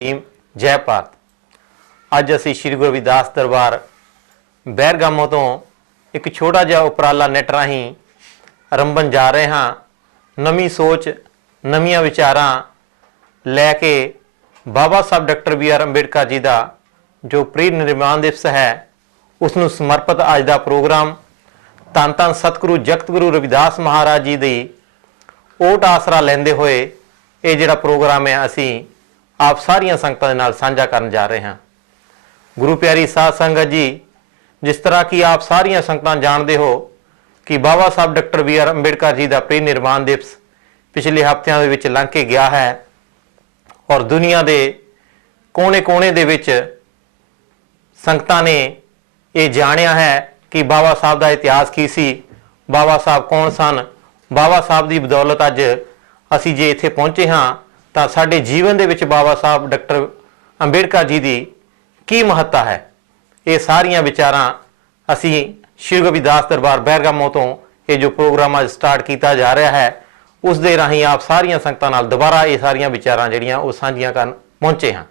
Team जय भारत। अज असी श्री गुरु रविदास दरबार बहरगामों तो एक छोटा जिहा उपराला नैट राही आरंभन जा रहे हाँ। नवी सोच नवीं विचारां लैके बाबा साहब doctor B are Ambedkar ji का जो परिनिर्वाण दिवस है उसनूं समर्पित अज का प्रोग्राम धन धन सतगुरु जगत गुरु रविदास महाराज जी की ओट आसरा लेंदे हुए ये जिहड़ा प्रोग्राम है असी आप सारिया संगतां दे नाल साझा करन जा रहे हैं। गुरु प्यारी साध संगत जी, जिस तरह की आप सारिया संगतां जानते हो कि बाबा साहब doctor B are Ambedkar ji का परिनिर्वाण दिवस पिछले हफ्तियां दे विच लंघ के गया है और दुनिया के कोने कोने दे विच संगतां ने ये जानिया है कि बाबा साहब का इतिहास की सी, बाबा साहब कौन सन। बाबा साहब की बदौलत अज असी जे इत्थे पहुंचे हाँ तो साडे जीवन दे विच बाबा साहब डॉक्टर अंबेडकर जी की की महत्ता है। ये सारिया विचारां असी श्री गुरु रविदास दरबार बहरगामों तो ये जो प्रोग्राम अज स्टार्ट किया जा रहा है उस दे राही आप सारिया संगतां नाल दोबारा ये सारिया विचारां जिहड़ियां वो साझियां करन पहुंचे हाँ।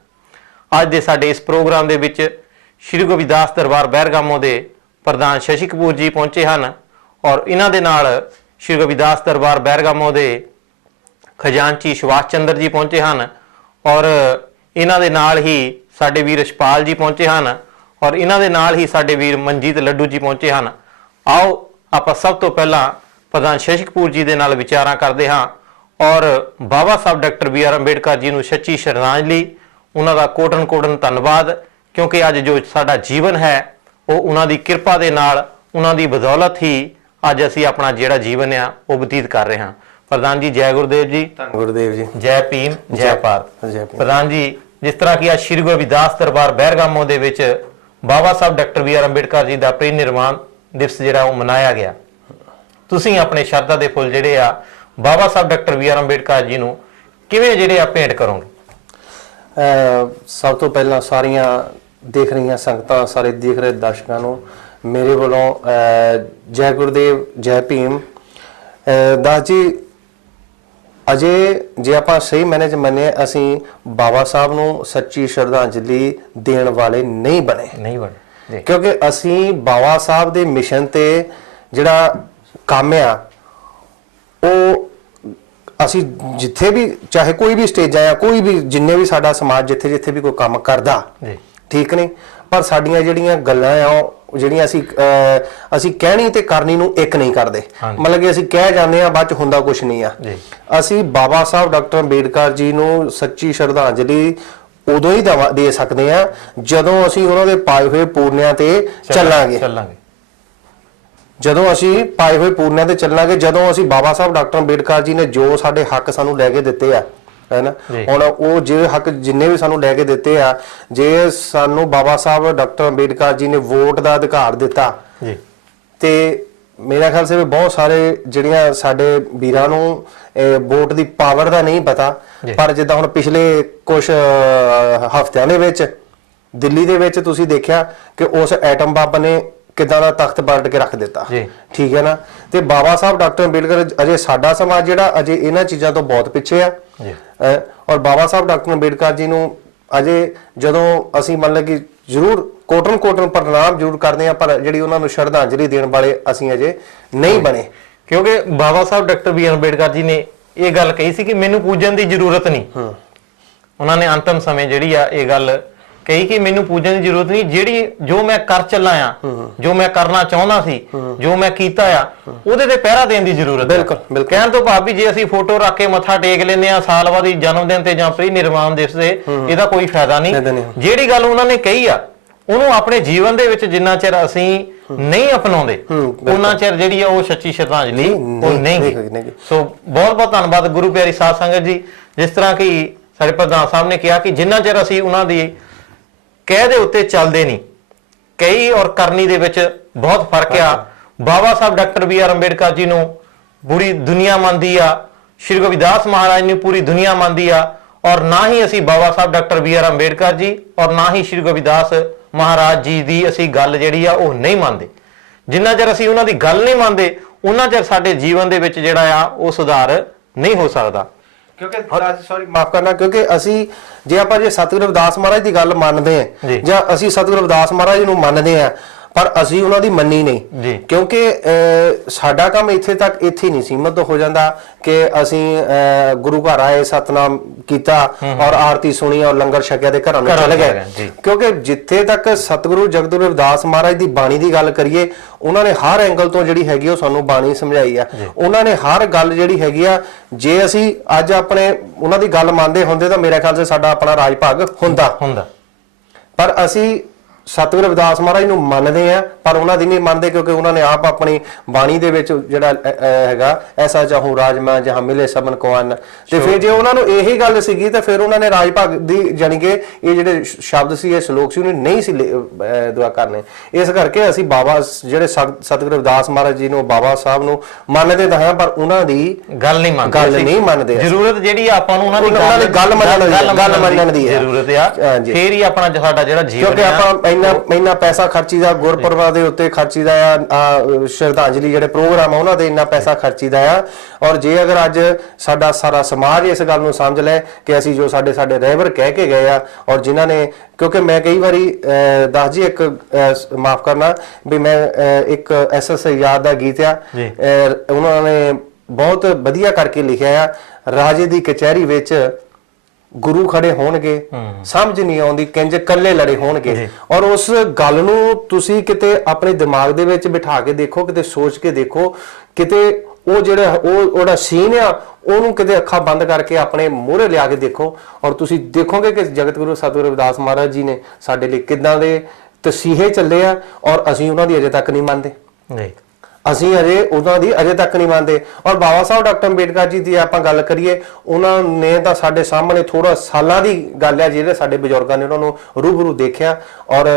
अज दे साडे इस प्रोग्राम दे विच श्री गुरु रविदास दरबार बहरगामों के प्रधान शशि कपूर जी पहुंचे हैं और इन्हां दे नाल श्री गुरु रविदास दरबार बहरगामों के खजानची सुभाष चंद्र जी पहुंचे हैं और इन्हां दे नाल ही साडे वीर यशपाल जी पहुंचे हैं और इन्हां दे नाल ही साडे वीर मनजीत लड्डू जी पहुंचे हैं। आओ आप सब तो पहला प्रधान शशि कपूर जी दे नाल विचारां करते हाँ और बाबा साहब doctor B are Ambedkar ji नूं सच्ची श्रद्धांजलि, उन्हां दा कोटन कोटन धन्नवाद, क्योंकि अज जो साडा जीवन है वो उन्हां दी किरपा दे नाल उन्हां दी बदौलत ही अज असी अपना जिहड़ा जीवन है वो बतीत कर रहे हैं। प्रधान जी जय गुरुदेव जी। गुरुदेव जी जय भीम जय भारत। जय प्रधान जी, जिस तरह की आज श्री गुरु रविदास दरबार बहरगामों दे विच बाबा साहब doctor B are Ambedkar ji का परिनिर्वाण दिवस जिहड़ा वो मनाया गया, तुसीं अपने शरधा दे फुल जिहड़े आ बाबा साहब doctor B are Ambedkar ji नूं किवें जिहड़े आ भेंट करोगे? सब तो पहला सारिया देख रही संगतां सारे देख रहे दर्शकों नूं मेरे वालों जय गुरुदेव जय भीम। दास जी, अजे जे आप सही मैने च मन्ने असी बाबा साहब नूं सच्ची श्रद्धांजलि देण वाले नहीं बने क्योंकि असी बाबा साहब दे मिशन ते जिहड़ा काम आ असी जिथे भी चाहे कोई भी स्टेजा या कोई भी जिन्ने भी साडा समाज जिथे जिथे भी कोई काम करदा ठीक नहीं, पर साडियां जिहड़ियां गल्लां आ ਜਿਹੜੀਆਂ ਅਸੀਂ ਕਹਿਣੀ ਤੇ ਕਰਨੀ ਨੂੰ ਇੱਕ ਨਹੀਂ ਕਰਦੇ। ਮਤਲਬ ਕਿ ਅਸੀਂ ਕਹਿ ਜਾਂਦੇ ਆ ਬਾਅਦ ਚ ਹੁੰਦਾ ਕੁਝ ਨਹੀਂ ਆ। ਅਸੀਂ ਬਾਬਾ ਸਾਹਿਬ ਡਾਕਟਰ ਅੰਬੇਡਕਰ ਜੀ ਨੂੰ ਸੱਚੀ ਸ਼ਰਧਾਂਜਲੀ ਉਦੋਂ ਹੀ ਦੇ ਸਕਦੇ ਆ ਜਦੋਂ ਅਸੀਂ ਉਹਨਾਂ ਦੇ ਪਾਏ ਹੋਏ ਪੂਰਨਿਆਂ ਤੇ ਚੱਲਾਂਗੇ। ਜਦੋਂ ਅਸੀਂ ਪਾਏ ਹੋਏ ਪੂਰਨਿਆਂ ਤੇ ਚੱਲਾਂਗੇ, ਜਦੋਂ ਅਸੀਂ ਬਾਬਾ ਸਾਹਿਬ ਡਾਕਟਰ ਅੰਬੇਡਕਰ ਜੀ ਨੇ ਜੋ ਸਾਡੇ ਹੱਕ ਸਾਨੂੰ ਲੈ ਕੇ ਦਿੱਤੇ ਆ है ना, हुण वो जे हक जिन्ने भी सानू लैके दिते आ, जे सानू बाबा साहब डॉक्टर अंबेडकर जी ने वोट का अधिकार दिता ते मेरा ख्याल से बहुत सारे जिहड़ियां साडे वीरां नू वोट की पावर का नहीं पता, पर जिद्दां हुण पिछले कुछ हफ्तियां दे विच दिल्ली दे विच तुसीं देखिया कि उस एटम बम ने किदां दा तख्त पलट के रख दिता, ठीक है ना। ते बाबा साहब डॉक्टर अंबेडकर अजे साडा समाज जिहड़ा अजे इन्हां चीज़ां तो बहुत पिछे आ और बाबा साहब डॉक्टर अंबेडकर जी नूं अजे जदों असीं मतलब कि जरूर कोटन कोटन प्रणाम जरूर करते हैं, पर जिहड़ी उन्हां नूं श्रद्धांजलि देण वाले असीं अजे नहीं बने, क्योंकि बाबा साहब doctor B are Ambedkar ji ने ये गल कही सी कि मैनूं पूजन की जरूरत नहीं। उन्होंने अंतिम समय जिहड़ी आ ये गल कही कि मैनू पूजन की जरूरत नहीं, जिहड़ी जो मैं कर चला आ, जो मैं करना चाहता सी, जो मैं कीता आ, उहदे ते पहरा देण दी जरूरत है। बिल्कुल कहण तो भाव भी जे असीं फोटो रख के मत्था टेक लैंदे आ साल बाद जन्मदिन ते जां परिनिर्वाण दिवस ते इहदा कोई फायदा नहीं। जिहड़ी गल उन्हां ने कही आ ਉਹਨੂੰ ਆਪਣੇ ਜੀਵਨ ਦੇ ਵਿੱਚ ਜਿੰਨਾ ਚਿਰ ਅਸੀਂ ਨਹੀਂ ਅਪਣਾਉਂਦੇ ਉਹਨਾਂ ਚਿਰ ਜਿਹੜੀ ਆ ਉਹ ਸੱਚੀ ਸ਼ਰਧਾਂਜਲੀ ਉਹ ਨਹੀਂ। ਸੋ ਬਹੁਤ ਬਹੁਤ ਧੰਨਵਾਦ ਗੁਰੂ ਪਿਆਰੀ ਸਾਧ ਸੰਗਤ ਜੀ। ਜਿਸ ਤਰ੍ਹਾਂ ਕਿ ਸਾਡੇ ਪ੍ਰਧਾਨ ਸਾਹਿਬ ਨੇ ਕਿਹਾ ਕਿ ਜਿੰਨਾ ਚਿਰ ਅਸੀਂ ਉਹਨਾਂ ਦੀ ਕਹਿ ਦੇ ਉੱਤੇ ਚੱਲਦੇ ਨਹੀਂ, ਕਹੀ ਔਰ ਕਰਨੀ ਦੇ ਵਿੱਚ ਬਹੁਤ ਫਰਕ ਆ। ਬਾਬਾ ਸਾਹਿਬ doctor B R Ambedkar ji ਨੂੰ ਪੂਰੀ ਦੁਨੀਆ ਮੰਨਦੀ ਆ, ਸ਼੍ਰੀ ਗੁਰੂ ਰਵਿਦਾਸ ਮਹਾਰਾਜ ਨੂੰ ਪੂਰੀ ਦੁਨੀਆ ਮੰਨਦੀ ਆ और ना ही असी बाबा साहब doctor B are Ambedkar ji और ना ही श्री गुरु रविदास महाराज जी की असी गल जिहड़ी आ वो नहीं मानते। जिन्ना चਿਰ असी उन्हां दी गल नहीं मानते उन्ना चਿਰ साडे जीवन दे विच जिहड़ा आ वो सुधार नहीं हो सकता। ਕਿਉਂਕਿ ਸੌਰੀ ਮਾਫ ਕਰਨਾ, ਕਿਉਂਕਿ ਅਸੀਂ ਜੇ ਸਤਿਗੁਰੂ ਰਵਿਦਾਸ ਮਹਾਰਾਜ ਦੀ ਗੱਲ ਮੰਨਦੇ ਆ ਜਾਂ ਅਸੀਂ ਸਤਿਗੁਰੂ ਰਵਿਦਾਸ ਮਹਾਰਾਜ ਨੂੰ ਮੰਨਦੇ ਆ, ਪਰ ਅਸੀਂ ਉਹਨਾਂ ਦੀ ਮੰਨੀ ਨਹੀਂ, ਕਿਉਂਕਿ ਸਾਡਾ ਕੰਮ ਇੱਥੇ ਨਹੀਂ ਸੀਮਤ ਹੋ ਜਾਂਦਾ ਕਿ ਅਸੀਂ ਗੁਰੂ ਘਰ ਆਏ, ਸਤਨਾਮ ਕੀਤਾ ਔਰ ਆਰਤੀ ਸੁਣੀ ਔਰ ਲੰਗਰ ਛਕਿਆ ਤੇ ਘਰਾਂ ਨੂੰ ਚਲੇ ਗਏ। ਕਿਉਂਕਿ ਜਿੱਥੇ ਤੱਕ ਸਤਿਗੁਰੂ ਜਗਤ ਰਵਿਦਾਸ ਮਹਾਰਾਜ ਦੀ ਬਾਣੀ ਦੀ ਗੱਲ ਕਰੀਏ, ਉਹਨਾਂ ਨੇ ਹਰ ਐਂਗਲ ਤੋਂ ਜਿਹੜੀ ਹੈਗੀ ਉਹ ਸਾਨੂੰ ਬਾਣੀ ਸਮਝਾਈ ਆ। ਉਹਨਾਂ ਨੇ ਹਰ ਗੱਲ ਜਿਹੜੀ ਹੈਗੀ ਆ, ਜੇ ਅਸੀਂ ਅੱਜ ਆਪਣੇ ਉਹਨਾਂ ਦੀ ਗੱਲ ਮੰਨਦੇ ਹੁੰਦੇ ਤਾਂ ਮੇਰੇ ਖਿਆਲ ਸੇ ਸਾਡਾ ਆਪਣਾ ਰਾਜ ਭਾਗ ਹੁੰਦਾ। ਪਰ ਅਸੀਂ ਸਤਿਗੁਰੂ ਰਵਿਦਾਸ ਮਹਾਰਾਜ ਨੂੰ ਮੰਨਦੇ ਆ, ਪਰ ਉਹਨਾਂ ਦੀ ਨਹੀਂ ਮੰਨਦੇ, ਕਿਉਂਕਿ ਉਹਨਾਂ ਨੇ ਆਪ ਆਪਣੀ ਬਾਣੀ ਦੇ ਵਿੱਚ ਜਿਹੜਾ ਹੈਗਾ ਐਸਾ ਚਾਹੂੰ ਰਾਜ ਮੈਂ ਜਹਾਂ ਮਿਲੇ ਸਭਨ ਕੋ ਅੰਨ, ਤੇ ਫਿਰ ਜੇ ਉਹਨਾਂ ਨੂੰ ਇਹੀ ਗੱਲ ਸੀਗੀ ਤਾਂ ਫਿਰ ਉਹਨਾਂ ਨੇ ਰਾਜ ਭਾਗ ਦੀ ਜਾਨੀ ਕਿ ਇਹ ਜਿਹੜੇ ਸ਼ਬਦ ਸੀ, ਇਹ ਸ਼ਲੋਕ ਸੀ, ਉਹਨੇ ਨਹੀਂ ਸੀ ਦੁਆ ਕਰਨੇ। ਇਸ ਕਰਕੇ ਅਸੀਂ ਬਾਬਾ ਜਿਹੜੇ ਸਤਿਗੁਰੂ ਰਵਿਦਾਸ ਮਹਾਰਾਜ ਜੀ ਨੂੰ, ਬਾਬਾ ਸਾਹਿਬ ਨੂੰ ਮੰਨਦੇ ਤਾਂ ਹਾਂ, ਪਰ ਉਹਨਾਂ ਦੀ ਗੱਲ ਨਹੀਂ ਮੰਨਦੇ। ਜ਼ਰੂਰਤ ਜਿਹੜੀ ਆਪਾਂ ਨੂੰ ਉਹਨਾਂ ਦੀ ਗੱਲ ਮੰਨਣ ਦੀ ਜ਼ਰੂਰਤ ਆ, ਫੇਰ ਹੀ ਆਪਣਾ ਸਾਡਾ ਜਿਹੜਾ ਜੀਵਨ, ਕਿਉਂਕਿ ਆਪਾਂ ਇੰਨਾ ਪੈਸਾ ਖਰਚੀਦਾ ਗੁਰਪੁਰਬਾਂ ਦੇ ਉੱਤੇ, ਖਰਚੀਦਾ ਆ ਸ਼ਰਧਾਂਜਲੀ ਜਿਹੜੇ ਪ੍ਰੋਗਰਾਮ ਆ ਉਹਨਾਂ ਤੇ ਇੰਨਾ ਪੈਸਾ ਖਰਚੀਦਾ ਆ। ਔਰ ਜੇ ਅਗਰ ਅੱਜ ਸਾਡਾ ਸਾਰਾ ਸਮਾਜ ਇਸ ਗੱਲ ਨੂੰ ਸਮਝ ਲੈ ਕਿ ਅਸੀਂ ਜੋ ਸਾਡੇ ਰਹਿਬਰ ਕਹਿ ਕੇ ਗਏ ਆ, ਔਰ ਜਿਨ੍ਹਾਂ ਨੇ, ਕਿਉਂਕਿ ਮੈਂ ਕਈ ਵਾਰੀ ਦੱਸ ਜੀ ਇੱਕ ਮਾਫ ਕਰਨਾ ਵੀ ਮੈਂ ਇੱਕ SS ਯਾਦ ਦਾ ਗੀਤ ਆ, ਉਹਨਾਂ ਨੇ ਬਹੁਤ ਵਧੀਆ ਕਰਕੇ ਲਿਖਿਆ ਆ, ਰਾਜੇ ਦੀ ਕਚਹਿਰੀ ਵਿੱਚ ਗੁਰੂ ਖੜੇ ਹੋਣਗੇ, ਸਮਝ ਨਹੀਂ ਆਉਂਦੀ ਕਿੰਜ ਕੱਲੇ ਲੜੇ ਹੋਣਗੇ। ਔਰ ਉਸ ਗੱਲ ਨੂੰ ਤੁਸੀਂ ਕਿਤੇ ਆਪਣੇ ਦਿਮਾਗ ਦੇ ਵਿੱਚ ਬਿਠਾ ਕੇ ਦੇਖੋ, ਕਿਤੇ ਸੋਚ ਕੇ ਦੇਖੋ, ਕਿਤੇ ਉਹ ਜਿਹੜਾ ਸੀਨ ਆ ਉਹਨੂੰ ਕਿਤੇ ਅੱਖਾਂ ਬੰਦ ਕਰਕੇ ਆਪਣੇ ਮੂਹਰੇ ਲਿਆ ਕੇ ਦੇਖੋ, ਔਰ ਤੁਸੀਂ ਦੇਖੋਗੇ ਕਿ ਜਗਤ ਗੁਰੂ ਸਤਿਗੁਰੂ ਰਵਿਦਾਸ ਮਹਾਰਾਜ ਜੀ ਨੇ ਸਾਡੇ ਲਈ ਕਿੱਦਾਂ ਦੇ ਤਸੀਹੇ ਚੱਲੇ ਆ, ਔਰ ਅਸੀਂ ਉਹਨਾਂ ਦੀ ਅਜੇ ਤੱਕ ਨਹੀਂ ਮੰਨਦੇ। ਅਸੀਂ ਉਹਨਾਂ ਦੀ ਅਜੇ ਤੱਕ ਨਹੀਂ ਮੰਨਦੇ। ਔਰ ਬਾਬਾ ਸਾਹਿਬ ਡਾਕਟਰ ਅੰਬੇਡਕਰ ਜੀ ਦੀ ਆਪਾਂ ਗੱਲ ਕਰੀਏ, ਉਹਨਾਂ ਨੇ ਤਾਂ ਸਾਡੇ ਸਾਹਮਣੇ ਥੋੜਾ ਸਾਲਾਂ ਦੀ ਗੱਲ ਹੈ, ਜਿਹੜੇ ਸਾਡੇ ਬਜ਼ੁਰਗਾਂ ਨੇ ਉਹਨਾਂ ਨੂੰ ਰੂਬਰੂ ਦੇਖਿਆ, ਔਰ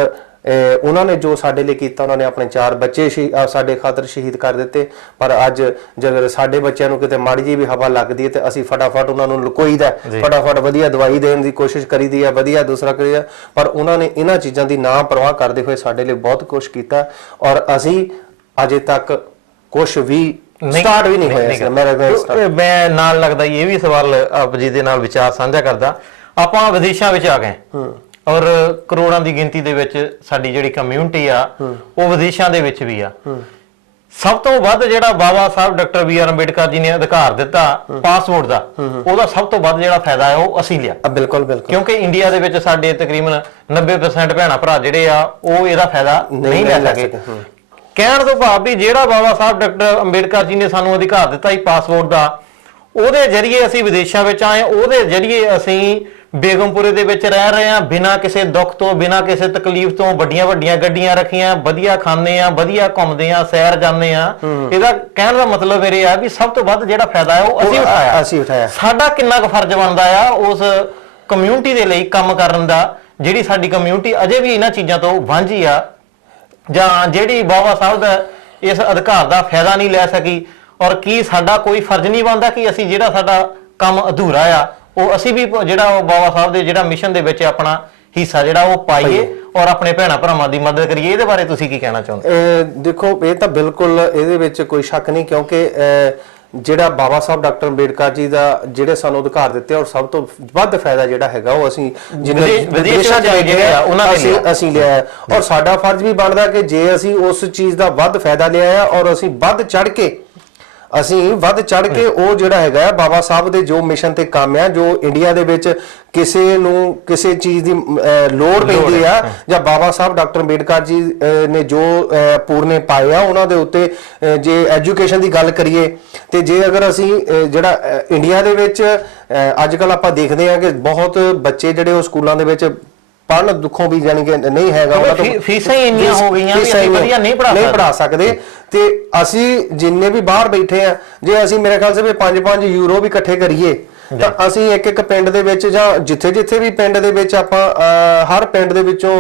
ਉਹਨਾਂ ਨੇ ਜੋ ਸਾਡੇ ਲਈ ਕੀਤਾ, ਉਹਨਾਂ ਨੇ ਆਪਣੇ 4 ਬੱਚੇ ਸਾਡੇ ਖਾਤਰ ਸ਼ਹੀਦ ਕਰ ਦਿੱਤੇ। ਪਰ ਅੱਜ ਜੇਕਰ ਸਾਡੇ ਬੱਚਿਆਂ ਨੂੰ ਕਿਤੇ ਮਾੜੀ ਜਿਹੀ ਵੀ ਹਵਾ ਲੱਗਦੀ ਹੈ ਤੇ ਅਸੀਂ ਫਟਾਫਟ ਉਹਨਾਂ ਨੂੰ ਲੁਕੋਈਦਾ, ਫਟਾਫਟ ਵਧੀਆ ਦਵਾਈ ਦੇਣ ਦੀ ਕੋਸ਼ਿਸ਼ ਕਰੀਦੀ ਹੈ, ਵਧੀਆ ਦੂਸਰਾ ਕਰੀਦਾ। ਪਰ ਉਹਨਾਂ ਨੇ ਇਹਨਾਂ ਚੀਜ਼ਾਂ ਦੀ ਨਾ ਪਰਵਾਹ ਕਰਦੇ ਹੋਏ ਸਾਡੇ ਲਈ ਬਹੁਤ ਕੁਛ ਕੀਤਾ, ਔਰ ਅਸੀਂ ਅਜੇ ਤੱਕ ਕੁਛ ਵੀ ਸਟਾਰਟ ਵੀ ਨਹੀਂ ਹੋਇਆ। ਮੈਂ ਨਾਲ ਲੱਗਦਾ ਇਹ ਵੀ ਸਵਾਲ ਆਪ ਜੀ ਦੇ ਨਾਲ ਵਿਚਾਰ ਸਾਂਝਾ ਕਰਦਾ। ਆਪਾਂ ਵਿਦੇਸ਼ਾਂ ਵਿੱਚ ਆ ਗਏ ਔਰ ਕਰੋੜਾਂ ਦੀ ਗਿਣਤੀ ਦੇ ਵਿੱਚ ਸਾਡੀ ਜਿਹੜੀ ਕਮਿਊਨਿਟੀ ਆ ਉਹ ਵਿਦੇਸ਼ਾਂ ਦੇ ਵਿੱਚ ਵੀ ਆ। ਸਭ ਤੋਂ ਵੱਧ ਜਿਹੜਾ ਬਾਬਾ ਸਾਹਿਬ ਡਾਕਟਰ BR ਅੰਬੇਡਕਰ ਜੀ ਨੇ ਅਧਿਕਾਰ ਦਿੱਤਾ ਪਾਸਪੋਰਟ ਦਾ, ਉਹਦਾ ਸਭ ਤੋਂ ਵੱਧ ਜਿਹੜਾ ਫਾਇਦਾ ਹੈ ਉਹ ਅਸੀਂ ਲਿਆ। ਬਿਲਕੁਲ। ਕਿਉਂਕਿ ਇੰਡੀਆ ਦੇ ਵਿੱਚ ਸਾਡੇ ਤਕਰੀਬਨ 90% ਭੈਣਾਂ ਭਰਾ ਜਿਹੜੇ ਆ ਉਹ ਇਹਦਾ ਫਾਇਦਾ ਨਹੀਂ ਲੈ ਸਕੇ। ਕਹਿਣ ਤੋਂ ਭਾਵ ਵੀ ਜਿਹੜਾ ਬਾਬਾ ਸਾਹਿਬ ਡਾਕਟਰ ਅੰਬੇਡਕਰ ਜੀ ਨੇ ਸਾਨੂੰ ਅਧਿਕਾਰ ਦਿੱਤਾ ਸੀ ਪਾਸਪੋਰਟ ਦਾ, ਉਹਦੇ ਜਰੀਏ ਅਸੀਂ ਵਿਦੇਸ਼ਾਂ ਵਿੱਚ ਆਏ, ਉਹਦੇ ਜਰੀਏ ਅਸੀਂ ਬੇਗਮਪੁਰੇ ਦੇ ਵਿੱਚ ਰਹਿ ਰਹੇ ਹਾਂ, ਬਿਨਾਂ ਕਿਸੇ ਦੁੱਖ ਤੋਂ, ਬਿਨਾਂ ਕਿਸੇ ਤਕਲੀਫ ਤੋਂ, ਵੱਡੀਆਂ ਗੱਡੀਆਂ ਰੱਖੀਆਂ, ਵਧੀਆ ਖਾਂਦੇ ਆ, ਵਧੀਆ ਘੁੰਮਦੇ ਆ, ਸੈਰ ਜਾਂਦੇ ਆ। ਇਹਦਾ ਕਹਿਣ ਦਾ ਮਤਲਬ ਇਹ ਆ ਵੀ ਸਭ ਤੋਂ ਵੱਧ ਜਿਹੜਾ ਫਾਇਦਾ ਹੈ ਉਹ ਅਸੀਂ ਉਠਾਇਆ। ਸਾਡਾ ਕਿੰਨਾ ਕੁ ਫਰਜ਼ ਬਣਦਾ ਆ ਉਸ ਕਮਿਊਨਿਟੀ ਦੇ ਲਈ ਕੰਮ ਕਰਨ ਦਾ, ਜਿਹੜੀ ਸਾਡੀ ਕਮਿਊਨਿਟੀ ਅਜੇ ਵੀ ਇਹਨਾਂ ਚੀਜ਼ਾਂ ਤੋਂ ਵਾਂਝੀ ਆ, ਜਾਂ ਜਿਹੜੀ ਬਾਬਾ ਸਾਹਿਬ ਦਾ ਇਸ ਅਧਿਕਾਰ ਦਾ ਫਾਇਦਾ ਨਹੀਂ ਲੈ ਸਕੀ। ਔਰ ਕੀ ਸਾਡਾ ਕੋਈ ਫਰਜ਼ ਨਹੀਂ ਬਣਦਾ ਕਿ ਅਸੀਂ ਜਿਹੜਾ ਸਾਡਾ ਕੰਮ ਅਧੂਰਾ ਆ ਉਹ ਅਸੀਂ ਵੀ ਜਿਹੜਾ ਉਹ ਬਾਬਾ ਸਾਹਿਬ ਦੇ ਜਿਹੜਾ ਮਿਸ਼ਨ ਦੇ ਵਿੱਚ ਆਪਣਾ ਹਿੱਸਾ ਜਿਹੜਾ ਉਹ ਪਾਈਏ ਔਰ ਆਪਣੇ ਭੈਣਾਂ ਭਰਾਵਾਂ ਦੀ ਮਦਦ ਕਰੀਏ। ਇਹਦੇ ਬਾਰੇ ਤੁਸੀਂ ਕੀ ਕਹਿਣਾ ਚਾਹੁੰਦੇ? ਦੇਖੋ, ਇਹ ਤਾਂ ਬਿਲਕੁਲ ਇਹਦੇ ਵਿੱਚ ਕੋਈ ਸ਼ੱਕ ਨਹੀਂ, ਕਿਉਂਕਿ ਜਿਹੜਾ ਬਾਬਾ ਸਾਹਿਬ ਡਾਕਟਰ ਅੰਬੇਡਕਰ ਜੀ ਦਾ ਜਿਹੜੇ ਸਾਨੂੰ ਅਧਿਕਾਰ ਦਿੱਤੇ ਔਰ ਸਭ ਤੋਂ ਵੱਧ ਫਾਇਦਾ ਜਿਹੜਾ ਹੈਗਾ ਉਹ ਅਸੀਂ ਵਿਦੇਸ਼ਾਂ ਚ ਅਸੀਂ ਲਿਆ। ਔਰ ਸਾਡਾ ਫਰਜ਼ ਵੀ ਬਣਦਾ ਕਿ ਜੇ ਅਸੀਂ ਉਸ ਚੀਜ਼ ਦਾ ਵੱਧ ਫਾਇਦਾ ਲਿਆ ਔਰ ਅਸੀਂ ਵੱਧ ਚੜ ਕੇ ਉਹ ਜਿਹੜਾ ਹੈਗਾ ਬਾਬਾ ਸਾਹਿਬ ਦੇ ਜੋ ਮਿਸ਼ਨ ਤੇ ਕੰਮ ਆ, ਜੋ ਇੰਡੀਆ ਦੇ ਵਿੱਚ ਕਿਸੇ ਨੂੰ ਕਿਸੇ ਚੀਜ਼ ਦੀ ਲੋੜ ਪੈਂਦੀ ਆ, ਜਾਂ ਬਾਬਾ ਸਾਹਿਬ ਡਾਕਟਰ ਅੰਬੇਡਕਰ ਜੀ ਨੇ ਜੋ ਪੂਰਨੇ ਪਾਏ ਆ ਉਹਨਾਂ ਦੇ ਉੱਤੇ, ਜੇ ਐਜੂਕੇਸ਼ਨ ਦੀ ਗੱਲ ਕਰੀਏ ਤੇ ਜੇ ਅਗਰ ਅਸੀਂ ਜਿਹੜਾ ਇੰਡੀਆ ਦੇ ਵਿੱਚ ਅੱਜ ਕੱਲ ਆਪਾਂ ਦੇਖਦੇ ਆ ਕਿ ਬਹੁਤ ਬੱਚੇ ਜਿਹੜੇ ਉਹ ਸਕੂਲਾਂ ਦੇ ਵਿੱਚ ਪੜ੍ਹਨ ਦੁੱਖੋਂ ਵੀ ਜਾਨੀ ਕਿ ਨਹੀਂ ਹੈਗਾ, ਉਹਨਾਂ ਤੋਂ ਫੀਸਾਂ ਹੀ ਇੰਨੀਆਂ ਹੋ ਗਈਆਂ ਵੀ ਅਸੀਂ ਵਧੀਆ ਨਹੀਂ ਪੜ੍ਹਾ ਸਕਦੇ। ਤੇ ਅਸੀਂ ਜਿੰਨੇ ਵੀ ਬਾਹਰ ਬੈਠੇ ਆ, ਜੇ ਅਸੀਂ ਮੇਰੇ ਖਿਆਲ ਸੇ 5-5 ਯੂਰੋ ਵੀ ਇਕੱਠੇ ਕਰੀਏ ਤਾਂ ਅਸੀਂ ਇੱਕ ਪਿੰਡ ਦੇ ਵਿੱਚ ਜਾਂ ਜਿੱਥੇ ਵੀ ਪਿੰਡ ਦੇ ਵਿੱਚ ਆਪਾਂ ਹਰ ਪਿੰਡ ਦੇ ਵਿੱਚੋਂ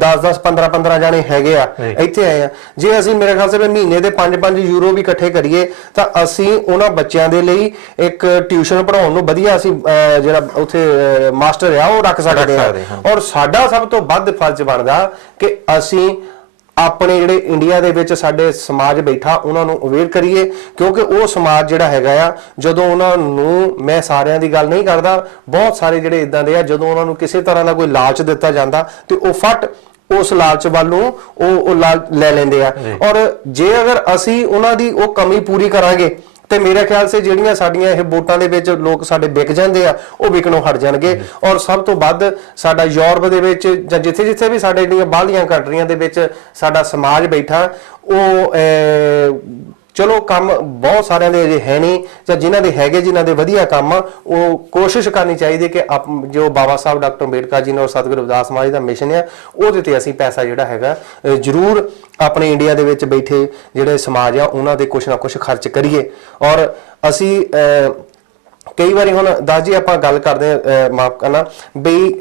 10-10 15-15 ਜਾਣੇ ਹੈਗੇ ਆ ਇੱਥੇ ਆਏ ਆ। ਜੇ ਅਸੀਂ ਮੇਰੇ ਖਿਆਲ ਸੇ ਮਹੀਨੇ ਦੇ 5-5 ਯੂਰੋ ਵੀ ਇਕੱਠੇ ਕਰੀਏ ਤਾਂ ਅਸੀਂ ਉਹਨਾਂ ਬੱਚਿਆਂ ਦੇ ਲਈ ਇੱਕ ਟਿਊਸ਼ਨ ਪੜ੍ਹਾਉਣ ਨੂੰ ਵਧੀਆ ਅਸੀਂ ਜਿਹੜਾ ਉੱਥੇ ਮਾਸਟਰ ਆ ਉਹ ਰੱਖ ਸਕਦੇ ਆ। ਔਰ ਸਾਡਾ ਸਭ ਤੋਂ ਵੱਧ ਫਰਜ਼ ਬਣਦਾ ਕਿ ਅਸੀਂ ਆਪਣੇ ਜਿਹੜੇ ਇੰਡੀਆ ਦੇ ਵਿੱਚ ਸਾਡੇ ਸਮਾਜ ਬੈਠਾ ਉਹਨਾਂ ਨੂੰ ਅਵੇਅਰ ਕਰੀਏ, ਕਿਉਂਕਿ ਉਹ ਸਮਾਜ ਜਿਹੜਾ ਹੈਗਾ ਆ, ਜਦੋਂ ਉਹਨਾਂ ਨੂੰ, ਮੈਂ ਸਾਰਿਆਂ ਦੀ ਗੱਲ ਨਹੀਂ ਕਰਦਾ, ਬਹੁਤ ਸਾਰੇ ਜਿਹੜੇ ਇਦਾਂ ਦੇ ਆ, ਜਦੋਂ ਉਹਨਾਂ ਨੂੰ ਕਿਸੇ ਤਰ੍ਹਾਂ ਦਾ ਕੋਈ ਲਾਲਚ ਦਿੱਤਾ ਜਾਂਦਾ ਤੇ ਉਹ ਫਟ ਉਸ ਲਾਲਚ ਵੱਲ ਨੂੰ ਉਹ ਲੈ ਲੈਂਦੇ ਆ। ਔਰ ਜੇ ਅਗਰ ਅਸੀਂ ਉਹਨਾਂ ਦੀ ਉਹ ਕਮੀ ਪੂਰੀ ਕਰਾਂਗੇ ਤੇ ਮੇਰੇ ਖਿਆਲ ਸੇ ਜਿਹੜੀਆਂ ਸਾਡੀਆਂ ਇਹ ਵੋਟਾਂ ਦੇ ਵਿੱਚ ਲੋਕ ਸਾਡੇ ਵਿਕ ਜਾਂਦੇ ਆ, ਉਹ ਵਿਕਣੋਂ ਹਟ ਜਾਣਗੇ। ਔਰ ਸਭ ਤੋਂ ਵੱਧ ਸਾਡਾ ਯੂਰਪ ਦੇ ਵਿੱਚ ਜਾਂ ਜਿੱਥੇ ਜਿੱਥੇ ਵੀ ਸਾਡੇ ਜਿਹੜੀਆਂ ਬਾਹਰਲੀਆਂ ਕੰਟਰੀਆਂ ਦੇ ਵਿੱਚ ਸਾਡਾ ਸਮਾਜ ਬੈਠਾ, ਉਹ ਚਲੋ ਕੰਮ ਬਹੁਤ ਸਾਰਿਆਂ ਦੇ ਅਜੇ ਹੈ ਨਹੀਂ, ਜਾਂ ਜਿਨ੍ਹਾਂ ਦੇ ਹੈਗੇ, ਜਿਨ੍ਹਾਂ ਦੇ ਵਧੀਆ ਕੰਮ ਆ, ਉਹ ਕੋਸ਼ਿਸ਼ ਕਰਨੀ ਚਾਹੀਦੀ ਕਿ ਜੋ ਬਾਬਾ ਸਾਹਿਬ ਡਾਕਟਰ ਅੰਬੇਡਕਰ ਜੀ ਨੇ ਔਰ ਸਤਿਗੁਰੂ ਰਵਿਦਾਸ ਮਹਾਰਾਜ ਦਾ ਮਿਸ਼ਨ ਆ, ਉਹਦੇ ਤੇ ਅਸੀਂ ਪੈਸਾ ਜਿਹੜਾ ਹੈਗਾ ਜ਼ਰੂਰ ਆਪਣੇ ਇੰਡੀਆ ਦੇ ਵਿੱਚ ਬੈਠੇ ਜਿਹੜੇ ਸਮਾਜ ਆ ਉਹਨਾਂ ਦੇ ਕੁਛ ਨਾ ਕੁਛ ਖਰਚ ਕਰੀਏ। ਔਰ ਅਸੀਂ ਕਈ ਵਾਰੀ ਹੁਣ ਦਾਸ ਜੀ ਆਪਾਂ ਗੱਲ ਕਰਦੇ ਆ, ਮਾਫ ਕਰਨਾ ਬਈ,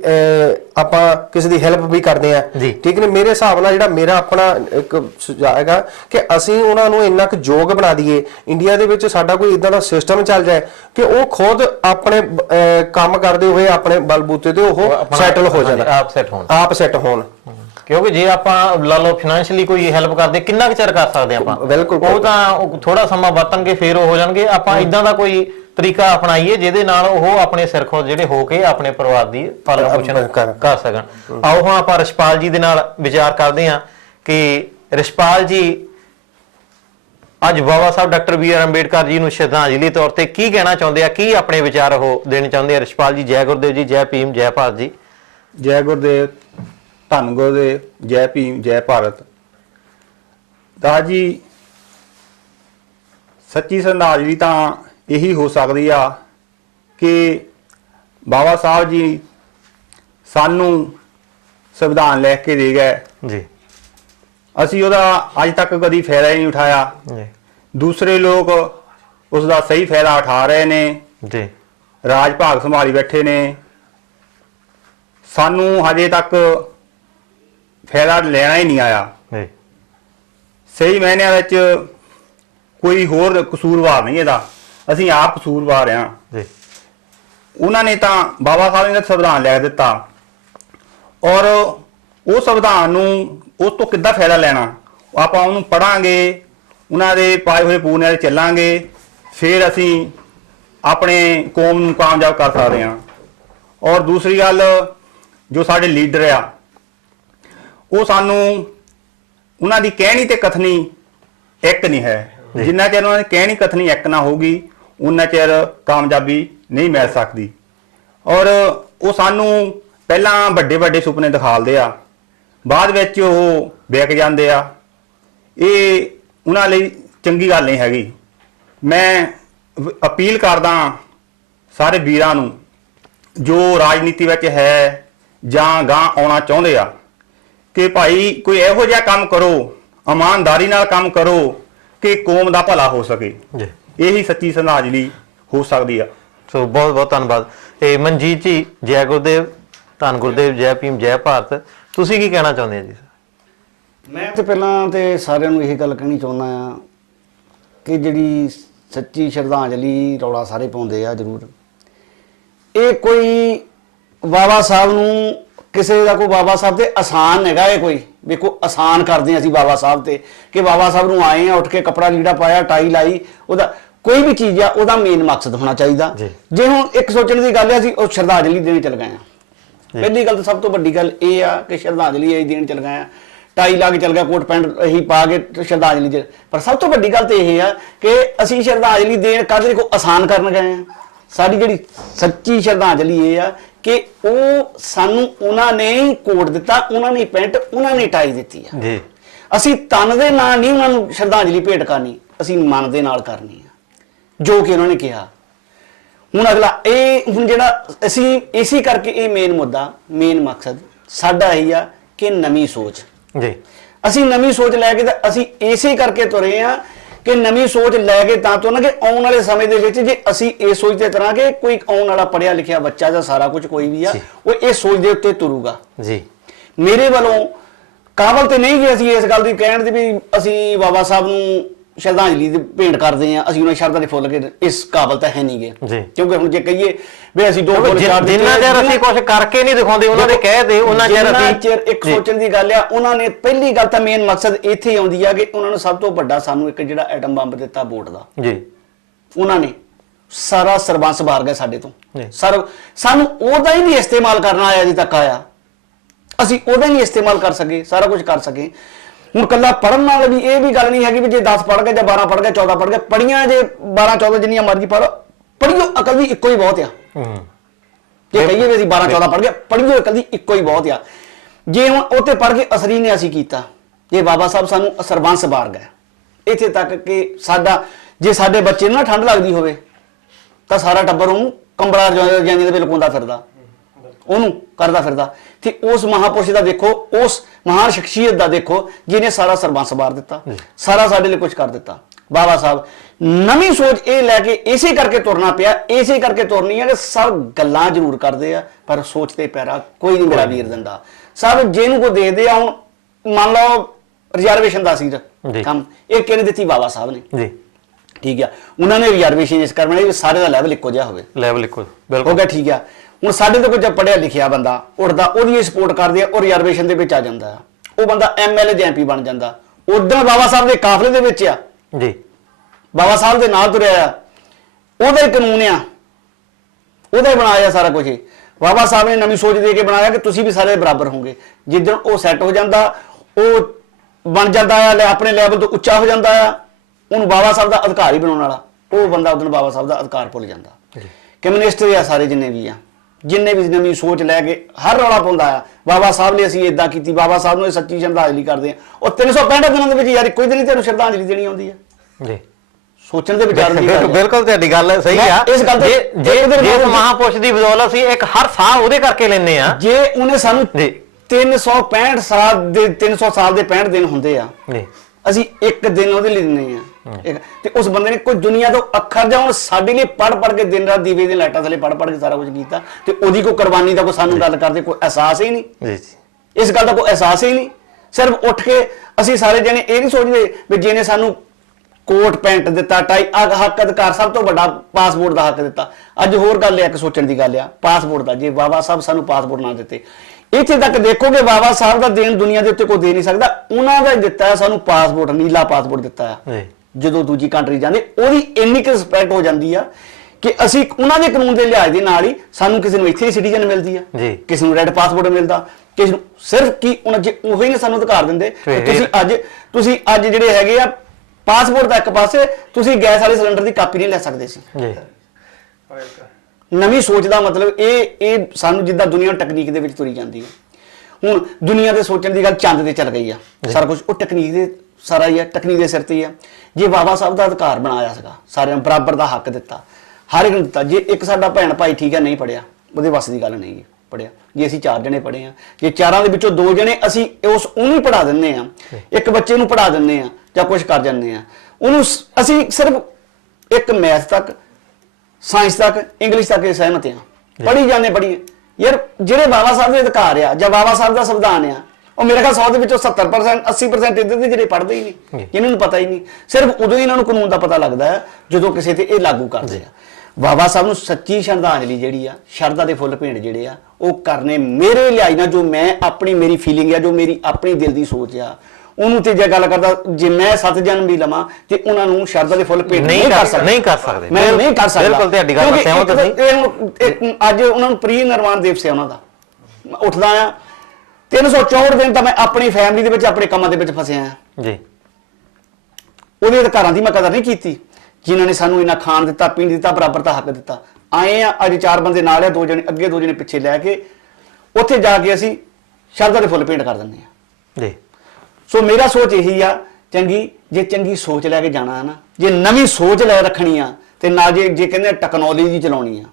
ਆਪਾਂ ਕਿਸੇ ਦੀ ਹੈਲਪ ਵੀ ਕਰਦੇ ਆ, ਠੀਕ ਨੇ। ਮੇਰੇ ਹਿਸਾਬ ਨਾਲ ਜਿਹੜਾ ਮੇਰਾ ਆਪਣਾ ਇੱਕ ਸੁਝਾਅ ਹੈਗਾ ਕਿ ਅਸੀਂ ਉਹਨਾਂ ਨੂੰ ਇੰਨਾ ਕੁ ਯੋਗ ਬਣਾ ਦਈਏ, ਇੰਡੀਆ ਦੇ ਵਿੱਚ ਸਾਡਾ ਕੋਈ ਇਦਾਂ ਦਾ ਸਿਸਟਮ ਚੱਲ ਜਾਏ ਕਿ ਉਹ ਖੁਦ ਆਪਣੇ ਕੰਮ ਕਰਦੇ ਹੋਏ ਆਪਣੇ ਬਲਬੂਤੇ ਤੇ ਉਹ ਸੈਟਲ ਹੋ ਜਾਣ, ਆਪ ਸੈਟ ਹੋਣ। ਕਿਉਂਕਿ ਜੇ ਆਪਾਂ ਲਾ ਲਓ ਫਾਈਨੈਂਸ਼ੀਅਲੀ ਕੋਈ ਹੈਲਪ ਕਰਦੇ, ਕਿੰਨਾ ਕੁ ਚਿਰ ਕਰ ਸਕਦੇ ਆਪਾਂ? ਬਿਲਕੁਲ, ਉਹ ਤਾਂ ਥੋੜਾ ਸਮਾਂ ਵਰਤਣਗੇ ਫਿਰ ਉਹ ਹੋ ਜਾਣਗੇ। ਆਪਾਂ ਇਦਾਂ ਦਾ ਕੋਈ ਤਰੀਕਾ ਅਪਣਾਈਏ ਜਿਹਦੇ ਨਾਲ ਉਹ ਆਪਣੇ ਸਿਰ ਖੁਦ ਜਿਹੜੇ ਹੋ ਕੇ ਆਪਣੇ ਪਰਿਵਾਰ ਦੀ ਪਾਲਣ ਪੋਸ਼ਣ ਕਰ ਸਕਣ। ਆਓ ਹੁਣ ਆਪਾਂ ਰਿਸ਼ਪਾਲ ਜੀ ਦੇ ਨਾਲ ਵਿਚਾਰ ਕਰਦੇ ਹਾਂ ਕਿ ਰਿਸ਼ਪਾਲ ਜੀ ਅੱਜ ਬਾਬਾ ਸਾਹਿਬ doctor B R Ambedkar ji ਨੂੰ ਸ਼ਰਧਾਂਜਲੀ ਤੌਰ ਤੇ ਕੀ ਕਹਿਣਾ ਚਾਹੁੰਦੇ ਆ, ਕੀ ਆਪਣੇ ਵਿਚਾਰ ਉਹ ਦੇਣੇ ਚਾਹੁੰਦੇ ਆ? ਰਿਸ਼ਪਾਲ ਜੀ, ਜੈ ਗੁਰਦੇਵ ਜੀ, ਜੈ ਭੀਮ, ਜੈ ਭਾਰਤ ਜੀ। ਜੈ ਗੁਰਦੇਵ, ਧੰਨ ਗੁਰਦੇਵ, ਜੈ ਭੀਮ, ਜੈ ਭਾਰਤ। ਦਾਸ ਜੀ, ਸੱਚੀ ਸ਼ਰਧਾਂਜਲੀ ਤਾਂ ਇਹੀ ਹੋ ਸਕਦੀ ਆ ਕਿ ਬਾਬਾ ਸਾਹਿਬ ਜੀ ਸਾਨੂੰ ਸੰਵਿਧਾਨ ਲਿਖ ਕੇ ਦੇ ਗਏ ਜੀ, ਅਸੀਂ ਉਹਦਾ ਅੱਜ ਤੱਕ ਕਦੀ ਫਾਇਦਾ ਹੀ ਨਹੀਂ ਉਠਾਇਆ ਜੀ। ਦੂਸਰੇ ਲੋਕ ਉਸ ਦਾ ਸਹੀ ਫਾਇਦਾ ਉਠਾ ਰਹੇ ਨੇ ਜੀ, ਰਾਜ ਭਾਗ ਸੰਭਾਲੀ ਬੈਠੇ ਨੇ। ਸਾਨੂੰ ਹਜੇ ਤੱਕ ਫਾਇਦਾ ਲੈਣਾ ਹੀ ਨਹੀਂ ਆਇਆ ਜੀ। ਸਹੀ ਮਾਇਨਿਆਂ ਵਿੱਚ ਕੋਈ ਹੋਰ ਕਸੂਰਵਾਰ ਨਹੀਂ ਇਹਦਾ, ਅਸੀਂ ਆਪ ਕਸੂਰਵਾਰ ਆ ਜੀ। ਉਹਨਾਂ ਨੇ ਤਾਂ ਬਾਬਾ ਸਾਹਿਬ ਨੇ ਸੰਵਿਧਾਨ ਲਿਖ ਦਿੱਤਾ, ਔਰ ਉਹ ਸੰਵਿਧਾਨ ਨੂੰ ਉਸ ਤੋਂ ਕਿੱਦਾਂ ਫਾਇਦਾ ਲੈਣਾ? ਆਪਾਂ ਉਹਨੂੰ ਪੜਾਂਗੇ, ਉਹਨਾਂ ਦੇ ਪਾਏ ਹੋਏ ਪੂਰਨਿਆਂ ਤੇ ਚੱਲਾਂਗੇ, ਫਿਰ ਅਸੀਂ ਆਪਣੇ ਕੌਮ ਨੂੰ ਕਾਮਯਾਬ ਕਰ ਸਕਦੇ ਹਾਂ। ਔਰ ਦੂਸਰੀ ਗੱਲ, ਜੋ ਸਾਡੇ ਲੀਡਰ ਆ, ਉਹ ਸਾਨੂੰ ਉਹਨਾਂ ਦੀ ਕਹਿਣੀ ਤੇ ਕਥਨੀ ਇੱਕ ਨਹੀਂ ਹੈ। ਜਿੰਨਾ ਚਿਰ ਉਹਨਾਂ ਦੀ ਕਹਿਣੀ ਕਥਨੀ ਇੱਕ ਨਾ ਹੋਊਗੀ, ਉਨਾ ਚਿਰ ਕਾਮਯਾਬੀ ਨਹੀਂ ਮਿਲ ਸਕਦੀ। ਔਰ ਉਹ ਸਾਨੂੰ ਪਹਿਲਾਂ ਵੱਡੇ ਵੱਡੇ ਸੁਪਨੇ ਦਿਖਾਲਦੇ ਆ, ਬਾਅਦ ਵਿੱਚ ਉਹ ਵਿਕ ਜਾਂਦੇ ਆ। ਇਹ ਉਹਨਾਂ ਲਈ ਚੰਗੀ ਗੱਲ ਨਹੀਂ ਹੈਗੀ। ਮੈਂ ਅਪੀਲ ਕਰਦਾ ਸਾਰੇ ਵੀਰਾਂ ਨੂੰ ਜੋ ਰਾਜਨੀਤੀ ਵਿੱਚ ਹੈ ਜਾਂ ਗਾਂ ਆਉਣਾ ਚਾਹੁੰਦੇ ਆ ਕਿ ਭਾਈ ਕੋਈ ਇਹੋ ਜਿਹਾ ਕੰਮ ਕਰੋ, ਇਮਾਨਦਾਰੀ ਨਾਲ ਕੰਮ ਕਰੋ ਕਿ ਕੌਮ ਦਾ ਭਲਾ ਹੋ ਸਕੇ। ਇਹੀ ਸੱਚੀ ਸ਼ਰਧਾਂਜਲੀ ਹੋ ਸਕਦੀ ਆ। ਸੋ ਬਹੁਤ ਬਹੁਤ ਧੰਨਵਾਦ। ਤੇ ਮਨਜੀਤ ਜੀ, ਜੈ ਗੁਰਦੇਵ, ਧੰਨ ਗੁਰਦੇਵ, ਜੈ ਭੀਮ, ਜੈ ਭਾਰਤ। ਤੁਸੀਂ ਕੀ ਕਹਿਣਾ ਚਾਹੁੰਦੇ ਆ ਜੀ? ਮੈਂ ਤੇ ਪਹਿਲਾਂ ਤੇ ਸਾਰਿਆਂ ਨੂੰ ਇਹ ਗੱਲ ਕਹਿਣੀ ਚਾਹੁੰਦਾ ਆ ਕਿ ਜਿਹੜੀ ਸੱਚੀ ਸ਼ਰਧਾਂਜਲੀ ਰੌਲਾ ਸਾਰੇ ਪਾਉਂਦੇ ਆ, ਜ਼ਰੂਰ ਇਹ ਕੋਈ ਬਾਬਾ ਸਾਹਿਬ ਨੂੰ, ਕਿਸੇ ਦਾ ਕੋਈ ਬਾਬਾ ਸਾਹਿਬ ਤੇ ਆਸਾਨ ਹੈਗਾ, ਇਹ ਕੋਈ ਵੇਖੋ ਆਸਾਨ ਕਰਦੇ ਅਸੀਂ ਬਾਬਾ ਸਾਹਿਬ ਤੇ ਕਿ ਬਾਬਾ ਸਾਹਿਬ ਨੂੰ ਆਏ ਆ, ਉੱਠ ਕੇ ਕੱਪੜਾ ਲੀੜਾ ਪਾਇਆ, ਟਾਈ ਲਾਈ, ਉਹਦਾ ਕੋਈ ਵੀ ਚੀਜ਼ ਆ ਉਹਦਾ ਮੇਨ ਮਕਸਦ ਹੋਣਾ ਚਾਹੀਦਾ। ਜੇ ਹੁਣ ਇੱਕ ਸੋਚਣ ਦੀ ਗੱਲ ਹੈ ਅਸੀਂ ਉਹ ਸ਼ਰਧਾਂਜਲੀ ਦੇਣ ਚਲ ਗਏ ਆ, ਪਹਿਲੀ ਗੱਲ ਤਾਂ ਸਭ ਤੋਂ ਵੱਡੀ ਗੱਲ ਇਹ ਆ ਕਿ ਸ਼ਰਧਾਂਜਲੀ ਇਹ ਦੇਣ ਚਲ ਗਏ ਆ, ਟਾਈ ਲਾ ਕੇ ਚਲ ਗਿਆ, ਕੋਟ ਪੈਂਟ ਇਹੀ ਪਾ ਕੇ ਸ਼ਰਧਾਂਜਲੀ ਦੇ। ਪਰ ਸਭ ਤੋਂ ਵੱਡੀ ਗੱਲ ਤੇ ਇਹ ਆ ਕਿ ਅਸੀਂ ਸ਼ਰਧਾਂਜਲੀ ਦੇਣ ਕਾਹਦੇ ਕੋ ਆਸਾਨ ਕਰਨ ਗਏ ਆ। ਸਾਡੀ ਜਿਹੜੀ ਸੱਚੀ ਸ਼ਰਧਾਂਜਲੀ ਇਹ ਆ ਕਿ ਉਹ ਸਾਨੂੰ ਉਹਨਾਂ ਨੇ ਹੀ ਕੋਟ ਦਿੱਤਾ, ਉਹਨਾਂ ਨੇ ਪੈਂਟ, ਉਹਨਾਂ ਨੇ ਟਾਈ ਦਿੱਤੀ ਆ ਜੀ। ਅਸੀਂ ਤਨ ਦੇ ਨਾਲ ਨਹੀਂ ਉਹਨਾਂ ਨੂੰ ਸ਼ਰਧਾਂਜਲੀ ਭੇਟ ਕਰਨੀ, ਅਸੀਂ ਮਨ ਦੇ ਨਾਲ ਕਰਨੀ ਆ ਜੋ ਕਿ ਉਹਨਾਂ ਨੇ ਕਿਹਾ। ਹੁਣ ਅਗਲਾ ਇਹ ਹੁਣ ਜਿਹੜਾ ਅਸੀਂ ਇਸੇ ਕਰਕੇ ਇਹ ਮੇਨ ਮੁੱਦਾ, ਮੇਨ ਮਕਸਦ ਸਾਡਾ ਇਹੀ ਆ ਕਿ ਨਵੀਂ ਸੋਚ ਜੀ, ਅਸੀਂ ਨਵੀਂ ਸੋਚ ਲੈ ਕੇ ਤਾਂ ਅਸੀਂ ਇਸੇ ਕਰਕੇ ਤੁਰੇ ਆ ਕਿ ਨਵੀਂ ਸੋਚ ਲੈ ਕੇ ਤਾਂ ਤੁਰਨਾ ਕਿ ਆਉਣ ਵਾਲੇ ਸਮੇਂ ਦੇ ਵਿੱਚ ਜੇ ਅਸੀਂ ਇਹ ਸੋਚਦੇ ਤਰਾਂ ਕਿ ਕੋਈ ਆਉਣ ਵਾਲਾ ਪੜ੍ਹਿਆ ਲਿਖਿਆ ਬੱਚਾ ਜਾਂ ਸਾਰਾ ਕੁਝ ਕੋਈ ਵੀ ਆ ਉਹ ਇਹ ਸੋਚ ਦੇ ਉੱਤੇ ਤੁਰੂਗਾ ਜੀ। ਮੇਰੇ ਵੱਲੋਂ ਕਾਬਲ ਤੇ ਨਹੀਂ ਕਿ ਅਸੀਂ ਇਸ ਗੱਲ ਦੀ ਕਹਿਣ ਦੀ ਵੀ ਅਸੀਂ ਬਾਬਾ ਸਾਹਿਬ ਨੂੰ ਸ਼ਰਧਾਂਜਲੀ ਦੀ ਭੇਂਟ ਕਰਦੇ ਆ, ਅਸੀਂ ਉਹਨਾਂ ਸ਼ਰਧਾ ਦੇ ਫੁੱਲ ਕੇ ਇਸ ਕਾਬਲ ਤਾਂ ਹੈ ਨਹੀਂਗੇ। ਜੀ। ਕਿਉਂਕਿ ਹੁਣ ਜੇ ਕਹੀਏ ਵੀ ਅਸੀਂ 2 ਫੁੱਲ ਚਾਰ ਦਿੱਤੇ, ਜਿੰਨਾ ਚਿਰ ਅਸੀਂ ਕੁਝ ਕਰਕੇ ਨਹੀਂ ਦਿਖਾਉਂਦੇ ਉਹਨਾਂ ਦੇ ਕਹਿ ਦੇ, ਉਹਨਾਂ ਚਿਰ ਜਿੰਨਾ ਅਸੀਂ ਚਿਰ ਇੱਕ ਸੋਚਣ ਦੀ ਗੱਲ ਆ। ਉਹਨਾਂ ਨੇ ਪਹਿਲੀ ਗੱਲ ਤਾਂ ਮੇਨ ਮਕਸਦ ਇੱਥੇ ਹੀ ਆਉਂਦੀ ਆ ਕਿ ਉਹਨਾਂ ਨੂੰ ਸਭ ਤੋਂ ਵੱਡਾ ਸਾਨੂੰ ਇੱਕ ਜਿਹੜਾ ਐਟਮ ਬੰਬ ਦਿੱਤਾ ਵੋਟ ਦਾ, ਜੀ ਉਹਨਾਂ ਨੇ ਸਾਰਾ ਸਰਬੰਸ ਬਾਰ ਗਿਆ ਸਾਡੇ ਤੋਂ। ਜੀ। ਸਾਨੂੰ ਉਹਦਾ ਹੀ ਨਹੀਂ ਇਸਤੇਮਾਲ ਕਰਨਾ ਆਇਆ, ਅਜੇ ਤੱਕ ਆਇਆ ਅਸੀਂ ਉਹਦਾ ਹੀ ਨਹੀਂ ਇਸਤੇਮਾਲ ਕਰ ਸਕੇ, ਸਾਰਾ ਕੁਝ ਕਰ ਸਕੇ। ਹੁਣ ਕੱਲਾ ਪੜਨ ਨਾਲ ਵੀ ਇਹ ਵੀ ਗੱਲ ਨਹੀਂ ਹੈਗੀ ਵੀ ਜੇ 10 ਪੜ ਗਏ ਜਾਂ 12 ਪੜ ਗਏ 14 ਪੜ ਗਏ, ਪੜੀਆਂ ਜੇ 12 14 ਜਿੰਨੀਆਂ ਮਰਜ਼ੀ ਪੜੋ, ਪੜੀਓ ਅਕਲ ਦੀ ਇੱਕੋ ਹੀ ਬਹੁਤ ਆ। ਜੇ ਕਹੀਏ ਵੀ ਅਸੀਂ 12 14 ਪੜ ਗਏ, ਪੜੀਓ ਅਕਲ ਦੀ ਇੱਕੋ ਹੀ ਬਹੁਤ ਆ। ਜੇ ਹੁਣ ਉੱਥੇ ਪੜ ਕੇ ਅਸਰੀ ਨੇ ਅਸੀਂ ਕੀਤਾ, ਜੇ ਬਾਬਾ ਸਾਹਿਬ ਸਾਨੂੰ ਸਰਬੰਸ ਬਾਰ ਗਏ ਇੱਥੇ ਤੱਕ ਕਿ ਸਾਡਾ ਜੇ ਸਾਡੇ ਬੱਚੇ ਨੂੰ ਨਾ ਠੰਡ ਲੱਗਦੀ ਹੋਵੇ ਤਾਂ ਸਾਰਾ ਟੱਬਰ ਉਹਨੂੰ ਕੰਬਲਾ ਰਜਾਈਆਂ ਦੇ ਵਿੱਚ ਲੁਕਾਉਂਦਾ ਫਿਰਦਾ, ਉਹਨੂੰ ਕਰਦਾ ਫਿਰਦਾ। ਤੇ ਉਸ ਮਹਾਪੁਰਸ਼ ਦਾ ਦੇਖੋ, ਉਸ ਮਹਾਨ ਸ਼ਖਸੀਅਤ ਦਾ ਦੇਖੋ ਜਿਹਨੇ ਸਾਰਾ ਸਰਬੰਸ ਬਾਰ ਦਿੱਤਾ, ਸਾਰਾ ਸਾਡੇ ਲਈ ਕੁਝ ਕਰ ਦਿੱਤਾ। ਬਾਬਾ ਸਾਹਿਬ ਨਵੀਂ ਸੋਚ ਇਹ ਲੈ ਕੇ ਇਸੇ ਕਰਕੇ ਤੁਰਨਾ ਪਿਆ, ਇਸੇ ਕਰਕੇ ਤੁਰਨੀ ਹੈ ਕਿ ਸਭ ਗੱਲਾਂ ਜ਼ਰੂਰ ਕਰਦੇ ਆ ਪਰ ਸੋਚ ਤੇ ਪੈਰਾ ਕੋਈ ਨਹੀਂ ਮੇਰਾ ਵੀਰ ਦਿੰਦਾ। ਸਭ ਜਿਹਨੂੰ ਕੋ ਦੇਖਦੇ ਆ, ਹੁਣ ਮੰਨ ਲਓ ਰਿਜ਼ਰਵੇਸ਼ਨ ਦਾ ਸੀ ਕੰਮ, ਇਹ ਕਿਹਨੇ ਦਿੱਤੀ? ਬਾਬਾ ਸਾਹਿਬ ਨੇ ਜੀ। ਠੀਕ ਆ, ਉਹਨਾਂ ਨੇ ਰਿਜ਼ਰਵੇਸ਼ਨ ਇਸ ਕਰ ਬਣਾਈ ਸਾਰੇ ਦਾ ਲੈਵਲ ਇੱਕੋ ਜਿਹਾ ਹੋਵੇ, ਲੈਵਲ ਇੱਕੋ, ਹੋ ਬਿਲਕੁਲ। ਗਿਆ ਠੀਕ ਆ। ਹੁਣ ਸਾਡੇ ਤੋਂ ਕੋਈ ਪੜਿਆ ਲਿਖਿਆ ਬੰਦਾ ਉੱਠਦਾ, ਉਹਦੀ ਸਪੋਰਟ ਕਰਦੇ ਆ, ਉਹ ਰਿਜ਼ਰਵੇਸ਼ਨ ਦੇ ਵਿੱਚ ਆ ਜਾਂਦਾ ਆ, ਉਹ ਬੰਦਾ ਐਮਐਲਏ ਜਾਂ ਐਮਪੀ ਬਣ ਜਾਂਦਾ। ਉਦੋਂ ਬਾਬਾ ਸਾਹਿਬ ਦੇ ਕਾਫਲੇ ਦੇ ਵਿੱਚ ਆ, ਜੀ। ਬਾਬਾ ਸਾਹਿਬ ਦੇ ਨਾਲ ਤੁਰਿਆ ਆ, ਉਹਦਾ ਹੀ ਕਾਨੂੰਨ ਆ, ਉਹਦਾ ਹੀ ਬਣਾਇਆ ਸਾਰਾ ਕੁਝ। ਬਾਬਾ ਸਾਹਿਬ ਨੇ ਨਵੀਂ ਸੋਚ ਦੇ ਕੇ ਬਣਾਇਆ ਕਿ ਤੁਸੀਂ ਵੀ ਸਾਰੇ ਬਰਾਬਰ ਹੋਗੇ। ਜਿੱਦਣ ਉਹ ਸੈੱਟ ਹੋ ਜਾਂਦਾ, ਉਹ ਬਣ ਜਾਂਦਾ ਆ, ਆਪਣੇ ਲੈਵਲ ਤੋਂ ਉੱਚਾ ਹੋ ਜਾਂਦਾ ਆ, ਉਹਨੂੰ ਬਾਬਾ ਸਾਹਿਬ ਦਾ ਅਧਿਕਾਰ ਹੀ ਬਣਾਉਣ ਵਾਲਾ, ਉਹ ਬੰਦਾ ਉਦੋਂ ਬਾਬਾ ਸਾਹਿਬ ਦਾ ਅਧਿਕਾਰ ਭੁੱਲ ਜਾਂਦਾ। ਕਮਿਊਨਿਸਟ ਆ ਸਾਰੇ ਜਿੰਨੇ ਵੀ ਆ, ਜਿੰਨੇ ਵੀ ਨਵੀਂ ਸੋਚ ਲੈ ਕੇ ਹਰ ਰੌਲਾ ਪਾਉਂਦਾ ਆ ਬਾਬਾ ਸਾਹਿਬ ਨੇ ਅਸੀਂ ਇਦਾਂ ਕੀਤੀ, ਬਾਬਾ ਸਾਹਿਬ ਨੂੰ ਸੱਚੀ ਸ਼ਰਧਾਂਜਲੀ ਕਰਦੇ ਆ। ਉਹ 365 ਦਿਨਾਂ ਦੇ ਵਿੱਚ ਯਾਰ ਕੋਈ ਦਿਨ ਹੀ ਤੈਨੂੰ ਸ਼ਰਧਾਂਜਲੀ ਦੇਣੀ ਆਉਂਦੀ ਆ। ਜੀ। ਸੋਚਣ ਦੇ ਵਿਚਾਰਨ ਦੀ ਗੱਲ ਬਿਲਕੁਲ ਤੁਹਾਡੀ ਗੱਲ ਸਹੀ ਆ। ਇਸ ਗੱਲ ਤੇ ਜੇ ਮਹਾਪੁਰਸ਼ ਦੀ ਬਦੌਲਤ ਅਸੀਂ ਇੱਕ ਹਰ ਸਾਹ ਉਹਦੇ ਕਰਕੇ ਲੈਂਦੇ ਆ। ਜੇ ਉਹਨੇ ਸਾਨੂੰ ਜੀ 365 ਸਾਲ ਦੇ 300 ਸਾਲ ਦੇ 65 ਦਿਨ ਹੁੰਦੇ ਆ, ਜੀ, ਅਸੀਂ ਇੱਕ ਦਿਨ ਉਹਦੇ ਲਈ ਦਿੰਦੇ ਆ। ਤੇ ਉਸ ਬੰਦੇ ਨੇ ਕੋਈ ਦੁਨੀਆ ਤੋਂ ਅੱਖਰ ਜਾਂ ਹੁਣ ਸਾਡੇ ਲਈ ਪੜ ਕੇ ਦਿਨ ਰਾਤ ਦੀਵੇ ਦੇ ਲਾਈਟਾਂ ਥੱਲੇ ਪੜ ਕੇ ਸਾਰਾ ਕੁਝ ਕੀਤਾ, ਤੇ ਉਹਦੀ ਕੋਈ ਕੁਰਬਾਨੀ ਦਾ ਕੋਈ ਸਾਨੂੰ ਗੱਲ ਕਰਦੇ ਕੋਈ ਅਹਿਸਾਸ ਹੀ ਨਹੀਂ। ਜੀ, ਜੀ। ਇਸ ਗੱਲ ਦਾ ਕੋਈ ਅਹਿਸਾਸ ਹੀ ਨਹੀਂ। ਸਿਰਫ ਉੱਠ ਕੇ ਅਸੀਂ ਸਾਰੇ ਜਣੇ ਇਹ ਨਹੀਂ ਸੋਚਦੇ ਵੀ ਜਿਹਨੇ ਸਾਨੂੰ ਕੋਟ ਪੈਂਟ ਦਿੱਤਾ, ਟਾਈ, ਹੱਕ ਅਧਿਕਾਰ ਸਭ ਤੋਂ ਵੱਡਾ ਪਾਸਪੋਰਟ ਦਾ ਹੱਕ ਦਿੱਤਾ। ਅੱਜ ਹੋਰ ਗੱਲ ਹੈ, ਇੱਕ ਸੋਚਣ ਦੀ ਗੱਲ ਆ ਪਾਸਪੋਰਟ ਦਾ। ਜੇ ਬਾਬਾ ਸਾਹਿਬ ਸਾਨੂੰ ਪਾਸਪੋਰਟ ਨਾ ਦਿੱਤੇ, ਇੱਥੇ ਤੱਕ ਦੇਖੋਗੇ ਬਾਬਾ ਸਾਹਿਬ ਦਾ ਦੇਣ ਦੁਨੀਆ ਦੇ ਉੱਤੇ ਕੋਈ ਦੇ ਨਹੀਂ ਸਕਦਾ, ਉਹਨਾਂ ਦਾ ਦਿੱਤਾ ਹੈ ਸਾਨੂੰ ਪਾਸਪੋਰਟ, ਨੀਲਾ ਪਾਸਪੋਰਟ ਦਿੱਤਾ ਆ। ਜਦੋਂ ਦੂਜੀ ਕੰਟਰੀ ਜਾਂਦੇ ਉਹਦੀ ਇੰਨੀ ਕੁ ਰਿਸਪੈਕਟ ਹੋ ਜਾਂਦੀ ਆ ਕਿ ਅਸੀਂ ਉਹਨਾਂ ਦੇ ਕਾਨੂੰਨ ਦੇ ਲਿਹਾਜ਼ ਦੇ ਨਾਲ ਹੀ ਸਾਨੂੰ ਕਿਸੇ ਨੂੰ ਇੱਥੇ ਸਿਟੀਜ਼ਨ ਮਿਲਦੀ ਆ, ਕਿਸੇ ਨੂੰ ਰੈੱਡ ਪਾਸਪੋਰਟ ਮਿਲਦਾ, ਕਿਸੇ ਨੂੰ ਸਿਰਫ ਕੀ ਉਹਨਾਂ ਜੇ ਉਹੀ ਨੇ ਸਾਨੂੰ ਅਧਿਕਾਰ ਦਿੰਦੇ। ਤੁਸੀਂ ਅੱਜ ਜਿਹੜੇ ਹੈਗੇ ਆ ਪਾਸਪੋਰਟ ਦਾ ਇੱਕ ਪਾਸੇ, ਤੁਸੀਂ ਗੈਸ ਵਾਲੇ ਸਿਲੰਡਰ ਦੀ ਕਾਪੀ ਨਹੀਂ ਲੈ ਸਕਦੇ ਸੀ। ਨਵੀਂ ਸੋਚ ਦਾ ਮਤਲਬ ਇਹ ਸਾਨੂੰ ਜਿੱਦਾਂ ਦੁਨੀਆ ਟੈਕਨੀਕ ਦੇ ਵਿੱਚ ਤੁਰੀ ਜਾਂਦੀ ਹੈ। ਹੁਣ ਦੁਨੀਆ ਦੇ ਸੋਚਣ ਦੀ ਗੱਲ ਚੰਦ ਤੇ ਚੱਲ ਗਈ ਆ, ਸਾਰਾ ਕੁਝ ਉਹ ਟੈਕਨੀਕ ਦੇ ਸਾਰਾ ਹੀ ਆ, ਟੈਕਨੀਕ ਦੇ ਸਿਰ ਤੇ ਹੀ ਆ। ਜੇ ਬਾਬਾ ਸਾਹਿਬ ਦਾ ਅਧਿਕਾਰ ਬਣਾਇਆ ਸੀਗਾ, ਸਾਰਿਆਂ ਨੂੰ ਬਰਾਬਰ ਦਾ ਹੱਕ ਦਿੱਤਾ, ਹਰ ਇੱਕ ਨੂੰ ਦਿੱਤਾ। ਜੇ ਇੱਕ ਸਾਡਾ ਭੈਣ ਭਾਈ ਠੀਕ ਹੈ ਨਹੀਂ ਪੜਿਆ, ਉਹਦੇ ਵੱਸ ਦੀ ਗੱਲ ਨਹੀਂ ਪੜਿਆ। ਜੇ ਅਸੀਂ 4 ਜਣੇ ਪੜੇ ਆ, ਜੇ 4 ਦੇ ਵਿੱਚੋਂ 2 ਜਣੇ ਅਸੀਂ ਉਹਨੂੰ ਪੜਾ ਦਿੰਦੇ ਆ, ਇੱਕ ਬੱਚੇ ਨੂੰ ਪੜਾ ਦਿੰਦੇ ਆ ਜਾਂ ਕੁਝ ਕਰ ਜਾਂਦੇ ਆ, ਉਹਨੂੰ ਅਸੀਂ ਸਿਰਫ ਇੱਕ ਮੈਥ ਤੱਕ, ਸਾਇੰਸ ਤੱਕ, ਇੰਗਲਿਸ਼ ਤੱਕ ਸਹਿਮਤ ਆ, ਪੜ੍ਹੀ ਜਾਂਦੇ ਯਾਰ। ਜਿਹੜੇ ਬਾਬਾ ਸਾਹਿਬ ਦੇ ਅਧਿਕਾਰ ਆ ਜਾਂ ਬਾਬਾ ਸਾਹਿਬ ਦਾ ਸੰਵਿਧਾਨ ਆ, ਉਹ ਮੇਰੇ ਖਿਆਲ 100 ਦੇ ਵਿੱਚੋਂ 70% 80% ਇੱਧਰ ਦੇ ਜਿਹੜੇ ਪੜ੍ਹਦੇ ਹੀ ਨਹੀਂ, ਇਹਨਾਂ ਨੂੰ ਪਤਾ ਹੀ ਨਹੀਂ। ਸਿਰਫ ਉਦੋਂ ਹੀ ਇਹਨਾਂ ਨੂੰ ਕਾਨੂੰਨ ਦਾ ਪਤਾ ਲੱਗਦਾ ਹੈ ਜਦੋਂ ਕਿਸੇ ਤੇ ਇਹ ਲਾਗੂ ਕਰਦੇ ਆ। ਬਾਬਾ ਸਾਹਿਬ ਨੂੰ ਸੱਚੀ ਸ਼ਰਧਾਂਜਲੀ ਜਿਹੜੀ ਆ, ਸ਼ਰਧਾ ਦੇ ਫੁੱਲ ਭੇਂਟ ਜਿਹੜੇ ਆ ਉਹ ਕਰਨੇ ਮੇਰੇ ਲਿਹਾਜ਼ ਨਾਲ, ਜੋ ਮੈਂ ਮੇਰੀ ਫੀਲਿੰਗ ਆ, ਜੋ ਮੇਰੀ ਆਪਣੀ ਦਿਲ ਦੀ ਸੋਚ ਆ, ਉਹਨੂੰ ਤੇ ਜੇ ਗੱਲ ਕਰਦਾ, ਜੇ ਮੈਂ 7 ਜਨਮ ਵੀ ਲਵਾਂ ਤੇ ਉਹਨਾਂ ਨੂੰ ਸ਼ਰਧਾ ਦੇ ਫੁੱਲ ਭੇਟ ਨਹੀਂ ਕਰ ਸਕਦੇ। ਮੈਂ ਨਹੀਂ ਕਰ ਸਕਦਾ। ਬਿਲਕੁਲ ਤੁਹਾਡੀ ਗੱਲ ਸਹਿਮਤ ਹਾਂ। ਅੱਜ ਉਹਨਾਂ ਨੂੰ ਪ੍ਰੀ ਨਿਰਵਾਣ ਦਿਵਸ ਹੈ ਉਹਨਾਂ ਦਾ, ਉੱਠਦਾ ਆ 364 ਦਿਨ ਤਾਂ ਮੈਂ ਆਪਣੀ ਫੈਮਿਲੀ ਦੇ ਵਿੱਚ ਆਪਣੇ ਕੰਮਾਂ ਦੇ ਵਿੱਚ ਫਸਿਆ ਆ ਜੀ। ਉਹਦੇ ਅਧਿਕਾਰਾਂ ਦੀ ਮੈਂ ਕਦਰ ਨਹੀਂ ਕੀਤੀ, ਜਿਨ੍ਹਾਂ ਨੇ ਸਾਨੂੰ ਇਹਨਾਂ ਖਾਣ ਦਿੱਤਾ, ਪੀਣ ਦਿੱਤਾ, ਬਰਾਬਰ ਦਾ ਹੱਕ ਦਿੱਤਾ। ਆਏ ਆ ਅੱਜ 4 ਬੰਦੇ ਨਾਲ ਆ, 2 ਜਣੇ ਅੱਗੇ 2 ਜਣੇ ਪਿੱਛੇ ਲੈ ਕੇ ਉੱਥੇ ਜਾ ਕੇ ਅਸੀਂ ਸ਼ਰਧਾ ਦੇ ਫੁੱਲ ਭੇਂਟ ਕਰ ਦਿੰਦੇ ਆ ਜੀ। ਸੋ ਮੇਰਾ ਸੋਚ ਇਹੀ ਆ, ਜੇ ਚੰਗੀ ਸੋਚ ਲੈ ਕੇ ਜਾਣਾ ਹੈ ਨਾ, ਜੇ ਨਵੀਂ ਸੋਚ ਲੈ ਰੱਖਣੀ ਆ, ਤੇ ਨਾਲ ਜੇ ਕਹਿੰਦੇ ਟੈਕਨੋਲੋਜੀ ਚਲਾਉਣੀ ਆ,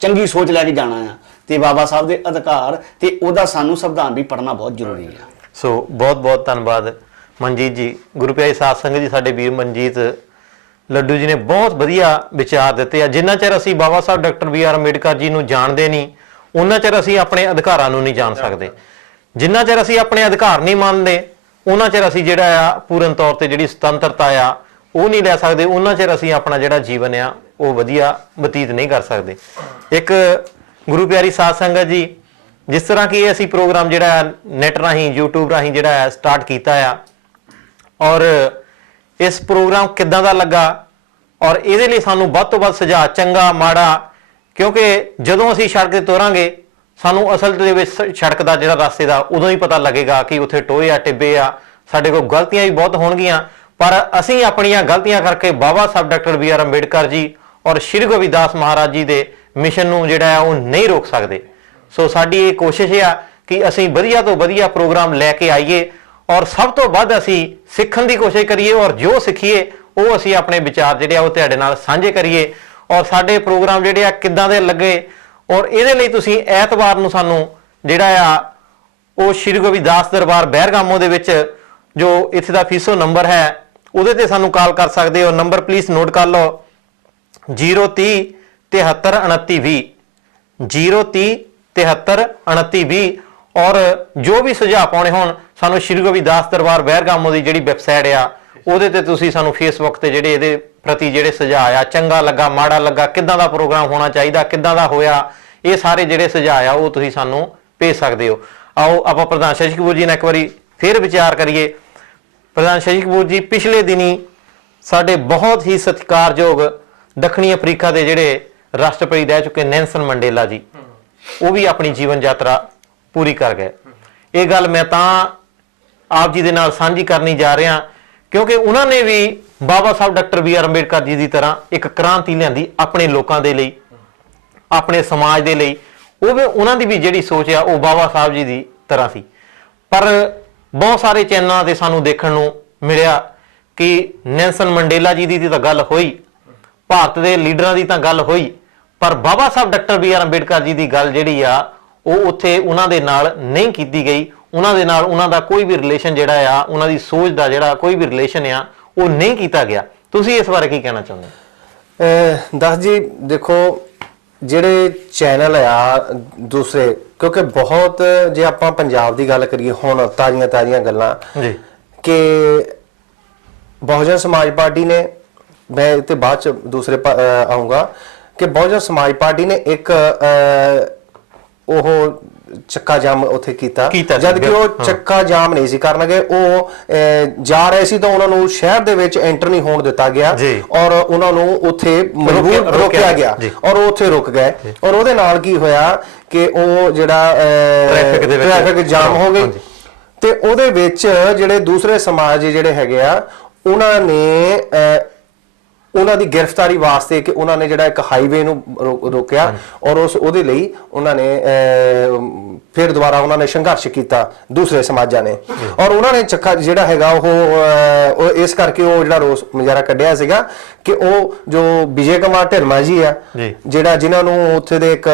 ਚੰਗੀ ਸੋਚ ਲੈ ਕੇ ਜਾਣਾ ਆ, ਤੇ ਬਾਬਾ ਸਾਹਿਬ ਦੇ ਅਧਿਕਾਰ ਤੇ ਉਹਦਾ ਸਾਨੂੰ ਸੰਵਿਧਾਨ ਵੀ ਪੜ੍ਹਨਾ ਬਹੁਤ ਜ਼ਰੂਰੀ ਆ। ਸੋ ਬਹੁਤ ਬਹੁਤ ਧੰਨਵਾਦ ਮਨਜੀਤ ਜੀ। ਗੁਰੂ ਪਿਆਰੀ ਸਾਧ ਸੰਗਤ ਜੀ, ਸਾਡੇ ਵੀਰ ਮਨਜੀਤ ਲੱਡੂ ਜੀ ਨੇ ਬਹੁਤ ਵਧੀਆ ਵਿਚਾਰ ਦਿੱਤੇ ਆ। ਜਿੰਨਾ ਚਿਰ ਅਸੀਂ ਬਾਬਾ ਸਾਹਿਬ ਡਾਕਟਰ BR ਅੰਬੇਡਕਰ ਜੀ ਨੂੰ ਜਾਣਦੇ ਨਹੀਂ, ਉਹਨਾਂ ਚਿਰ ਅਸੀਂ ਆਪਣੇ ਅਧਿਕਾਰਾਂ ਨੂੰ ਨਹੀਂ ਜਾਣ ਸਕਦੇ। ਜਿੰਨਾ ਚਿਰ ਅਸੀਂ ਆਪਣੇ ਅਧਿਕਾਰ ਨਹੀਂ ਮੰਨਦੇ, ਉਹਨਾਂ ਚਿਰ ਅਸੀਂ ਜਿਹੜਾ ਆ ਪੂਰਨ ਤੌਰ ਤੇ ਜਿਹੜੀ ਸੁਤੰਤਰਤਾ ਆ ਉਹ ਨਹੀਂ ਲੈ ਸਕਦੇ, ਉਹਨਾਂ ਚਿਰ ਅਸੀਂ ਆਪਣਾ ਜਿਹੜਾ ਜੀਵਨ ਆ ਉਹ ਵਧੀਆ ਬਤੀਤ ਨਹੀਂ ਕਰ ਸਕਦੇ। ਇੱਕ ਗੁਰੂ ਪਿਆਰੀ ਸਾਧ ਸੰਗਤ ਜੀ, ਜਿਸ ਤਰ੍ਹਾਂ ਕਿ ਇਹ ਅਸੀਂ ਪ੍ਰੋਗਰਾਮ ਜਿਹੜਾ ਨੈਟ ਰਾਹੀਂ YouTube ਰਾਹੀਂ ਜਿਹੜਾ ਸਟਾਰਟ ਕੀਤਾ ਆ, ਔਰ ਇਸ ਪ੍ਰੋਗਰਾਮ ਕਿੱਦਾਂ ਦਾ ਲੱਗਾ ਔਰ ਇਹਦੇ ਲਈ ਸਾਨੂੰ ਵੱਧ ਤੋਂ ਵੱਧ ਸੁਝਾਅ, ਚੰਗਾ ਮਾੜਾ, ਕਿਉਂਕਿ ਜਦੋਂ ਅਸੀਂ ਸੜਕ ਤੇ ਤੁਰਾਂਗੇ ਸਾਨੂੰ ਅਸਲ ਦੇ ਵਿੱਚ ਸੜਕ ਦਾ ਜਿਹੜਾ ਰਸਤੇ ਦਾ ਉਦੋਂ ਹੀ ਪਤਾ ਲੱਗੇਗਾ ਕਿ ਉੱਥੇ ਟੋਏ ਆ, ਟਿੱਬੇ ਆ, ਸਾਡੇ ਕੋਲ ਗਲਤੀਆਂ ਵੀ ਬਹੁਤ ਹੋਣਗੀਆਂ, ਪਰ ਅਸੀਂ ਆਪਣੀਆਂ ਗਲਤੀਆਂ ਕਰਕੇ ਬਾਬਾ ਸਾਹਿਬ ਡਾਕਟਰ B.R. ਅੰਬੇਡਕਰ ਜੀ ਔਰ ਸ਼੍ਰੀ ਗੁਰੂ ਰਵਿਦਾਸ ਮਹਾਰਾਜ ਜੀ ਦੇ ਮਿਸ਼ਨ ਨੂੰ ਜਿਹੜਾ ਆ ਉਹ ਨਹੀਂ ਰੋਕ ਸਕਦੇ। ਸੋ ਸਾਡੀ ਇਹ ਕੋਸ਼ਿਸ਼ ਆ ਕਿ ਅਸੀਂ ਵਧੀਆ ਤੋਂ ਵਧੀਆ ਪ੍ਰੋਗਰਾਮ ਲੈ ਕੇ ਆਈਏ ਔਰ ਸਭ ਤੋਂ ਵੱਧ ਅਸੀਂ ਸਿੱਖਣ ਦੀ ਕੋਸ਼ਿਸ਼ ਕਰੀਏ, ਔਰ ਜੋ ਸਿੱਖੀਏ ਉਹ ਅਸੀਂ ਆਪਣੇ ਵਿਚਾਰ ਜਿਹੜੇ ਆ ਉਹ ਤੁਹਾਡੇ ਨਾਲ ਸਾਂਝੇ ਕਰੀਏ। ਔਰ ਸਾਡੇ ਪ੍ਰੋਗਰਾਮ ਜਿਹੜੇ ਆ ਕਿੱਦਾਂ ਦੇ ਲੱਗੇ, ਔਰ ਇਹਦੇ ਲਈ ਤੁਸੀਂ ਐਤਵਾਰ ਨੂੰ ਸਾਨੂੰ ਜਿਹੜਾ ਆ ਉਹ ਸ਼੍ਰੀ ਗੁਰੂ ਰਵਿਦਾਸ ਦਰਬਾਰ ਬਹਿਰਗਾਮੋ ਦੇ ਵਿੱਚ ਜੋ ਇੱਥੇ ਦਾ ਫੀਸੋ ਨੰਬਰ ਹੈ ਉਹਦੇ ਤੇ ਸਾਨੂੰ ਕਾਲ ਕਰ ਸਕਦੇ ਹੋ। ਨੰਬਰ ਪਲੀਜ਼ ਨੋਟ ਕਰ ਲਓ 030 73 29 20 030 73 29 20। ਔਰ ਜੋ ਵੀ ਸੁਝਾਅ ਪਾਉਣੇ ਹੋਣ ਸਾਨੂੰ ਸ਼੍ਰੀ ਗੁਰੂ ਰਵਿਦਾਸ ਦਰਬਾਰ ਬਹਿਰਗਾਮੋ ਦੀ ਜਿਹੜੀ ਵੈਬਸਾਈਟ ਆ ਉਹਦੇ ਤੇ ਤੁਸੀਂ ਸਾਨੂੰ ਫੇਸਬੁੱਕ ਤੇ ਜਿਹੜੇ ਇਹਦੇ ਪ੍ਰਤੀ ਜਿਹੜੇ ਸੁਝਾਅ ਆ, ਚੰਗਾ ਲੱਗਾ ਮਾੜਾ ਲੱਗਾ, ਕਿੱਦਾਂ ਦਾ ਪ੍ਰੋਗਰਾਮ ਹੋਣਾ ਚਾਹੀਦਾ, ਕਿੱਦਾਂ ਦਾ ਹੋਇਆ, ਇਹ ਸਾਰੇ ਜਿਹੜੇ ਸੁਝਾਅ ਆ ਉਹ ਤੁਸੀਂ ਸਾਨੂੰ ਭੇਜ ਸਕਦੇ ਹੋ। ਆਓ ਆਪਾਂ ਪ੍ਰਧਾਨ ਸ਼ਸ਼ੀ ਕਪੂਰ ਜੀ ਨਾਲ ਇੱਕ ਵਾਰੀ ਫੇਰ ਵਿਚਾਰ ਕਰੀਏ। ਪ੍ਰਧਾਨ ਸ਼ਸ਼ੀ ਕਪੂਰ ਜੀ, ਪਿਛਲੇ ਦਿਨੀ ਸਾਡੇ ਬਹੁਤ ਹੀ ਸਤਿਕਾਰਯੋਗ ਦੱਖਣੀ ਅਫਰੀਕਾ ਦੇ ਜਿਹੜੇ ਰਾਸ਼ਟਰਪਤੀ ਰਹਿ ਚੁੱਕੇ ਨੈਲਸਨ ਮੰਡੇਲਾ ਜੀ, ਉਹ ਵੀ ਆਪਣੀ ਜੀਵਨ ਯਾਤਰਾ ਪੂਰੀ ਕਰ ਗਏ। ਇਹ ਗੱਲ ਮੈਂ ਤਾਂ ਆਪ ਜੀ ਦੇ ਨਾਲ ਸਾਂਝੀ ਕਰਨੀ ਜਾ ਰਿਹਾ ਕਿਉਂਕਿ ਉਹਨਾਂ ਨੇ ਵੀ ਬਾਬਾ ਸਾਹਿਬ ਡਾਕਟਰ B.R. ਅੰਬੇਡਕਰ ਜੀ ਦੀ ਤਰ੍ਹਾਂ ਇੱਕ ਕ੍ਰਾਂਤੀ ਲਿਆਂਦੀ ਆਪਣੇ ਲੋਕਾਂ ਦੇ ਲਈ, ਆਪਣੇ ਸਮਾਜ ਦੇ ਲਈ। ਉਹਨਾਂ ਦੀ ਵੀ ਜਿਹੜੀ ਸੋਚ ਆ ਉਹ ਬਾਬਾ ਸਾਹਿਬ ਜੀ ਦੀ ਤਰ੍ਹਾਂ ਸੀ। ਪਰ ਬਹੁਤ ਸਾਰੇ ਚੈਨਲਾਂ ਤੇ ਸਾਨੂੰ ਦੇਖਣ ਨੂੰ ਮਿਲਿਆ ਕਿ ਨੈਲਸਨ ਮੰਡੇਲਾ ਜੀ ਦੀ ਤਾਂ ਗੱਲ ਹੋਈ, ਭਾਰਤ ਦੇ ਲੀਡਰਾਂ ਦੀ ਤਾਂ ਗੱਲ ਹੋਈ, ਪਰ ਬਾਬਾ ਸਾਹਿਬ ਡਾਕਟਰ B.R. ਅੰਬੇਡਕਰ ਜੀ ਦੀ ਗੱਲ ਜਿਹੜੀ ਆ ਉਹ ਉੱਥੇ ਉਹਨਾਂ ਦੇ ਨਾਲ ਨਹੀਂ ਕੀਤੀ ਗਈ। ਉਹਨਾਂ ਦੇ ਨਾਲ ਉਹਨਾਂ ਦਾ ਕੋਈ ਵੀ ਰਿਲੇਸ਼ਨ ਜਿਹੜਾ ਆ, ਉਹਨਾਂ ਦੀ ਸੋਚ ਦਾ ਜਿਹੜਾ ਕੋਈ ਵੀ ਰਿਲੇਸ਼ਨ ਆ ਉਹ ਨਹੀਂ ਕੀਤਾ ਗਿਆ। ਤੁਸੀਂ ਇਸ ਬਾਰੇ ਕੀ ਕਹਿਣਾ ਚਾਹੁੰਦੇ? ਦਾਸ ਜੀ ਦੇਖੋ, ਜਿਹੜੇ ਚੈਨਲ ਆ ਦੂਸਰੇ, ਕਿਉਂਕਿ ਬਹੁਤ ਜੇ ਆਪਾਂ ਪੰਜਾਬ ਦੀ ਗੱਲ ਕਰੀਏ ਹੁਣ ਤਾਜ਼ੀਆਂ ਗੱਲਾਂ ਜੀ ਕਿ ਬਹੁਜਨ ਸਮਾਜ ਪਾਰਟੀ ਨੇ, ਮੈਂ ਇੱਥੇ ਬਾਅਦ ਚ ਦੂਸਰੇ ਆਉਂਗਾ, ਕਿ ਬਹੁਜਨ ਸਮਾਜ ਪਾਰਟੀ ਨੇ ਇੱਕ ਉਹ ਚੱਕਾ ਜਾਮ ਉੱਥੇ ਕੀਤਾ, ਜਦ ਕਿ ਉਹ ਚੱਕਾ ਜਾਮ ਨਹੀਂ ਸੀ ਕਰਨਗੇ। ਉਹ ਜਾ ਰਹੇ ਸੀ ਤਾਂ ਉਹਨਾਂ ਨੂੰ ਸ਼ਹਿਰ ਦੇ ਵਿੱਚ ਐਂਟਰ ਨਹੀਂ ਹੋਣ ਦਿੱਤਾ ਗਿਆ ਔਰ ਉਹਨਾਂ ਨੂੰ ਉੱਥੇ ਮਜਬੂਰ ਰੋਕਿਆ ਗਿਆ ਔਰ ਉਹ ਉੱਥੇ ਰੁਕ ਗਏ। ਔਰ ਉਹਦੇ ਨਾਲ ਕੀ ਹੋਇਆ ਕਿ ਉਹ ਜਿਹੜਾ ਟ੍ਰੈਫਿਕ ਜਾਮ ਹੋ ਗਈ ਤੇ ਉਹਦੇ ਵਿੱਚ ਜਿਹੜੇ ਦੂਸਰੇ ਸਮਾਜ ਜਿਹੜੇ ਹੈਗੇ ਆ ਉਹਨਾਂ ਨੇ ਉਹਨਾਂ ਦੀ ਗ੍ਰਿਫਤਾਰੀ ਵਾਸਤੇ ਕਿ ਉਹਨਾਂ ਨੇ ਜਿਹੜਾ ਇੱਕ ਹਾਈਵੇ ਨੂੰ ਰੋਕਿਆ ਔਰ ਉਹਦੇ ਲਈ ਉਹਨਾਂ ਨੇ ਫਿਰ ਦੁਬਾਰਾ ਉਹਨਾਂ ਨੇ ਸੰਘਰਸ਼ ਕੀਤਾ ਦੂਸਰੇ ਸਮਾਜਾਂ ਨੇ। ਔਰ ਉਹਨਾਂ ਨੇ ਚੱਕਾ ਜਿਹੜਾ ਹੈਗਾ ਉਹ ਇਸ ਕਰਕੇ ਉਹ ਜਿਹੜਾ ਰੋਸ ਮੁਜ਼ਾਹਰਾ ਕੱਢਿਆ ਸੀਗਾ ਕਿ ਉਹ ਜੋ ਵਿਜੇ ਕੁਮਾਰ ਢਿਲਮਾ ਜੀ ਆ, ਜਿਹੜਾ ਜਿਨ੍ਹਾਂ ਨੂੰ ਉੱਥੇ ਦੇ ਇੱਕ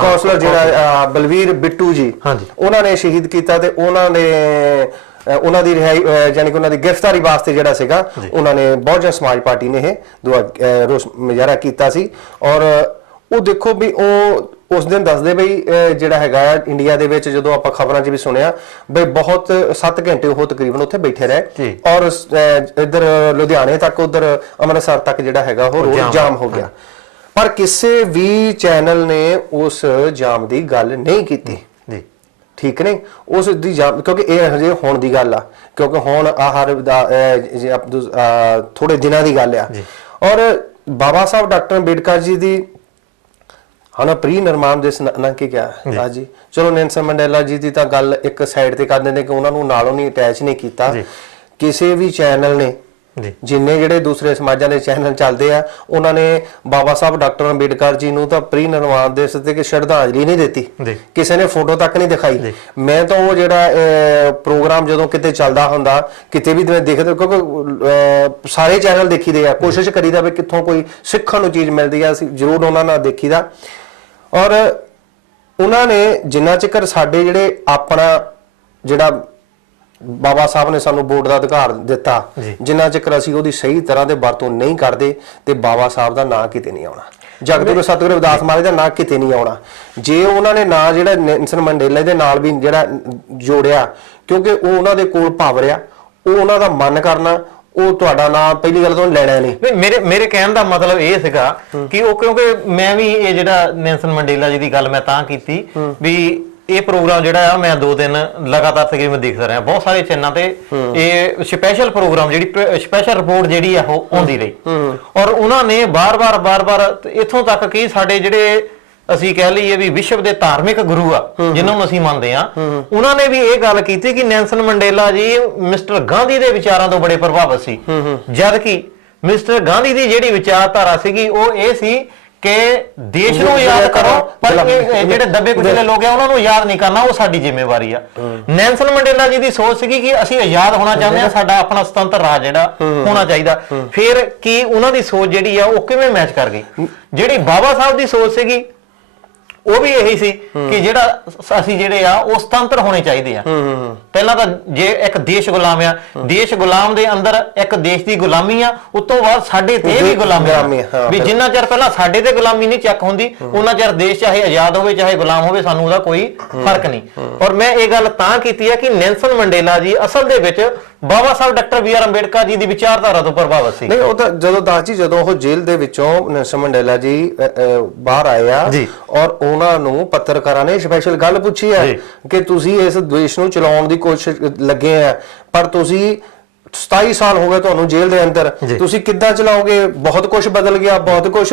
ਕੌਂਸਲਰ ਜਿਹੜਾ ਬਲਵੀਰ ਬਿੱਟੂ ਜੀ, ਉਹਨਾਂ ਨੇ ਸ਼ਹੀਦ ਕੀਤਾ ਤੇ ਉਹਨਾਂ ਦੀ ਰਿਹਾਈ ਯਾਨੀ ਕਿ ਉਹਨਾਂ ਦੀ ਗ੍ਰਿਫਤਾਰੀ ਵਾਸਤੇ ਜਿਹੜਾ ਸੀਗਾ ਉਹਨਾਂ ਨੇ ਬਹੁਜਨ ਸਮਾਜ ਪਾਰਟੀ ਨੇ ਇਹ ਰੋਸ ਮੁਜ਼ਾਹਰਾ ਕੀਤਾ ਸੀ। ਔਰ ਉਹ ਦੇਖੋ ਵੀ ਉਹ ਉਸ ਦਿਨ ਦੱਸਦੇ ਬਈ ਜਿਹੜਾ ਹੈਗਾ ਇੰਡੀਆ ਦੇ ਵਿੱਚ ਜਦੋਂ ਆਪਾਂ ਖਬਰਾਂ 'ਚ ਵੀ ਸੁਣਿਆ ਬਈ ਬਹੁਤ 7 ਘੰਟੇ ਉਹ ਤਕਰੀਬਨ ਉੱਥੇ ਬੈਠੇ ਰਹੇ ਔਰ ਇੱਧਰ ਲੁਧਿਆਣੇ ਤੱਕ ਉਧਰ ਅੰਮ੍ਰਿਤਸਰ ਤੱਕ ਜਿਹੜਾ ਹੈਗਾ ਉਹ ਰੋਡ ਜਾਮ ਹੋ ਗਿਆ। ਪਰ ਕਿਸੇ ਵੀ ਚੈਨਲ ਨੇ ਉਸ ਜਾਮ ਦੀ ਗੱਲ ਨਹੀਂ ਕੀਤੀ। ਠੀਕ ਨਹੀਂ, ਉਸ ਦੀ ਕਿਉਂਕਿ ਇਹ ਹਜੇ ਹੁਣ ਦੀ ਗੱਲ ਆ, ਕਿਉਂਕਿ ਹੁਣ ਥੋੜੇ ਦਿਨਾਂ ਦੀ ਗੱਲ ਆ। ਔਰ ਬਾਬਾ ਸਾਹਿਬ ਡਾਕਟਰ ਅੰਬੇਡਕਰ ਜੀ ਦੀ ਹਨਾ ਪ੍ਰੀ ਨਿਰਮਾਣ ਦਿਵਸ ਨਾ ਕੀ ਕਿਹਾ ਜੀ, ਚਲੋ ਨੈਲਸਨ ਮੰਡੇਲਾ ਜੀ ਦੀ ਤਾਂ ਗੱਲ ਇੱਕ ਸਾਈਡ ਤੇ ਕਰ ਦਿੰਦੇ ਕਿ ਉਹਨਾਂ ਨੂੰ ਨਾਲੋਂ ਨਹੀਂ ਅਟੈਚ ਨਹੀਂ ਕੀਤਾ। ਕਿਸੇ ਵੀ ਚੈਨਲ ਨੇ, ਜਿੰਨੇ ਜਿਹੜੇ ਦੂਸਰੇ ਸਮਾਜਾਂ ਦੇ ਚੈਨਲ ਚੱਲਦੇ ਆ, ਉਹਨਾਂ ਨੇ ਬਾਬਾ ਸਾਹਿਬ ਡਾਕਟਰ ਅੰਬੇਡਕਰ ਜੀ ਨੂੰ ਤਾਂ ਪ੍ਰੀ ਨਿਰਵਾਣ ਦਿਵਸ ਤੇ ਸ਼ਰਧਾਂਜਲੀ ਨਹੀਂ ਦਿੱਤੀ, ਕਿਸੇ ਨੇ ਫੋਟੋ ਤੱਕ ਨਹੀਂ ਦਿਖਾਈ। ਮੈਂ ਤਾਂ ਉਹ ਜਿਹੜਾ ਪ੍ਰੋਗਰਾਮ ਜਦੋਂ ਕਿਤੇ ਚੱਲਦਾ ਹੁੰਦਾ ਕਿਤੇ ਵੀ ਦੇਖਦੇ, ਕਿਉਂਕਿ ਸਾਰੇ ਚੈਨਲ ਦੇਖੀਦੇ ਆ, ਕੋਸ਼ਿਸ਼ ਕਰੀਦਾ ਵੀ ਕਿੱਥੋਂ ਕੋਈ ਸਿੱਖਣ ਨੂੰ ਚੀਜ਼ ਮਿਲਦੀ ਆ, ਅਸੀਂ ਜ਼ਰੂਰ ਉਹਨਾਂ ਨਾਲ ਦੇਖੀਦਾ। ਔਰ ਉਹਨਾਂ ਨੇ ਜਿੰਨਾ ਚਿਰ ਸਾਡੇ ਜਿਹੜੇ ਆਪਣਾ ਜਿਹੜਾ ਬਾਬਾ ਸਾਹਿਬ ਨੇ ਸਾਨੂੰ ਵੋਟ ਦਾ ਅਧਿਕਾਰ ਦਿੱਤਾ, ਜਿੰਨਾ ਚਿਰ ਅਸੀਂ ਉਹਦੀ ਸਹੀ ਤਰ੍ਹਾਂ ਦੇ ਵਰਤੋਂ ਨਹੀਂ ਕਰਦੇ ਤੇ ਬਾਬਾ ਸਾਹਿਬ ਦਾ ਨਾਂ ਕਿਤੇ ਨਹੀਂ ਆਉਣਾ, ਜਗਤਗੁਰੂ ਸਤਿਗੁਰੂ ਰਵਿਦਾਸ ਮਹਾਰਾਜ ਦਾ ਨਾਂ ਕਿਤੇ ਨਹੀਂ ਆਉਣਾ। ਜੇ ਉਹਨਾਂ ਨੇ ਨਾਂ ਜਿਹੜਾ ਨੈਲਸਨ ਮੰਡੇਲਾ ਦੇ ਨਾਲ ਵੀ ਜਿਹੜਾ ਜੋੜਿਆ, ਕਿਉਂਕਿ ਉਹ ਉਹਨਾਂ ਦੇ ਕੋਲ ਪਾਵਰ ਆ, ਉਹ ਉਹਨਾਂ ਦਾ ਮਨ ਕਰਨਾ, ਉਹ ਤੁਹਾਡਾ ਨਾਮ ਪਹਿਲੀ ਗੱਲ ਤੋਂ ਲੈਣਾ ਨਹੀਂ। ਮੇਰੇ ਕਹਿਣ ਦਾ ਮਤਲਬ ਇਹ ਸੀਗਾ ਕਿ ਉਹ, ਕਿਉਂਕਿ ਮੈਂ ਵੀ ਇਹ ਜਿਹੜਾ ਨੈਲਸਨ ਮੰਡੇਲਾ ਜੀ ਦੀ ਗੱਲ ਮੈਂ ਤਾਂ ਕੀਤੀ ਵੀ ਇਹ ਪ੍ਰੋਗਰਾਮ ਜਿਹੜਾ ਆ ਮੈਂ 2 ਦਿਨ ਲਗਾਤਾਰ ਤਕਰੀਬਨ ਦੇਖਦਾ ਰਿਹਾ ਬਹੁਤ ਸਾਰੇ ਚੈਨਲਾਂ ਤੇ। ਇਹ ਸਪੈਸ਼ਲ ਪ੍ਰੋਗਰਾਮ ਜਿਹੜੀ ਸਪੈਸ਼ਲ ਰਿਪੋਰਟ ਜਿਹੜੀ ਆ ਉਹ ਆਉਂਦੀ ਰਹੀ, ਔਰ ਉਹਨਾਂ ਨੇ ਬਾਰ-ਬਾਰ ਇੱਥੋਂ ਤੱਕ ਕਿ ਸਾਡੇ ਜਿਹੜੇ ਅਸੀਂ ਕਹਿ ਲਈਏ ਵੀ ਵਿਸ਼ਵ ਦੇ ਧਾਰਮਿਕ ਗੁਰੂ ਆ ਜਿਨ੍ਹਾਂ ਨੂੰ ਅਸੀਂ ਮੰਨਦੇ ਆ, ਉਹਨਾਂ ਨੇ ਵੀ ਇਹ ਗੱਲ ਕੀਤੀ ਕਿ ਨੈਲਸਨ ਮੰਡੇਲਾ ਜੀ ਮਿਸਟਰ ਗਾਂਧੀ ਦੇ ਵਿਚਾਰਾਂ ਤੋਂ ਬੜੇ ਪ੍ਰਭਾਵਿਤ ਸੀ, ਜਦ ਕਿ ਮਿਸਟਰ ਗਾਂਧੀ ਦੀ ਜਿਹੜੀ ਵਿਚਾਰਧਾਰਾ ਸੀਗੀ ਉਹ ਇਹ ਸੀ ਕਿ ਦੇਸ਼ ਨੂੰ ਯਾਦ ਕਰੋ, ਪਰ ਇਹ ਜਿਹੜੇ ਦੱਬੇ ਕੁਚਲੇ ਲੋਕ ਆ ਉਹਨਾਂ ਨੂੰ ਯਾਦ ਨਹੀਂ ਕਰਨਾ, ਉਹ ਸਾਡੀ ਜ਼ਿੰਮੇਵਾਰੀ ਆ। ਨੈਲਸਨ ਮੰਡੇਲਾ ਜੀ ਦੀ ਸੋਚ ਸੀਗੀ ਕਿ ਅਸੀਂ ਆਜ਼ਾਦ ਹੋਣਾ ਚਾਹੁੰਦੇ ਆ, ਸਾਡਾ ਆਪਣਾ ਸੁਤੰਤਰ ਰਾਜ ਜਿਹੜਾ ਹੋਣਾ ਚਾਹੀਦਾ। ਫਿਰ ਕੀ ਉਹਨਾਂ ਦੀ ਸੋਚ ਜਿਹੜੀ ਆ ਉਹ ਕਿਵੇਂ ਮੈਚ ਕਰ ਗਈ? ਜਿਹੜੀ ਬਾਬਾ ਸਾਹਿਬ ਦੀ ਸੋਚ ਸੀਗੀ ਉਹ ਵੀ ਇਹੀ ਸੀ ਕਿ ਜਿਹੜਾ ਅਸੀਂ ਜਿਹੜੇ ਆ ਉਹ ਸੁਤੰਤਰ ਹੋਣੇ ਚਾਹੀਦੇ ਆ। ਪਹਿਲਾਂ ਤਾਂ ਜੇ ਇੱਕ ਦੇਸ਼ ਗੁਲਾਮ ਆ, ਦੇਸ਼ ਗੁਲਾਮ ਦੇ ਅੰਦਰ ਇੱਕ ਦੇਸ਼ ਦੀ ਗੁਲਾਮੀ ਆ, ਉਸ ਤੋਂ ਬਾਅਦ ਸਾਡੇ ਤੇ ਵੀ ਗੁਲਾਮੀ ਆ ਵੀ ਜਿੰਨਾ ਚਿਰ ਪਹਿਲਾਂ ਸਾਡੇ ਤੇ ਗੁਲਾਮੀ ਨਹੀਂ ਚੈੱਕ ਹੁੰਦੀ ਉਹਨਾਂ ਚਿਰ ਦੇਸ਼ ਚਾਹੇ ਆਜ਼ਾਦ ਹੋਵੇ ਚਾਹੇ ਗੁਲਾਮ ਹੋਵੇ ਸਾਨੂੰ ਉਹਦਾ ਕੋਈ ਫਰਕ ਨਹੀਂ। ਔਰ ਮੈਂ ਇਹ ਗੱਲ ਤਾਂ ਕੀਤੀ ਹੈ ਕਿ ਨੈਲਸਨ ਮੰਡੇਲਾ ਜੀ ਅਸਲ ਦੇ ਵਿੱਚ ਬਾਬਾ ਸਾਹਿਬ doctor B R Ambedkar ji ਦੀ ਵਿਚਾਰਧਾਰਾ ਤੋਂ ਪ੍ਰਭਾਵਿਤ ਸੀ। ਨਹੀਂ, ਉਹ ਤਾਂ ਜਦੋਂ ਦਾਸ ਜੀ ਜਦੋਂ ਉਹ ਜੇਲ੍ਹ ਦੇ ਵਿੱਚੋਂ ਨੈਲਸਨ ਮੰਡੇਲਾ ਜੀ ਬਾਹਰ ਆਏ ਆ ਔਰ ਉਹਨਾਂ ਨੂੰ ਪੱਤਰਕਾਰਾਂ ਨੇ ਸਪੈਸ਼ਲ ਗੱਲ ਪੁੱਛੀ ਹੈ ਕਿ ਤੁਸੀਂ ਇਸ ਦੇਸ਼ ਨੂੰ ਚਲਾਉਣ ਦੀ ਕੋਸ਼ਿਸ਼ ਲੱਗੇ ਆ, ਪਰ ਤੁਸੀਂ 27 ਸਾਲ ਹੋ ਗਏ ਤੁਹਾਨੂੰ ਜੇਲ੍ਹ ਦੇ ਅੰਦਰ, ਤੁਸੀਂ ਕਿੱਦਾਂ ਚਲਾਓਗੇ? ਬਹੁਤ ਕੁਝ ਬਦਲ ਗਿਆ, ਬਹੁਤ ਕੁਝ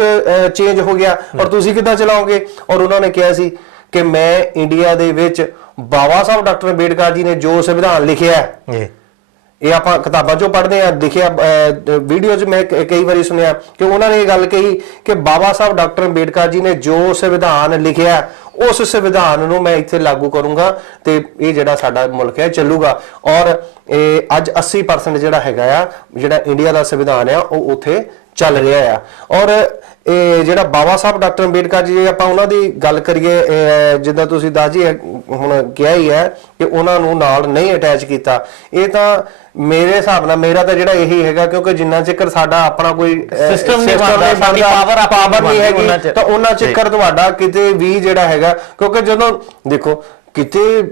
ਚੇਂਜ ਹੋ ਗਿਆ, ਔਰ ਤੁਸੀਂ ਕਿੱਦਾਂ ਚਲਾਓਗੇ? ਔਰ ਉਹਨਾਂ ਨੇ ਕਿਹਾ ਸੀ ਕਿ ਮੈਂ ਇੰਡੀਆ ਦੇ ਵਿੱਚ ਬਾਬਾ ਸਾਹਿਬ ਡਾਕਟਰ ਅੰਬੇਡਕਰ ਜੀ ਨੇ ਜੋ ਸੰਵਿਧਾਨ ਲਿਖਿਆ, ਇਹ ਆਪਾਂ ਕਿਤਾਬਾਂ ਚੋਂ ਪੜ੍ਹਦੇ ਆ, ਦੇਖਿਆ ਵੀਡੀਓ 'ਚ ਮੈਂ ਕਈ ਵਾਰੀ ਸੁਣਿਆ ਕਿ ਉਹਨਾਂ ਨੇ ਇਹ ਗੱਲ ਕਹੀ ਕਿ ਬਾਬਾ ਸਾਹਿਬ ਡਾਕਟਰ ਅੰਬੇਡਕਰ ਜੀ ਨੇ ਜੋ ਸੰਵਿਧਾਨ ਲਿਖਿਆ ਉਸ ਸੰਵਿਧਾਨ ਨੂੰ ਮੈਂ ਇੱਥੇ ਲਾਗੂ ਕਰੂੰਗਾ ਤੇ ਇਹ ਜਿਹੜਾ ਸਾਡਾ ਮੁਲਕ ਹੈ ਚੱਲੂਗਾ। ਔਰ ਇਹ ਅੱਜ 80% ਜਿਹੜਾ ਹੈਗਾ ਆ ਜਿਹੜਾ ਇੰਡੀਆ ਦਾ ਸੰਵਿਧਾਨ ਆ ਉਹ ਉੱਥੇ ਚੱਲ ਰਿਹਾ ਆ। ਔਰ ਇਹ ਜਿਹੜਾ ਬਾਬਾ ਸਾਹਿਬ ਡਾਕਟਰ ਅੰਬੇਡਕਰ ਜੀ ਆਪਾਂ ਉਹਨਾਂ ਦੀ ਗੱਲ ਕਰੀਏ, ਜਿੱਦਾਂ ਤੁਸੀਂ ਦਾਸ ਜੀ ਹੁਣ ਕਿਹਾ ਹੀ ਹੈ ਕਿ ਉਹਨਾਂ ਨੂੰ ਨਾਲ ਨਹੀਂ ਅਟੈਚ ਕੀਤਾ, ਇਹ ਤਾਂ ਮੇਰੇ ਹਿਸਾਬ ਨਾਲ ਮੇਰਾ ਤਾਂ ਜਿਹੜਾ ਇਹੀ ਹੈਗਾ ਕਿਉਂਕਿ ਜਿੰਨਾ ਚਿਰ ਸਾਡਾ ਆਪਣਾ ਕੋਈ ਸਿਸਟਮ ਨਹੀਂ ਬਣਦਾ, ਸਾਡੀ ਪਾਵਰ ਨਹੀਂ ਹੈਗੀ ਤਾਂ ਉਹਨਾਂ ਚਿਰ ਤੁਹਾਡਾ ਕਿਤੇ ਵੀ ਜਿਹੜਾ ਹੈਗਾ, ਕਿਉਂਕਿ ਜਦੋਂ ਦੇਖੋ ਕਿਤੇ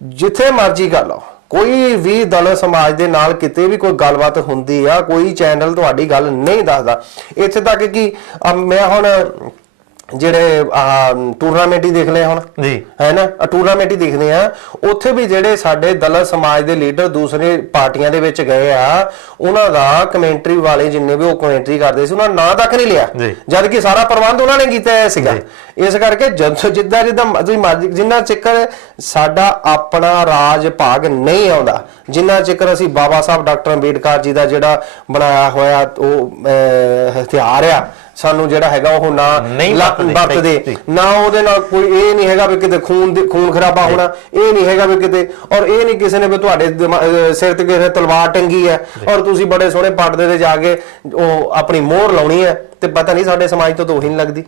ਜਿੱਥੇ ਮਰਜ਼ੀ ਕਰ ਲਓ ਕੋਈ ਵੀ ਦਲ ਸਮਾਜ ਦੇ ਨਾਲ ਕਿਤੇ ਵੀ ਕੋਈ ਗੱਲਬਾਤ ਹੁੰਦੀ ਆ ਕੋਈ ਚੈਨਲ ਤੁਹਾਡੀ ਗੱਲ ਨਹੀਂ ਦੱਸਦਾ। ਇੱਥੇ ਤੱਕ ਕਿ ਮੈਂ ਹੁਣ ਜਿਹੜੇ ਟੂਰਨਾਮੈਂਟ ਹੀ ਦੇਖ ਲਏ ਹੁਣ ਜੀ ਹੈ ਨਾ, ਟੂਰਨਾਮੈਂਟ ਹੀ ਦੇਖਦੇ ਆ, ਉੱਥੇ ਵੀ ਜਿਹੜੇ ਸਾਡੇ ਦਲ ਸਮਾਜ ਦੇ ਲੀਡਰ ਦੂਸਰੇ ਪਾਰਟੀਆਂ ਦੇ ਵਿੱਚ ਗਏ ਆ ਉਹਨਾਂ ਦਾ ਕਮੈਂਟਰੀ ਵਾਲੇ ਜਿੰਨੇ ਵੀ ਉਹ ਕਮੈਂਟਰੀ ਕਰਦੇ ਸੀ ਉਹਨਾਂ ਨਾਂ ਤੱਕ ਨਹੀਂ ਲਿਆ, ਜਦ ਕਿ ਸਾਰਾ ਪ੍ਰਬੰਧ ਉਹਨਾਂ ਨੇ ਕੀਤਾ ਸੀਗਾ। ਇਸ ਕਰਕੇ ਜਿੱਦਾਂ ਤੁਸੀਂ ਮਰਜ਼ੀ ਜਿੰਨਾ ਚਿਰ ਸਾਡਾ ਆਪਣਾ ਰਾਜ ਭਾਗ ਨਹੀਂ ਆਉਂਦਾ, ਜਿੰਨਾ ਚਿਰ ਅਸੀਂ ਬਾਬਾ ਸਾਹਿਬ ਡਾਕਟਰ ਅੰਬੇਡਕਰ ਜੀ ਦਾ ਜਿਹੜਾ ਬਣਾਇਆ ਹੋਇਆ ਉਹ ਹਥਿਆਰ ਆ ਸਾਨੂੰ ਜਿਹੜਾ ਹੈਗਾ ਉਹ ਨਾ ਵਰਤਦੇ ਨਾ, ਉਹਦੇ ਨਾਲ ਕੋਈ ਇਹ ਨਹੀਂ ਹੈਗਾ ਵੀ ਕਿਤੇ ਖੂਨ ਖਰਾਬਾ ਹੋਣਾ, ਇਹ ਨਹੀਂ ਹੈਗਾ ਵੀ ਕਿਤੇ, ਔਰ ਇਹ ਨਹੀਂ ਕਿਸੇ ਨੇ ਵੀ ਤੁਹਾਡੇ ਸਿਰ ਤੇ ਕਿਸੇ ਤਲਵਾਰ ਟੰਗੀ ਹੈ ਔਰ ਤੁਸੀਂ ਬੜੇ ਸੋਹਣੇ ਪਰਦੇ ਤੇ ਜਾ ਕੇ ਉਹ ਆਪਣੀ ਮੋਹਰ ਲਾਉਣੀ ਹੈ ਤੇ ਪਤਾ ਨਹੀਂ ਸਾਡੇ ਸਮਾਜ ਤੋਂ ਉਹੀ ਨਹੀਂ ਲੱਗਦੀ।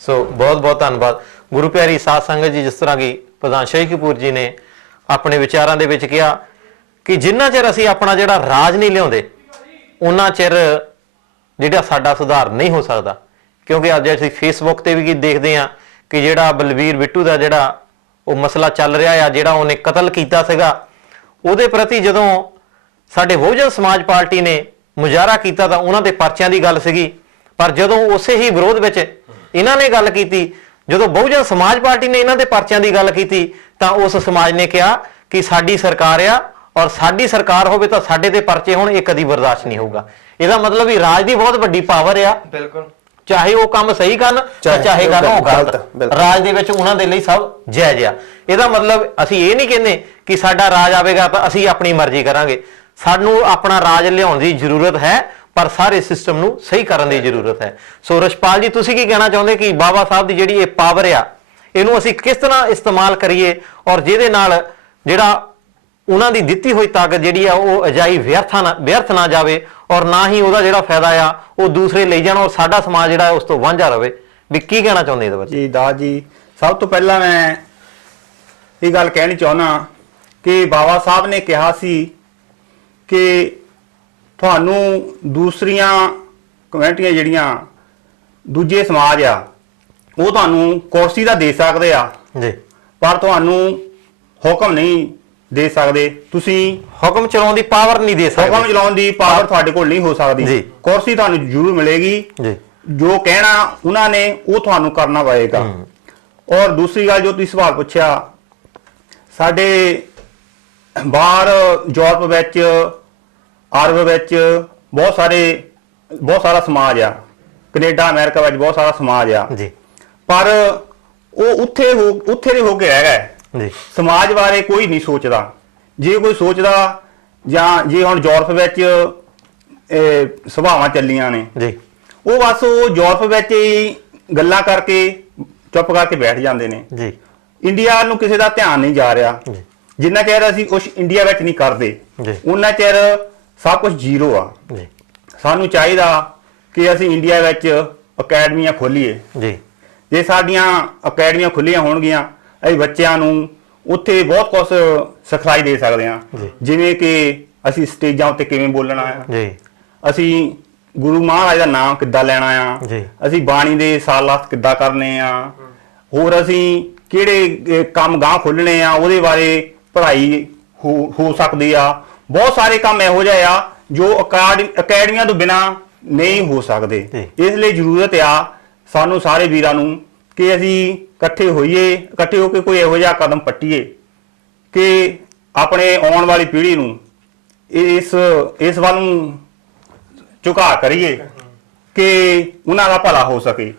ਸੋ ਬਹੁਤ ਬਹੁਤ ਧੰਨਵਾਦ ਗੁਰੂ ਪਿਆਰੀ ਸਾਧ ਸੰਗਤ ਜੀ। ਜਿਸ ਤਰ੍ਹਾਂ ਕਿ ਪ੍ਰਧਾਨ ਸ਼ਾਹੀ ਕਪੂਰ ਜੀ ਨੇ ਆਪਣੇ ਵਿਚਾਰਾਂ ਦੇ ਵਿੱਚ ਕਿਹਾ ਕਿ ਜਿੰਨਾ ਚਿਰ ਅਸੀਂ ਆਪਣਾ ਜਿਹੜਾ ਰਾਜ ਨਹੀਂ ਲਿਆਉਂਦੇ ਉਹਨਾਂ ਚਿਰ ਜਿਹੜਾ ਸਾਡਾ ਸੁਧਾਰ ਨਹੀਂ ਹੋ ਸਕਦਾ। ਕਿਉਂਕਿ ਅੱਜ ਅਸੀਂ ਫੇਸਬੁੱਕ ਤੇ ਵੀ ਦੇਖਦੇ ਹਾਂ ਕਿ ਜਿਹੜਾ ਬਲਵੀਰ ਬਿੱਟੂ ਦਾ ਜਿਹੜਾ ਉਹ ਮਸਲਾ ਚੱਲ ਰਿਹਾ ਆ, ਜਿਹੜਾ ਉਹਨੇ ਕਤਲ ਕੀਤਾ ਸੀਗਾ, ਉਹਦੇ ਪ੍ਰਤੀ ਜਦੋਂ ਸਾਡੇ ਬਹੁਜਨ ਸਮਾਜ ਪਾਰਟੀ ਨੇ ਮੁਜ਼ਾਹਰਾ ਕੀਤਾ ਤਾਂ ਉਹਨਾਂ ਦੇ ਪਰਚਿਆਂ ਦੀ ਗੱਲ ਸੀਗੀ, ਪਰ ਜਦੋਂ ਉਸੇ ਹੀ ਵਿਰੋਧ ਵਿੱਚ ਇਹਨਾਂ ਨੇ ਗੱਲ ਕੀਤੀ, ਜਦੋਂ ਬਹੁਜਨ ਸਮਾਜ ਪਾਰਟੀ ਨੇ ਇਹਨਾਂ ਦੇ ਪਰਚਿਆਂ ਦੀ ਗੱਲ ਕੀਤੀ ਤਾਂ ਉਸ ਸਮਾਜ ਨੇ ਕਿਹਾ ਕਿ ਸਾਡੀ ਸਰਕਾਰ ਆ ਔਰ ਸਾਡੀ ਸਰਕਾਰ ਹੋਵੇ ਤਾਂ ਸਾਡੇ ਤੇ ਪਰਚੇ ਹੋਣ, ਇਹ ਕਦੀ ਬਰਦਾਸ਼ਤ ਨਹੀਂ ਹੋਊਗਾ। ਇਹਦਾ ਮਤਲਬ ਵੀ ਰਾਜ ਦੀ ਬਹੁਤ ਵੱਡੀ ਪਾਵਰ ਆ, ਬਿਲਕੁਲ ਚਾਹੇ ਉਹ ਕੰਮ ਸਹੀ ਕਰਨ ਚਾਹੇ ਕਰਨ ਉਹ ਗਲਤ, ਰਾਜ ਦੇ ਵਿੱਚ ਉਹਨਾਂ ਦੇ ਲਈ ਸਭ ਜਾਇਜ਼ ਆ। ਇਹਦਾ ਮਤਲਬ ਅਸੀਂ ਇਹ ਨਹੀਂ ਕਹਿੰਦੇ ਕਿ ਸਾਡਾ ਰਾਜ ਆਵੇਗਾ ਤਾਂ ਅਸੀਂ ਆਪਣੀ ਮਰਜ਼ੀ ਕਰਾਂਗੇ, ਸਾਨੂੰ ਆਪਣਾ ਰਾਜ ਲਿਆਉਣ ਦੀ ਜ਼ਰੂਰਤ ਹੈ ਪਰ ਸਾਰੇ ਸਿਸਟਮ ਨੂੰ ਸਹੀ ਕਰਨ ਦੀ ਜ਼ਰੂਰਤ ਹੈ। ਸੋ ਰਸ਼ਪਾਲ ਜੀ ਤੁਸੀਂ ਕੀ ਕਹਿਣਾ ਚਾਹੁੰਦੇ ਕਿ ਬਾਬਾ ਸਾਹਿਬ ਦੀ ਜਿਹੜੀ ਇਹ ਪਾਵਰ ਆ ਇਹਨੂੰ ਅਸੀਂ ਕਿਸ ਤਰ੍ਹਾਂ ਇਸਤੇਮਾਲ ਕਰੀਏ ਔਰ ਜਿਹਦੇ ਨਾਲ ਜਿਹੜਾ ਉਹਨਾਂ ਦੀ ਦਿੱਤੀ ਹੋਈ ਤਾਕਤ ਜਿਹੜੀ ਆ ਉਹ ਅਜਾਈ ਵਿਅਰਥ ਨਾ ਜਾਵੇ ਔਰ ਨਾ ਹੀ ਉਹਦਾ ਜਿਹੜਾ ਫਾਇਦਾ ਆ ਉਹ ਦੂਸਰੇ ਲਈ ਜਾਣ ਔਰ ਸਾਡਾ ਸਮਾਜ ਜਿਹੜਾ ਉਸ ਤੋਂ ਵਾਂਝਾ ਰਵੇ, ਵੀ ਕੀ ਕਹਿਣਾ ਚਾਹੁੰਦੇ ਇਹਦੇ ਬਾਰੇ? ਜੀ ਦਾਸ ਜੀ, ਸਭ ਤੋਂ ਪਹਿਲਾਂ ਮੈਂ ਇਹ ਗੱਲ ਕਹਿਣੀ ਚਾਹੁੰਦਾ ਕਿ ਬਾਬਾ ਸਾਹਿਬ ਨੇ ਕਿਹਾ ਸੀ ਕਿ ਤੁਹਾਨੂੰ ਦੂਸਰੀਆਂ ਕਮਿਊਨਿਟੀਆਂ ਜਿਹੜੀਆਂ ਦੂਜੇ ਸਮਾਜ ਆ ਉਹ ਤੁਹਾਨੂੰ ਕੁਰਸੀ ਦਾ ਦੇ ਸਕਦੇ ਆ ਜੀ, ਪਰ ਤੁਹਾਨੂੰ ਹੁਕਮ ਨਹੀਂ ਦੇ ਸਕਦੇ, ਤੁਸੀਂ ਹੁਕਮ ਚਲਾਉਣ ਦੀ ਪਾਵਰ ਨਹੀਂ ਦੇ ਹੁਕਮ ਸਕਦੇ ਚਲਾਉਣ ਦੀ ਪਾਵਰ ਤੁਹਾਡੇ ਕੋਲ ਨਹੀਂ ਹੋ ਜੀ। ਸਕਦੀ। ਕੁਰਸੀ ਤੁਹਾਨੂੰ ਜ਼ਰੂਰ ਮਿਲੇਗੀ, ਜੀ ਜੋ ਕਹਿਣਾ ਉਹਨਾਂ ਨੇ ਉਹ ਤੁਹਾਨੂੰ ਕਰਨਾ ਪਏਗਾ। ਔਰ ਦੂਸਰੀ ਗੱਲ ਜੋ ਤੁਸੀਂ ਸਵਾਲ ਪੁੱਛਿਆ, ਸਾਡੇ ਬਾਹਰ ਯੂਰਪ ਵਿੱਚ, ਅਰਬ ਵਿੱਚ ਬਹੁਤ ਸਾਰਾ ਸਮਾਜ ਆ, ਕੈਨੇਡਾ ਅਮਰੀਕਾ ਵਿੱਚ ਬਹੁਤ ਸਾਰਾ ਸਮਾਜ ਆ, ਜੀ ਪਰ ਉਹ ਉੱਥੇ ਦੇ ਹੋ ਕੇ ਰਹਿ ਗਏ। ਜੀ ਸਮਾਜ ਬਾਰੇ ਕੋਈ ਨਹੀਂ ਸੋਚਦਾ। ਜੇ ਕੋਈ ਸੋਚਦਾ, ਜਾਂ ਜੇ ਹੁਣ ਯੂਰਪ ਵਿੱਚ ਸੁਭਾਵਾਂ ਚੱਲੀਆਂ ਨੇ, ਜੀ ਉਹ ਬਸ ਉਹ ਯੂਰਪ ਵਿੱਚ ਹੀ ਗੱਲਾਂ ਕਰਕੇ ਚੁੱਪ ਕਰਕੇ ਬੈਠ ਜਾਂਦੇ ਨੇ। ਜੀ ਇੰਡੀਆ ਨੂੰ ਕਿਸੇ ਦਾ ਧਿਆਨ ਨਹੀਂ ਜਾ ਰਿਹਾ। ਜੀ ਜਿੰਨਾ ਚਿਰ ਅਸੀਂ ਕੁਛ ਇੰਡੀਆ ਵਿੱਚ ਨਹੀਂ ਕਰਦੇ, ਜੀ ਉਹਨਾਂ ਚਿਰ ਸਭ ਕੁਝ ਜ਼ੀਰੋ ਆ। ਜੀ ਸਾਨੂੰ ਚਾਹੀਦਾ ਕਿ ਅਸੀਂ ਇੰਡੀਆ ਵਿੱਚ ਅਕੈਡਮੀਆਂ ਖੋਲੀਏ। ਜੀ ਜੇ ਸਾਡੀਆਂ ਅਕੈਡਮੀਆਂ ਖੁੱਲੀਆਂ ਹੋਣਗੀਆਂ, ਅਸੀਂ ਬੱਚਿਆਂ ਨੂੰ ਉੱਥੇ ਬਹੁਤ ਕੁਝ ਸਿਖਲਾਈ ਦੇ ਸਕਦੇ ਹਾਂ। ਜੀ। ਜਿਵੇਂ ਕਿ ਅਸੀਂ ਸਟੇਜਾਂ ਉੱਤੇ ਕਿਵੇਂ ਬੋਲਣਾ ਆ, ਜੀ ਅਸੀਂ ਗੁਰੂ ਮਹਾਰਾਜ ਦਾ ਨਾਮ ਕਿੱਦਾਂ ਲੈਣਾ ਆ, ਜੀ। ਅਸੀਂ ਬਾਣੀ ਦੇ ਸਾਲਾਤ ਕਿੱਦਾਂ ਕਰਨੇ ਆ, ਹੋਰ ਅਸੀਂ ਕਿਹੜੇ ਕੰਮ ਗਾਂ ਖੋਲਣੇ ਆ, ਉਹਦੇ ਬਾਰੇ ਪੜ੍ਹਾਈ ਹੋ ਸਕਦੀ ਆ। ਬਹੁਤ ਸਾਰੇ ਕੰਮ ਇਹੋ ਜਿਹੇ ਆ ਜੋ ਅਕੈਡਮੀਆਂ ਤੋਂ ਬਿਨਾ ਨਹੀਂ ਹੋ ਸਕਦੇ। ਜੀ। ਇਸ ਲਈ ਜ਼ਰੂਰਤ ਆ ਸਾਨੂੰ ਸਾਰੇ ਵੀਰਾਂ ਨੂੰ ਕਿ ਅਸੀਂ ਇਕੱਠੇ ਹੋ ਕੇ ਕੋਈ ਇਹੋ ਜਿਹਾ ਕਦਮ ਪੱਟੀਏ ਕਿ ਆਪਣੇ ਆਉਣ ਵਾਲੀ ਪੀੜ੍ਹੀ ਨੂੰ ਇਸ ਵੱਲ ਨੂੰ ਝੁਕਾ ਕਰੀਏ ਕਿ ਉਹਨਾਂ ਦਾ ਭਲਾ ਹੋ ਸਕੇ।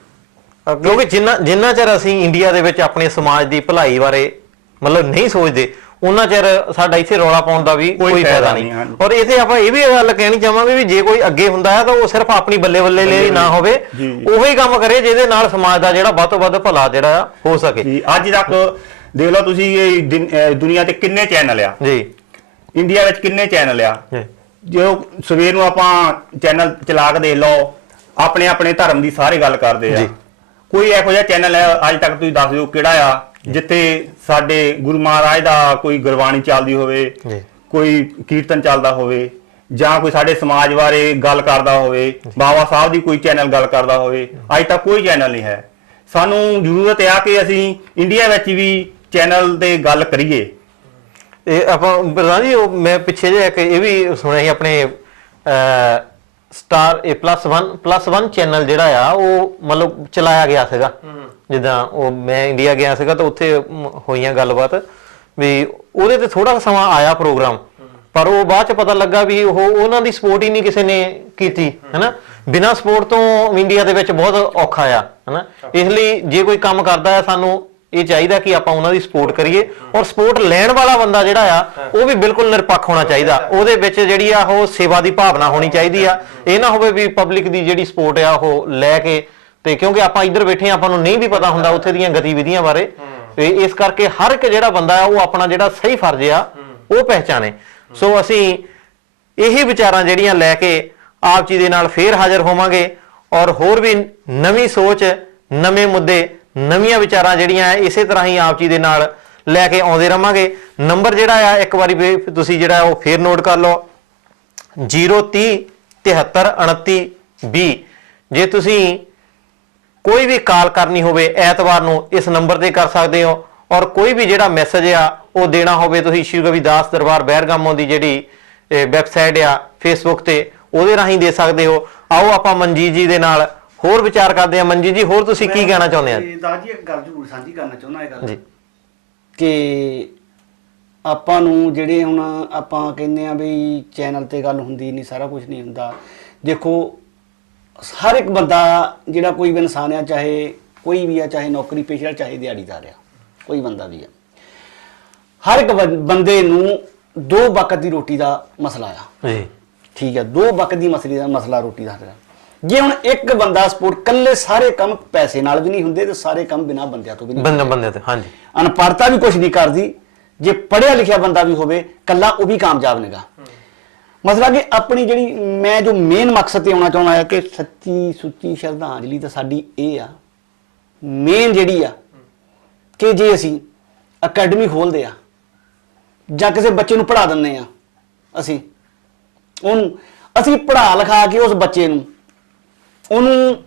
ਕਿਉਂਕਿ ਜਿੰਨਾ ਚਿਰ ਅਸੀਂ ਇੰਡੀਆ ਦੇ ਵਿੱਚ ਆਪਣੇ ਸਮਾਜ ਦੀ ਭਲਾਈ ਬਾਰੇ ਮਤਲਬ ਨਹੀਂ ਸੋਚਦੇ, ਉਹਨਾਂ ਚਿਰ ਸਾਡਾ ਇੱਥੇ ਰੌਲਾ ਪਾਉਣ ਦਾ ਵੀ ਕੋਈ ਫਾਇਦਾ ਨਹੀਂ। ਔਰ ਇਥੇ ਆਪਾਂ ਇਹ ਵੀ ਗੱਲ ਕਹਿਣੀ ਚਾਹਾਂਗੇ ਵੀ ਜੇ ਕੋਈ ਅੱਗੇ ਹੁੰਦਾ ਹੈ ਤਾਂ ਉਹ ਸਿਰਫ ਆਪਣੀ ਬੱਲੇ ਬੱਲੇ ਲਈ ਨਾ ਹੋਵੇ, ਉਹੀ ਕੰਮ ਕਰੇ ਜਿਹਦੇ ਨਾਲ ਸਮਾਜ ਦਾ ਜਿਹੜਾ ਵੱਧ ਤੋਂ ਵੱਧ ਭਲਾ ਜਿਹੜਾ ਹੋ ਸਕੇ। ਅੱਜ ਤੱਕ ਦੇਖ ਲਓ ਤੁਸੀਂ ਦੁਨੀਆ ਤੇ ਕਿੰਨੇ ਚੈਨਲ ਆ ਜੀ, ਇੰਡੀਆ ਵਿੱਚ ਕਿੰਨੇ ਚੈਨਲ ਆ। ਜੋ ਸਵੇਰ ਨੂੰ ਆਪਾਂ ਚੈਨਲ ਚਲਾ ਕੇ ਦੇਖ ਲਓ, ਆਪਣੇ ਆਪਣੇ ਧਰਮ ਦੀ ਸਾਰੇ ਗੱਲ ਕਰਦੇ ਆ। ਕੋਈ ਇਹੋ ਜਿਹਾ ਚੈਨਲ ਹੈ ਅੱਜ ਤੱਕ ਤੁਸੀਂ ਦੱਸ ਦਿਓ ਕਿਹੜਾ ਆ ਜਿੱਥੇ ਸਾਡੇ ਗੁਰੂ ਮਹਾਰਾਜ ਦਾ ਕੋਈ ਗੁਰਬਾਣੀ ਚੱਲਦੀ ਹੋਵੇ, ਕੋਈ ਕੀਰਤਨ ਚੱਲਦਾ ਹੋਵੇ, ਜਾਂ ਕੋਈ ਸਾਡੇ ਸਮਾਜ ਬਾਰੇ ਗੱਲ ਕਰਦਾ ਹੋਵੇ, ਬਾਬਾ ਸਾਹਿਬ ਦੀ ਕੋਈ ਚੈਨਲ ਗੱਲ ਕਰਦਾ ਹੋਵੇ। ਅੱਜ ਤੱਕ ਕੋਈ ਚੈਨਲ ਨਹੀਂ ਹੈ। ਸਾਨੂੰ ਜ਼ਰੂਰਤ ਆ ਕਿ ਅਸੀਂ ਇੰਡੀਆ ਵਿੱਚ ਵੀ ਚੈਨਲ ਤੇ ਗੱਲ ਕਰੀਏ। ਇਹ ਆਪਾਂ ਪ੍ਰਧਾਨ ਜੀ, ਮੈਂ ਪਿੱਛੇ ਜਿਹੇ ਇੱਕ ਇਹ ਵੀ ਸੁਣਿਆ ਸੀ ਆਪਣੇ ਸਟਾਰ +1 ਚੈਨਲ ਜਿਹੜਾ ਆ ਉਹ ਮਤਲਬ ਚਲਾਇਆ ਗਿਆ ਸੀਗਾ। ਜਿੱਦਾਂ ਉਹ ਮੈਂ ਇੰਡੀਆ ਗਿਆ ਸੀਗਾ ਤਾਂ ਉੱਥੇ ਹੋਈਆਂ ਗੱਲਬਾਤ ਵੀ ਉਹਦੇ ਤੇ ਥੋੜਾ ਸਮਾਂ ਆਇਆ ਪ੍ਰੋਗਰਾਮ, ਪਰ ਉਹ ਬਾਅਦ ਚ ਪਤਾ ਲੱਗਾ ਵੀ ਉਹਨਾਂ ਦੀ ਸਪੋਰਟ ਹੀ ਨਹੀਂ ਕਿਸੇ ਨੇ ਕੀਤੀ, ਹਨਾ। ਬਿਨਾਂ ਸਪੋਰਟ ਤੋਂ ਇੰਡੀਆ ਦੇ ਵਿੱਚ ਬਹੁਤ ਔਖਾ ਆ, ਹਨਾ। ਇਸ ਲਈ ਜੇ ਕੋਈ ਕੰਮ ਕਰਦਾ ਹੈ ਸਾਨੂੰ ਇਹ ਚਾਹੀਦਾ ਕਿ ਆਪਾਂ ਉਹਨਾਂ ਦੀ ਸਪੋਰਟ ਕਰੀਏ, ਔਰ ਸਪੋਰਟ ਲੈਣ ਵਾਲਾ ਬੰਦਾ ਜਿਹੜਾ ਆ ਉਹ ਵੀ ਬਿਲਕੁਲ ਨਿਰਪੱਖ ਹੋਣਾ ਚਾਹੀਦਾ। ਉਹਦੇ ਵਿੱਚ ਜਿਹੜੀ ਆ ਉਹ ਸੇਵਾ ਦੀ ਭਾਵਨਾ ਹੋਣੀ ਚਾਹੀਦੀ ਆ। ਇਹ ਨਾ ਹੋਵੇ ਵੀ ਪਬਲਿਕ ਦੀ ਜਿਹੜੀ ਸਪੋਰਟ ਆ ਉਹ ਲੈ ਕੇ, ਤੇ ਕਿਉਂਕਿ ਆਪਾਂ ਇੱਧਰ ਬੈਠੇ ਆਪਾਂ ਨੂੰ ਨਹੀਂ ਵੀ ਪਤਾ ਹੁੰਦਾ ਉੱਥੇ ਦੀਆਂ ਗਤੀਵਿਧੀਆਂ ਬਾਰੇ, ਤੇ ਇਸ ਕਰਕੇ ਹਰ ਇੱਕ ਜਿਹੜਾ ਬੰਦਾ ਆ ਉਹ ਆਪਣਾ ਜਿਹੜਾ ਸਹੀ ਫਰਜ਼ ਆ ਉਹ ਪਹਿਚਾਣੇ। ਸੋ ਅਸੀਂ ਇਹੀ ਵਿਚਾਰਾਂ ਜਿਹੜੀਆਂ ਲੈ ਕੇ ਆਪ ਜੀ ਦੇ ਨਾਲ ਫੇਰ ਹਾਜ਼ਰ ਹੋਵਾਂਗੇ, ਔਰ ਹੋਰ ਵੀ ਨਵੀਂ ਸੋਚ, ਨਵੇਂ ਮੁੱਦੇ, ਨਵੀਆਂ ਵਿਚਾਰਾਂ ਜਿਹੜੀਆਂ ਇਸੇ ਤਰ੍ਹਾਂ ਹੀ ਆਪ ਜੀ ਦੇ ਨਾਲ ਲੈ ਕੇ ਆਉਂਦੇ ਰਵਾਂਗੇ। ਨੰਬਰ ਜਿਹੜਾ ਆ ਇੱਕ ਵਾਰੀ ਤੁਸੀਂ ਜਿਹੜਾ ਉਹ ਫੇਰ ਨੋਟ ਕਰ ਲਓ, 030 73 29 20। ਜੇ ਤੁਸੀਂ ਕੋਈ ਵੀ ਕਾਲ ਕਰਨੀ ਹੋਵੇ ਐਤਵਾਰ ਨੂੰ ਇਸ ਨੰਬਰ ਤੇ ਕਰ ਸਕਦੇ ਹੋ, ਔਰ ਕੋਈ ਵੀ ਜਿਹੜਾ ਮੈਸੇਜ ਆ ਉਹ ਦੇਣਾ ਹੋਵੇ ਤੁਸੀਂ ਸ਼੍ਰੀ ਰਵਿਦਾਸ ਦਰਬਾਰ ਬਹਿਰਗਾਮੋਂ ਦੀ ਜਿਹੜੀ ਵੈਬਸਾਈਟ ਆ ਫੇਸਬੁੱਕ ਤੇ ਉਹਦੇ ਰਾਹੀਂ ਦੇ ਸਕਦੇ ਹੋ। ਆਓ ਆਪਾਂ ਮਨਜੀਤ ਜੀ ਦੇ ਨਾਲ ਹੋਰ ਵਿਚਾਰ ਕਰਦੇ ਹਾਂ। ਮਨਜੀਤ ਜੀ, ਹੋਰ ਤੁਸੀਂ ਕੀ ਕਹਿਣਾ ਚਾਹੁੰਦੇ ਆ? ਦਾਸ ਜੀ ਇੱਕ ਗੱਲ ਜ਼ਰੂਰ ਸਾਂਝੀ ਕਰਨਾ ਚਾਹੁੰਦਾ ਇਹ ਗੱਲ ਜੀ, ਕਿ ਆਪਾਂ ਨੂੰ ਜਿਹੜੇ ਹੁਣ ਆਪਾਂ ਕਹਿੰਦੇ ਆ ਵੀ ਚੈਨਲ ਤੇ ਗੱਲ ਹੁੰਦੀ ਨਹੀਂ, ਸਾਰਾ ਕੁਝ ਨਹੀਂ ਹੁੰਦਾ। ਦੇਖੋ ਹਰ ਇੱਕ ਬੰਦਾ ਜਿਹੜਾ ਕੋਈ ਵੀ ਇਨਸਾਨ ਆ, ਚਾਹੇ ਕੋਈ ਵੀ ਆ, ਚਾਹੇ ਨੌਕਰੀ ਪੇਸ਼ਾ, ਚਾਹੇ ਦਿਹਾੜੀਦਾਰ ਆ, ਕੋਈ ਬੰਦਾ ਵੀ ਆ, ਹਰ ਇੱਕ ਬੰਦੇ ਨੂੰ 2 ਵਕਤ ਦੀ ਰੋਟੀ ਦਾ ਮਸਲਾ ਆ ਜੀ। ਠੀਕ ਹੈ, 2 ਵਕਤ ਦੀ ਮਸਲਾ ਰੋਟੀ ਦਾ। ਜੇ ਹੁਣ ਇੱਕ ਬੰਦਾ ਸਪੋਰਟ ਕੱਲੇ ਸਾਰੇ ਕੰਮ ਪੈਸੇ ਨਾਲ ਵੀ ਨਹੀਂ ਹੁੰਦੇ, ਤੇ ਸਾਰੇ ਕੰਮ ਬਿਨਾਂ ਬੰਦਿਆਂ ਤੋਂ ਵੀ ਨਹੀਂ ਬੰਦੇ ਤੇ। ਹਾਂਜੀ, ਅਨਪੜ੍ਹਤਾ ਵੀ ਕੁਝ ਨਹੀਂ ਕਰਦੀ। ਜੇ ਪੜ੍ਹਿਆ ਲਿਖਿਆ ਬੰਦਾ ਵੀ ਹੋਵੇ ਕੱਲਾ, ਉਹ ਵੀ ਕਾਮਯਾਬ ਨਹੀਂਗਾ। ਮਸਲਾ ਕਿ ਆਪਣੀ ਜਿਹੜੀ ਮੈਂ ਜੋ ਮੇਨ ਮਕਸਦ ਤੇ ਆਉਣਾ ਚਾਹੁੰਦਾ ਹੈ ਕਿ ਸੱਚੀ ਸੁੱਚੀ ਸ਼ਰਧਾਂਜਲੀ ਤਾਂ ਸਾਡੀ ਇਹ ਆ ਮੇਨ ਜਿਹੜੀ ਆ ਕਿ ਜੇ ਅਸੀਂ ਅਕੈਡਮੀ ਖੋਲਦੇ ਆ ਜਾਂ ਕਿਸੇ ਬੱਚੇ ਨੂੰ ਪੜ੍ਹਾ ਦਿੰਦੇ ਆ, ਅਸੀਂ ਪੜ੍ਹਾ ਲਿਖਾ ਕੇ ਉਸ ਬੱਚੇ ਨੂੰ, ਉਹਨੂੰ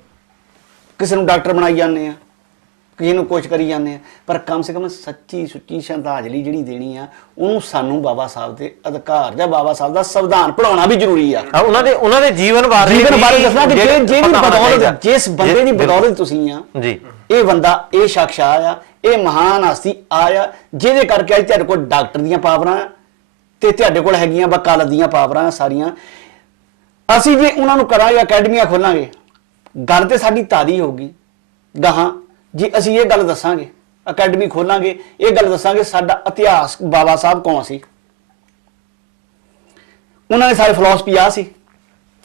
ਕਿਸੇ ਨੂੰ ਡਾਕਟਰ ਬਣਾਈ ਜਾਂਦੇ ਆ, ਕਿਸੇ ਨੂੰ ਕੁਛ ਕਰੀ ਜਾਂਦੇ ਆ, ਪਰ ਕਮ ਸੇ ਕਮ ਸੱਚੀ ਸੁੱਚੀ ਸ਼ਰਧਾਂਜਲੀ ਜਿਹੜੀ ਦੇਣੀ ਆ ਉਹਨੂੰ ਸਾਨੂੰ ਬਾਬਾ ਸਾਹਿਬ ਦੇ ਅਧਿਕਾਰ ਜਾਂ ਬਾਬਾ ਸਾਹਿਬ ਦਾ ਸੰਵਿਧਾਨ ਪੜਾਉਣਾ ਵੀ ਜ਼ਰੂਰੀ ਆ। ਉਹਨਾਂ ਦੇ ਜੀਵਨ ਬਾਰੇ ਦੱਸਣਾ ਕਿ ਜੇ ਵੀ ਬਦੌਲਤ ਜਿਸ ਬੰਦੇ ਦੀ ਬਦੌਲਤ ਤੁਸੀਂ ਆ ਜੀ, ਇਹ ਬੰਦਾ ਇਹ ਸ਼ਖਸ ਆ, ਇਹ ਮਹਾਨ ਹਸਤੀ ਆ ਜਿਹਦੇ ਕਰਕੇ ਅੱਜ ਤੁਹਾਡੇ ਕੋਲ ਡਾਕਟਰ ਦੀਆਂ ਪਾਵਰਾਂ ਤੇ ਤੁਹਾਡੇ ਕੋਲ ਹੈਗੀਆਂ ਵਕਾਲਤ ਦੀਆਂ ਪਾਵਰਾਂ ਸਾਰੀਆਂ। ਅਸੀਂ ਜੇ ਉਹਨਾਂ ਨੂੰ ਕਰਾਂਗੇ, ਅਕੈਡਮੀਆਂ ਖੋਲਾਂਗੇ, ਗੱਲ ਤੇ ਸਾਡੀ ਤਾਦੀ ਹੋਊਗੀ ਗਾਹਾਂ। ਜੇ ਅਸੀਂ ਇਹ ਗੱਲ ਦੱਸਾਂਗੇ, ਅਕੈਡਮੀ ਖੋਲਾਂਗੇ, ਇਹ ਗੱਲ ਦੱਸਾਂਗੇ ਸਾਡਾ ਇਤਿਹਾਸ ਬਾਬਾ ਸਾਹਿਬ ਕੌਣ ਸੀ, ਉਹਨਾਂ ਨੇ ਸਾਰੇ ਫਿਲਾਸਫੀ ਆ ਸੀ,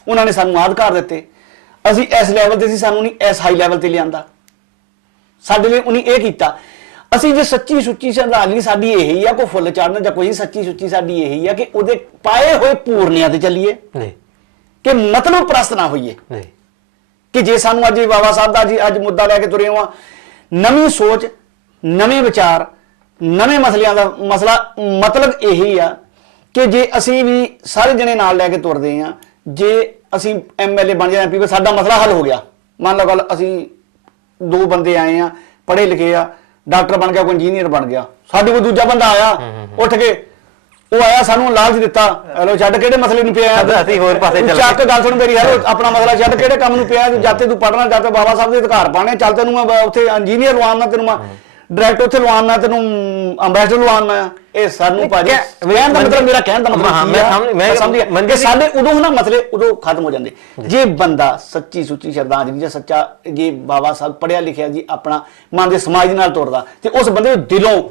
ਉਹਨਾਂ ਨੇ ਸਾਨੂੰ ਅਧਿਕਾਰ ਦਿੱਤੇ, ਅਸੀਂ ਇਸ ਲੈਵਲ ਤੇ ਸੀ, ਸਾਨੂੰ ਨਹੀਂ ਇਸ ਹਾਈ ਲੈਵਲ ਤੇ ਲਿਆਂਦਾ, ਸਾਡੇ ਲਈ ਉਹਨੇ ਇਹ ਕੀਤਾ। ਅਸੀਂ ਜੇ ਸੱਚੀ ਸੁੱਚੀ ਸ਼ਰਧਾਂਜਲੀ ਸਾਡੀ ਇਹੀ ਆ, ਕੋਈ ਫੁੱਲ ਚਾੜਨਾ ਜਾਂ ਕੋਈ ਸੱਚੀ ਸੁੱਚੀ ਸਾਡੀ ਇਹੀ ਆ ਕਿ ਉਹਦੇ ਪਾਏ ਹੋਏ ਪੂਰਨਿਆਂ ਤੇ ਚੱਲੀਏ, ਕਿ ਮਤਲਬ ਪ੍ਰਸਤ ਨਾ ਹੋਈਏ। ਕਿ ਜੇ ਸਾਨੂੰ ਅੱਜ ਬਾਬਾ ਸਾਹਿਬ ਦਾ ਅੱਜ ਮੁੱਦਾ ਲੈ ਕੇ ਤੁਰੇ ਹਾਂ, ਨਵੀਂ ਸੋਚ, ਨਵੇਂ ਵਿਚਾਰ, ਨਵੇਂ ਮਸਲਿਆਂ ਦਾ ਮਸਲਾ ਮਤਲਬ ਇਹੀ ਆ ਕਿ ਜੇ ਅਸੀਂ ਵੀ ਸਾਰੇ ਜਣੇ ਨਾਲ ਲੈ ਕੇ ਤੁਰਦੇ ਆ, ਜੇ ਅਸੀਂ MLA ਬਣ ਜਾਂਦੇ ਐਮਪੀ, ਸਾਡਾ ਮਸਲਾ ਹੱਲ ਹੋ ਗਿਆ। ਮੰਨ ਲਓ ਗੱਲ ਅਸੀਂ 2 ਬੰਦੇ ਆਏ ਆ, ਪੜ੍ਹੇ ਲਿਖੇ ਆ, ਡਾਕਟਰ ਬਣ ਗਿਆ, ਕੋਈ ਇੰਜੀਨੀਅਰ ਬਣ ਗਿਆ, ਸਾਡੇ ਕੋਲ ਦੂਜਾ ਬੰਦਾ ਆਇਆ ਉੱਠ ਕੇ, ਉਹ ਆਇਆ ਸਾਨੂੰ ਲਾਲਚ ਦਿੱਤਾ, ਹੈਲੋ ਛੱਡ ਕਿਹੜੇ ਮਸਲੇ ਨੂੰ ਪਿਆ ਅਸੀਂ ਹੋਰ ਪਾਸੇ ਚੱਲ ਚੱਕ ਗੱਲ ਸੁਣ ਮੇਰੀ, ਹੈਲੋ ਆਪਣਾ ਮਸਲਾ ਛੱਡ ਕਿਹੜੇ ਕੰਮ ਨੂੰ ਪਿਆ, ਜਾਤੇ ਤੂੰ ਪੜ੍ਹਨਾ, ਜਾਤੇ ਬਾਬਾ ਸਾਹਿਬ ਦੇ ਅਧਿਕਾਰ ਪਾਣੇ, ਚੱਲ ਤੈਨੂੰ ਮੈਂ ਉੱਥੇ ਇੰਜੀਨੀਅਰ ਲਵਾਉਣਾ, ਤੈਨੂੰ ਮੈਂ ਡਾਇਰੈਕਟ ਉੱਥੇ ਲਵਾਉਣਾ, ਤੈਨੂੰ ਅੰਬੈਸਡਰ ਲਵਾਉਣਾ। ਇਹ ਸਾਨੂੰ ਭਾਜੀ ਕਹਿਣ ਦਾ ਮਤਲਬ, ਮੇਰਾ ਕਹਿਣ ਦਾ ਮਤਲਬ ਮੈਂ ਸਮਝ ਸਾਡੇ ਉਦੋਂ ਨਾ ਮਸਲੇ ਉਦੋਂ ਖਤਮ ਹੋ ਜਾਂਦੇ ਜੇ ਬੰਦਾ ਸੱਚੀ ਸੁੱਚੀ ਸ਼ਰਧਾਂਜਲੀ ਜਾਂ ਸੱਚਾ ਜੇ ਬਾਬਾ ਸਾਹਿਬ ਪੜ੍ਹਿਆ ਲਿਖਿਆ ਜੀ ਆਪਣਾ ਮਨ ਦੇ ਸਮਾਜ ਨਾਲ ਤੁਰਦਾ, ਤੇ ਉਸ ਬੰਦੇ ਨੂੰ ਦਿਲੋਂ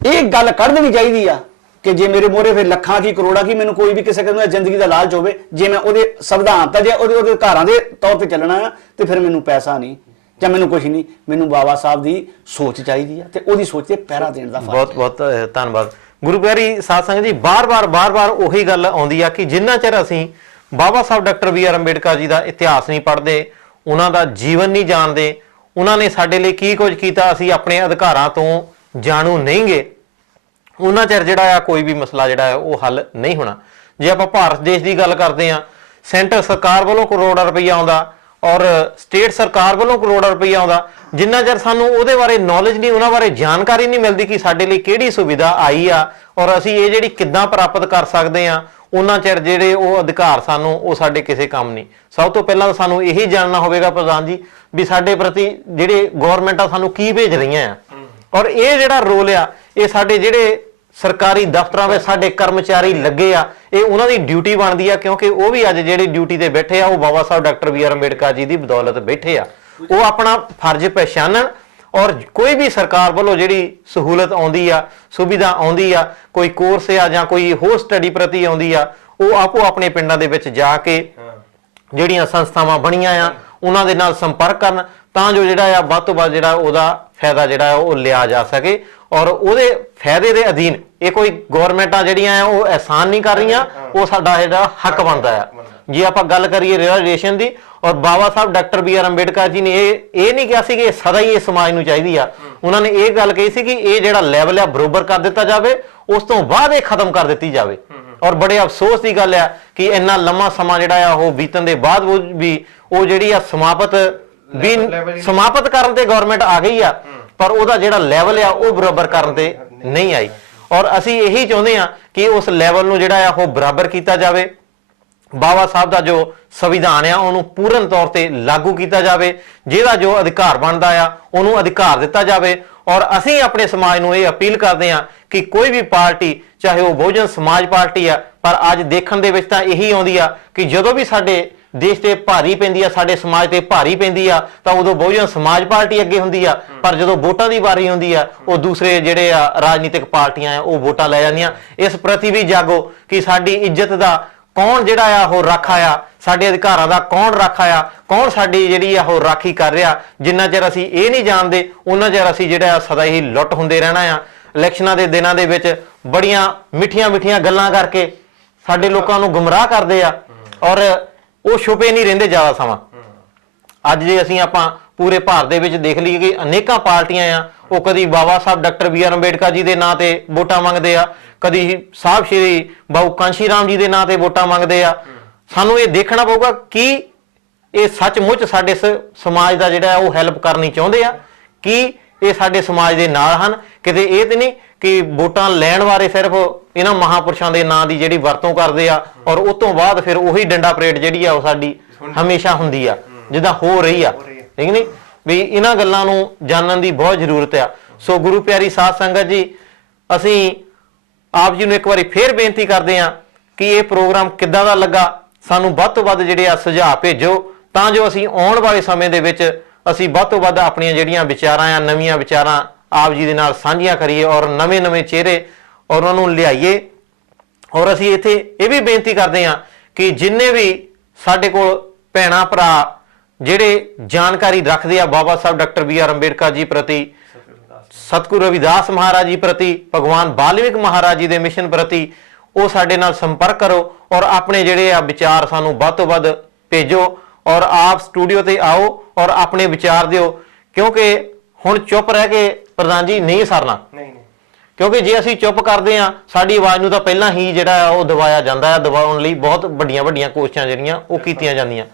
ਇਹ ਗੱਲ ਕੱਢ ਦੇਣੀ ਚਾਹੀਦੀ ਆ ਕਿ ਜੇ ਮੇਰੇ ਮੋਹਰੇ ਫਿਰ ਲੱਖਾਂ ਕੀ ਕਰੋੜਾਂ ਕੀ ਮੈਨੂੰ ਕੋਈ ਵੀ ਕਿਸੇ ਕਿਸਮ ਦਾ ਜ਼ਿੰਦਗੀ ਦਾ ਲਾਲਚ ਹੋਵੇ, ਜੇ ਮੈਂ ਉਹਦੇ ਸੰਵਿਧਾਨ ਤਾਂ ਜੇ ਉਹਦੇ ਅਧਿਕਾਰਾਂ ਦੇ ਤੌਰ ਤੇ ਚੱਲਣਾ ਆ, ਤੇ ਫਿਰ ਮੈਨੂੰ ਪੈਸਾ ਨਹੀਂ ਜਾਂ ਮੈਨੂੰ ਕੁਝ ਨਹੀਂ, ਮੈਨੂੰ ਬਾਬਾ ਸਾਹਿਬ ਦੀ ਸੋਚ ਚਾਹੀਦੀ ਆ ਤੇ ਉਹਦੀ ਸੋਚ ਤੇ ਪਹਿਰਾ ਦੇਣ ਦਾ। ਬਹੁਤ ਬਹੁਤ ਧੰਨਵਾਦ ਗੁਰੂ ਪਿਆਰੀ ਸਾਧ ਸੰਗਤ ਜੀ। ਬਾਰ-ਬਾਰ ਉਹੀ ਗੱਲ ਆਉਂਦੀ ਆ ਕਿ ਜਿੰਨਾ ਚਿਰ ਅਸੀਂ ਬਾਬਾ ਸਾਹਿਬ ਡਾਕਟਰ BR ਅੰਬੇਡਕਰ ਜੀ ਦਾ ਇਤਿਹਾਸ ਨਹੀਂ ਪੜ੍ਹਦੇ, ਉਹਨਾਂ ਦਾ ਜੀਵਨ ਨਹੀਂ ਜਾਣਦੇ, ਉਹਨਾਂ ਨੇ ਸਾਡੇ ਲਈ ਕੀ ਕੁਝ ਕੀਤਾ, ਅਸੀਂ ਆਪਣੇ ਅਧਿਕਾਰਾਂ ਤੋਂ ਜਾਣੂ ਨਹੀਂਗੇ, ਉਹਨਾਂ ਚਿਰ ਜਿਹੜਾ ਆ ਕੋਈ ਵੀ ਮਸਲਾ ਜਿਹੜਾ ਹੈ ਉਹ ਹੱਲ ਨਹੀਂ ਹੋਣਾ। ਜੇ ਆਪਾਂ ਭਾਰਤ ਦੇਸ਼ ਦੀ ਗੱਲ ਕਰਦੇ ਆ, ਸੈਂਟਰ ਸਰਕਾਰ ਵੱਲੋਂ ਕਰੋੜਾਂ ਰੁਪਈਆ ਆਉਂਦਾ ਔਰ ਸਟੇਟ ਸਰਕਾਰ ਵੱਲੋਂ ਕਰੋੜਾਂ ਰੁਪਈਆ ਆਉਂਦਾ, ਜਿੰਨਾ ਚਿਰ ਸਾਨੂੰ ਉਹਦੇ ਬਾਰੇ ਨੌਲੇਜ ਨਹੀਂ, ਉਹਨਾਂ ਬਾਰੇ ਜਾਣਕਾਰੀ ਨਹੀਂ ਮਿਲਦੀ ਕਿ ਸਾਡੇ ਲਈ ਕਿਹੜੀ ਸੁਵਿਧਾ ਆਈ ਆ ਔਰ ਅਸੀਂ ਇਹ ਜਿਹੜੀ ਕਿੱਦਾਂ ਪ੍ਰਾਪਤ ਕਰ ਸਕਦੇ ਆ, ਉਹਨਾਂ ਚਿਰ ਜਿਹੜੇ ਉਹ ਅਧਿਕਾਰ ਸਾਨੂੰ ਉਹ ਸਾਡੇ ਕਿਸੇ ਕੰਮ ਨਹੀਂ। ਸਭ ਤੋਂ ਪਹਿਲਾਂ ਸਾਨੂੰ ਇਹੀ ਜਾਣਨਾ ਹੋਵੇਗਾ ਪ੍ਰਧਾਨ ਜੀ ਵੀ ਸਾਡੇ ਪ੍ਰਤੀ ਜਿਹੜੇ ਗੌਰਮੈਂਟਾਂ ਸਾਨੂੰ ਕੀ ਭੇਜ ਰਹੀਆਂ ਆ, ਔਰ ਇਹ ਜਿਹੜਾ ਰੋਲ ਆ ਇਹ ਸਾਡੇ ਜਿਹੜੇ ਸਰਕਾਰੀ ਦਫ਼ਤਰਾਂ ਵਿੱਚ ਸਾਡੇ ਕਰਮਚਾਰੀ ਲੱਗੇ ਆ, ਇਹ ਉਹਨਾਂ ਦੀ ਡਿਊਟੀ ਬਣਦੀ ਆ, ਕਿਉਂਕਿ ਉਹ ਵੀ ਅੱਜ ਜਿਹੜੀ ਡਿਊਟੀ ਤੇ ਬੈਠੇ ਆ ਉਹ ਬਾਬਾ ਸਾਹਿਬ ਡਾਕਟਰ BR ਅੰਬੇਡਕਰ ਜੀ ਦੀ ਬਦੌਲਤ ਬੈਠੇ ਆ। ਉਹ ਆਪਣਾ ਫਰਜ਼ ਪਹਿਚਾਨਣ ਔਰ ਕੋਈ ਵੀ ਸਰਕਾਰ ਵੱਲੋਂ ਜਿਹੜੀ ਸਹੂਲਤ ਆਉਂਦੀ ਆ, ਸੁਵਿਧਾ ਆਉਂਦੀ ਆ, ਕੋਈ ਕੋਰਸ ਆ ਜਾਂ ਕੋਈ ਹੋਰ ਸਟੱਡੀ ਪ੍ਰਤੀ ਆਉਂਦੀ ਆ, ਉਹ ਆਪੋ ਆਪਣੇ ਪਿੰਡਾਂ ਦੇ ਵਿੱਚ ਜਾ ਕੇ ਜਿਹੜੀਆਂ ਸੰਸਥਾਵਾਂ ਬਣੀਆਂ ਆ ਉਹਨਾਂ ਦੇ ਨਾਲ ਸੰਪਰਕ ਕਰਨ, ਤਾਂ ਜੋ ਜਿਹੜਾ ਆ ਵੱਧ ਤੋਂ ਵੱਧ ਜਿਹੜਾ ਉਹਦਾ ਫਾਇਦਾ ਜਿਹੜਾ ਉਹ ਲਿਆ ਜਾ ਸਕੇ ਔਰ ਉਹਦੇ ਫਾਇਦੇ ਦੇ ਅਧੀਨ। ਇਹ ਕੋਈ ਗੌਰਮੈਂਟਾਂ ਜਿਹੜੀਆਂ ਆ ਉਹ ਅਹਿਸਾਨ ਨਹੀਂ ਕਰ ਰਹੀਆਂ, ਉਹ ਸਾਡਾ ਜਿਹੜਾ ਹੱਕ ਬਣਦਾ ਆ। ਜੇ ਆਪਾਂ ਗੱਲ ਕਰੀਏ ਰਿਜ਼ਰਵੇਸ਼ਨ ਦੀ, ਔਰ ਬਾਬਾ ਸਾਹਿਬ ਡਾਕਟਰ BR ਅੰਬੇਡਕਰ ਜੀ ਨੇ ਇਹ ਨਹੀਂ ਕਿਹਾ ਸੀ ਕਿ ਸਦਾ ਹੀ ਇਹ ਸਮਾਜ ਨੂੰ ਚਾਹੀਦੀ ਆ, ਉਹਨਾਂ ਨੇ ਇਹ ਗੱਲ ਕਹੀ ਸੀ ਕਿ ਇਹ ਜਿਹੜਾ ਲੈਵਲ ਆ ਬਰੋਬਰ ਕਰ ਦਿੱਤਾ ਜਾਵੇ, ਉਸ ਤੋਂ ਬਾਅਦ ਇਹ ਖਤਮ ਕਰ ਦਿੱਤੀ ਜਾਵੇ। ਔਰ ਬੜੇ ਅਫਸੋਸ ਦੀ ਗੱਲ ਆ ਕਿ ਇੰਨਾ ਲੰਮਾ ਸਮਾਂ ਜਿਹੜਾ ਆ ਉਹ ਬੀਤਣ ਦੇ ਬਾਅਦ ਵੀ ਉਹ ਜਿਹੜੀ ਆ ਸਮਾਪਤ ਕਰਨ ਤੇ ਗਵਰਨਮੈਂਟ ਆ ਗਈ ਆ, ਪਰ ਉਹਦਾ ਜਿਹੜਾ ਲੈਵਲ ਆ ਉਹ ਬਰਾਬਰ ਕਰਨ ਤੇ ਨਹੀਂ ਆਈ। ਔਰ ਅਸੀਂ ਇਹੀ ਚਾਹੁੰਦੇ ਆ ਕਿ ਉਸ ਲੈਵਲ ਨੂੰ ਜਿਹੜਾ ਆ ਉਹ ਬਰਾਬਰ ਕੀਤਾ ਜਾਵੇ, ਬਾਬਾ ਸਾਹਿਬ ਦਾ ਜੋ ਸੰਵਿਧਾਨ ਆ ਉਹਨੂੰ ਪੂਰਨ ਤੌਰ ਤੇ ਲਾਗੂ ਕੀਤਾ ਜਾਵੇ, ਜਿਹਦਾ ਜੋ ਅਧਿਕਾਰ ਬਣਦਾ ਆ ਉਹਨੂੰ ਅਧਿਕਾਰ ਦਿੱਤਾ ਜਾਵੇ। ਔਰ ਅਸੀਂ ਆਪਣੇ ਸਮਾਜ ਨੂੰ ਇਹ ਅਪੀਲ ਕਰਦੇ ਆ ਕਿ ਕੋਈ ਵੀ ਪਾਰਟੀ, ਚਾਹੇ ਉਹ ਬਹੁਜਨ ਸਮਾਜ ਪਾਰਟੀ ਆ, ਪਰ ਅੱਜ ਦੇਖਣ ਦੇ ਵਿੱਚ ਤਾਂ ਇਹੀ ਆਉਂਦੀ ਆ ਕਿ ਜਦੋਂ ਵੀ ਸਾਡੇ ਦੇਸ਼ ਤੇ ਭਾਰੀ ਪੈਂਦੀ ਆ, ਸਾਡੇ ਸਮਾਜ ਤੇ ਭਾਰੀ ਪੈਂਦੀ ਆ, ਤਾਂ ਉਦੋਂ ਬਹੁਜਨ ਸਮਾਜ ਪਾਰਟੀ ਅੱਗੇ ਹੁੰਦੀ ਆ, ਪਰ ਜਦੋਂ ਵੋਟਾਂ ਦੀ ਵਾਰੀ ਹੁੰਦੀ ਆ ਉਹ ਦੂਸਰੇ ਜਿਹੜੇ ਆ ਰਾਜਨੀਤਿਕ ਪਾਰਟੀਆਂ ਆ ਉਹ ਵੋਟਾਂ ਲੈ ਜਾਂਦੀਆਂ। ਇਸ ਪ੍ਰਤੀ ਵੀ ਜਾਗੋ ਕਿ ਸਾਡੀ ਇੱਜ਼ਤ ਦਾ ਕੌਣ ਜਿਹੜਾ ਆ ਉਹ ਰਾਖਾ ਆ, ਸਾਡੇ ਅਧਿਕਾਰਾਂ ਦਾ ਕੌਣ ਰਾਖਾ ਆ, ਕੌਣ ਸਾਡੀ ਜਿਹੜੀ ਆ ਉਹ ਰਾਖੀ ਕਰ ਰਿਹਾ। ਜਿੰਨਾ ਚਿਰ ਅਸੀਂ ਇਹ ਨਹੀਂ ਜਾਣਦੇ ਉਹਨਾਂ ਚਿਰ ਅਸੀਂ ਜਿਹੜਾ ਸਦਾ ਹੀ ਲੁੱਟ ਹੁੰਦੇ ਰਹਿਣਾ ਆ। ਇਲੈਕਸ਼ਨਾਂ ਦੇ ਦਿਨਾਂ ਦੇ ਵਿੱਚ ਬੜੀਆਂ ਮਿੱਠੀਆਂ ਗੱਲਾਂ ਕਰਕੇ ਸਾਡੇ ਲੋਕਾਂ ਨੂੰ ਗੁੰਮਰਾਹ ਕਰਦੇ ਆ ਔਰ ਉਹ ਛੁਪੇ ਨਹੀਂ ਰਹਿੰਦੇ ਜ਼ਿਆਦਾ ਸਮਾਂ। ਅੱਜ ਜੇ ਅਸੀਂ ਆਪਾਂ ਪੂਰੇ ਭਾਰਤ ਦੇ ਵਿੱਚ ਦੇਖ ਲਈਏ ਕਿ ਅਨੇਕਾਂ ਪਾਰਟੀਆਂ ਆ, ਉਹ ਕਦੀ ਬਾਬਾ ਸਾਹਿਬ ਡਾਕਟਰ BR ਅੰਬੇਡਕਰ ਜੀ ਦੇ ਨਾਂ ਤੇ ਵੋਟਾਂ ਮੰਗਦੇ ਆ, ਕਦੀ ਸਾਹਿਬ ਸ਼੍ਰੀ ਬਾਬੂ ਕਾਂਸ਼ੀ ਰਾਮ ਜੀ ਦੇ ਨਾਂ ਤੇ ਵੋਟਾਂ ਮੰਗਦੇ ਆ। ਸਾਨੂੰ ਇਹ ਦੇਖਣਾ ਪਊਗਾ ਕਿ ਇਹ ਸੱਚਮੁੱਚ ਸਾਡੇ ਸਮਾਜ ਦਾ ਜਿਹੜਾ ਉਹ ਹੈਲਪ ਕਰਨੀ ਚਾਹੁੰਦੇ ਆ, ਕਿ ਇਹ ਸਾਡੇ ਸਮਾਜ ਦੇ ਨਾਲ ਹਨ। ਕਿਤੇ ਇਹ ਤੇ ਨਹੀਂ ਕਿ ਵੋਟਾਂ ਲੈਣ ਬਾਰੇ ਸਿਰਫ ਇਹਨਾਂ ਮਹਾਂਪੁਰਸ਼ਾਂ ਦੇ ਨਾਂ ਦੀ ਜਿਹੜੀ ਵਰਤੋਂ ਕਰਦੇ ਆ ਔਰ ਉਸ ਤੋਂ ਬਾਅਦ ਫਿਰ ਉਹੀ ਡੰਡਾ ਪਰੇਡ ਜਿਹੜੀ ਆ ਉਹ ਸਾਡੀ ਹਮੇਸ਼ਾ ਹੁੰਦੀ ਆ ਜਿੱਦਾਂ ਹੋ ਰਹੀ ਆ, ਠੀਕ ਨਹੀਂ ਵੀ ਇਹਨਾਂ ਗੱਲਾਂ ਨੂੰ ਜਾਣਨ ਦੀ ਬਹੁਤ ਜ਼ਰੂਰਤ ਆ। ਸੋ ਗੁਰੂ ਪਿਆਰੀ ਸਾਧ ਸੰਗਤ ਜੀ, ਅਸੀਂ ਆਪ ਜੀ ਨੂੰ ਇੱਕ ਵਾਰੀ ਫੇਰ ਬੇਨਤੀ ਕਰਦੇ ਆ ਕਿ ਇਹ ਪ੍ਰੋਗਰਾਮ ਕਿੱਦਾਂ ਦਾ ਲੱਗਾ, ਸਾਨੂੰ ਵੱਧ ਤੋਂ ਵੱਧ ਜਿਹੜੇ ਆ ਸੁਝਾਅ ਭੇਜੋ ਤਾਂ ਜੋ ਅਸੀਂ ਆਉਣ ਵਾਲੇ ਸਮੇਂ ਦੇ ਵਿੱਚ ਅਸੀਂ ਵੱਧ ਤੋਂ ਵੱਧ ਆਪਣੀਆਂ ਜਿਹੜੀਆਂ ਵਿਚਾਰਾਂ ਆ, ਨਵੀਆਂ ਵਿਚਾਰਾਂ ਆਪ ਜੀ ਦੇ ਨਾਲ ਸਾਂਝੀਆਂ ਕਰੀਏ ਔਰ ਨਵੇਂ ਚਿਹਰੇ ਔਰ ਉਹਨਾਂ ਨੂੰ ਲਿਆਈਏ। ਔਰ ਅਸੀਂ ਇੱਥੇ ਇਹ ਵੀ ਬੇਨਤੀ ਕਰਦੇ ਹਾਂ ਕਿ ਜਿੰਨੇ ਵੀ ਸਾਡੇ ਕੋਲ ਭੈਣਾਂ ਭਰਾ ਜਿਹੜੇ ਜਾਣਕਾਰੀ ਰੱਖਦੇ ਆ ਬਾਬਾ ਸਾਹਿਬ ਡਾਕਟਰ BR ਅੰਬੇਡਕਰ ਜੀ ਪ੍ਰਤੀ, ਸਤਿਗੁਰੂ ਰਵਿਦਾਸ ਮਹਾਰਾਜ ਜੀ ਪ੍ਰਤੀ, ਭਗਵਾਨ ਵਾਲਮੀਕ ਮਹਾਰਾਜ ਜੀ ਦੇ ਮਿਸ਼ਨ ਪ੍ਰਤੀ, ਉਹ ਸਾਡੇ ਨਾਲ ਸੰਪਰਕ ਕਰੋ ਔਰ ਆਪਣੇ ਜਿਹੜੇ ਆ ਵਿਚਾਰ ਸਾਨੂੰ ਵੱਧ ਤੋਂ ਵੱਧ ਭੇਜੋ ਔਰ ਆਪ ਸਟੂਡੀਓ ਤੇ ਆਓ ਔਰ ਆਪਣੇ ਵਿਚਾਰ ਦਿਓ, ਕਿਉਂਕਿ ਹੁਣ ਚੁੱਪ ਰਹਿ ਕੇ ਪ੍ਰਧਾਨ ਜੀ ਨਹੀਂ ਸਰਨਾ। ਕਿਉਂਕਿ ਜੇ ਅਸੀਂ ਚੁੱਪ ਕਰਦੇ ਆ ਸਾਡੀ ਆਵਾਜ਼ ਨੂੰ ਤਾਂ ਪਹਿਲਾਂ ਹੀ ਜਿਹੜਾ ਉਹ ਦਬਾਇਆ ਜਾਂਦਾ ਹੈ। ਦਬਾਉਣ ਲਈ ਬਹੁਤ ਵੱਡੀਆਂ ਕੋਸ਼ਿਸ਼ਾਂ ਜਿਹੜੀਆਂ ਉਹ ਕੀਤੀਆਂ ਜਾਂਦੀਆਂ।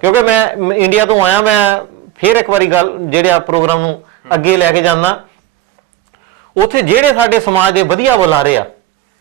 ਕਿਉਂਕਿ ਮੈਂ ਇੰਡੀਆ ਤੋਂ ਆਇਆ, ਮੈਂ ਫੇਰ ਇੱਕ ਵਾਰੀ ਗੱਲ ਜਿਹੜੇ ਪ੍ਰੋਗਰਾਮ ਨੂੰ ਅੱਗੇ ਲੈ ਕੇ ਜਾਂਦਾ, ਉੱਥੇ ਜਿਹੜੇ ਸਾਡੇ ਸਮਾਜ ਦੇ ਵਧੀਆ ਬੁਲਾਰੇ ਆ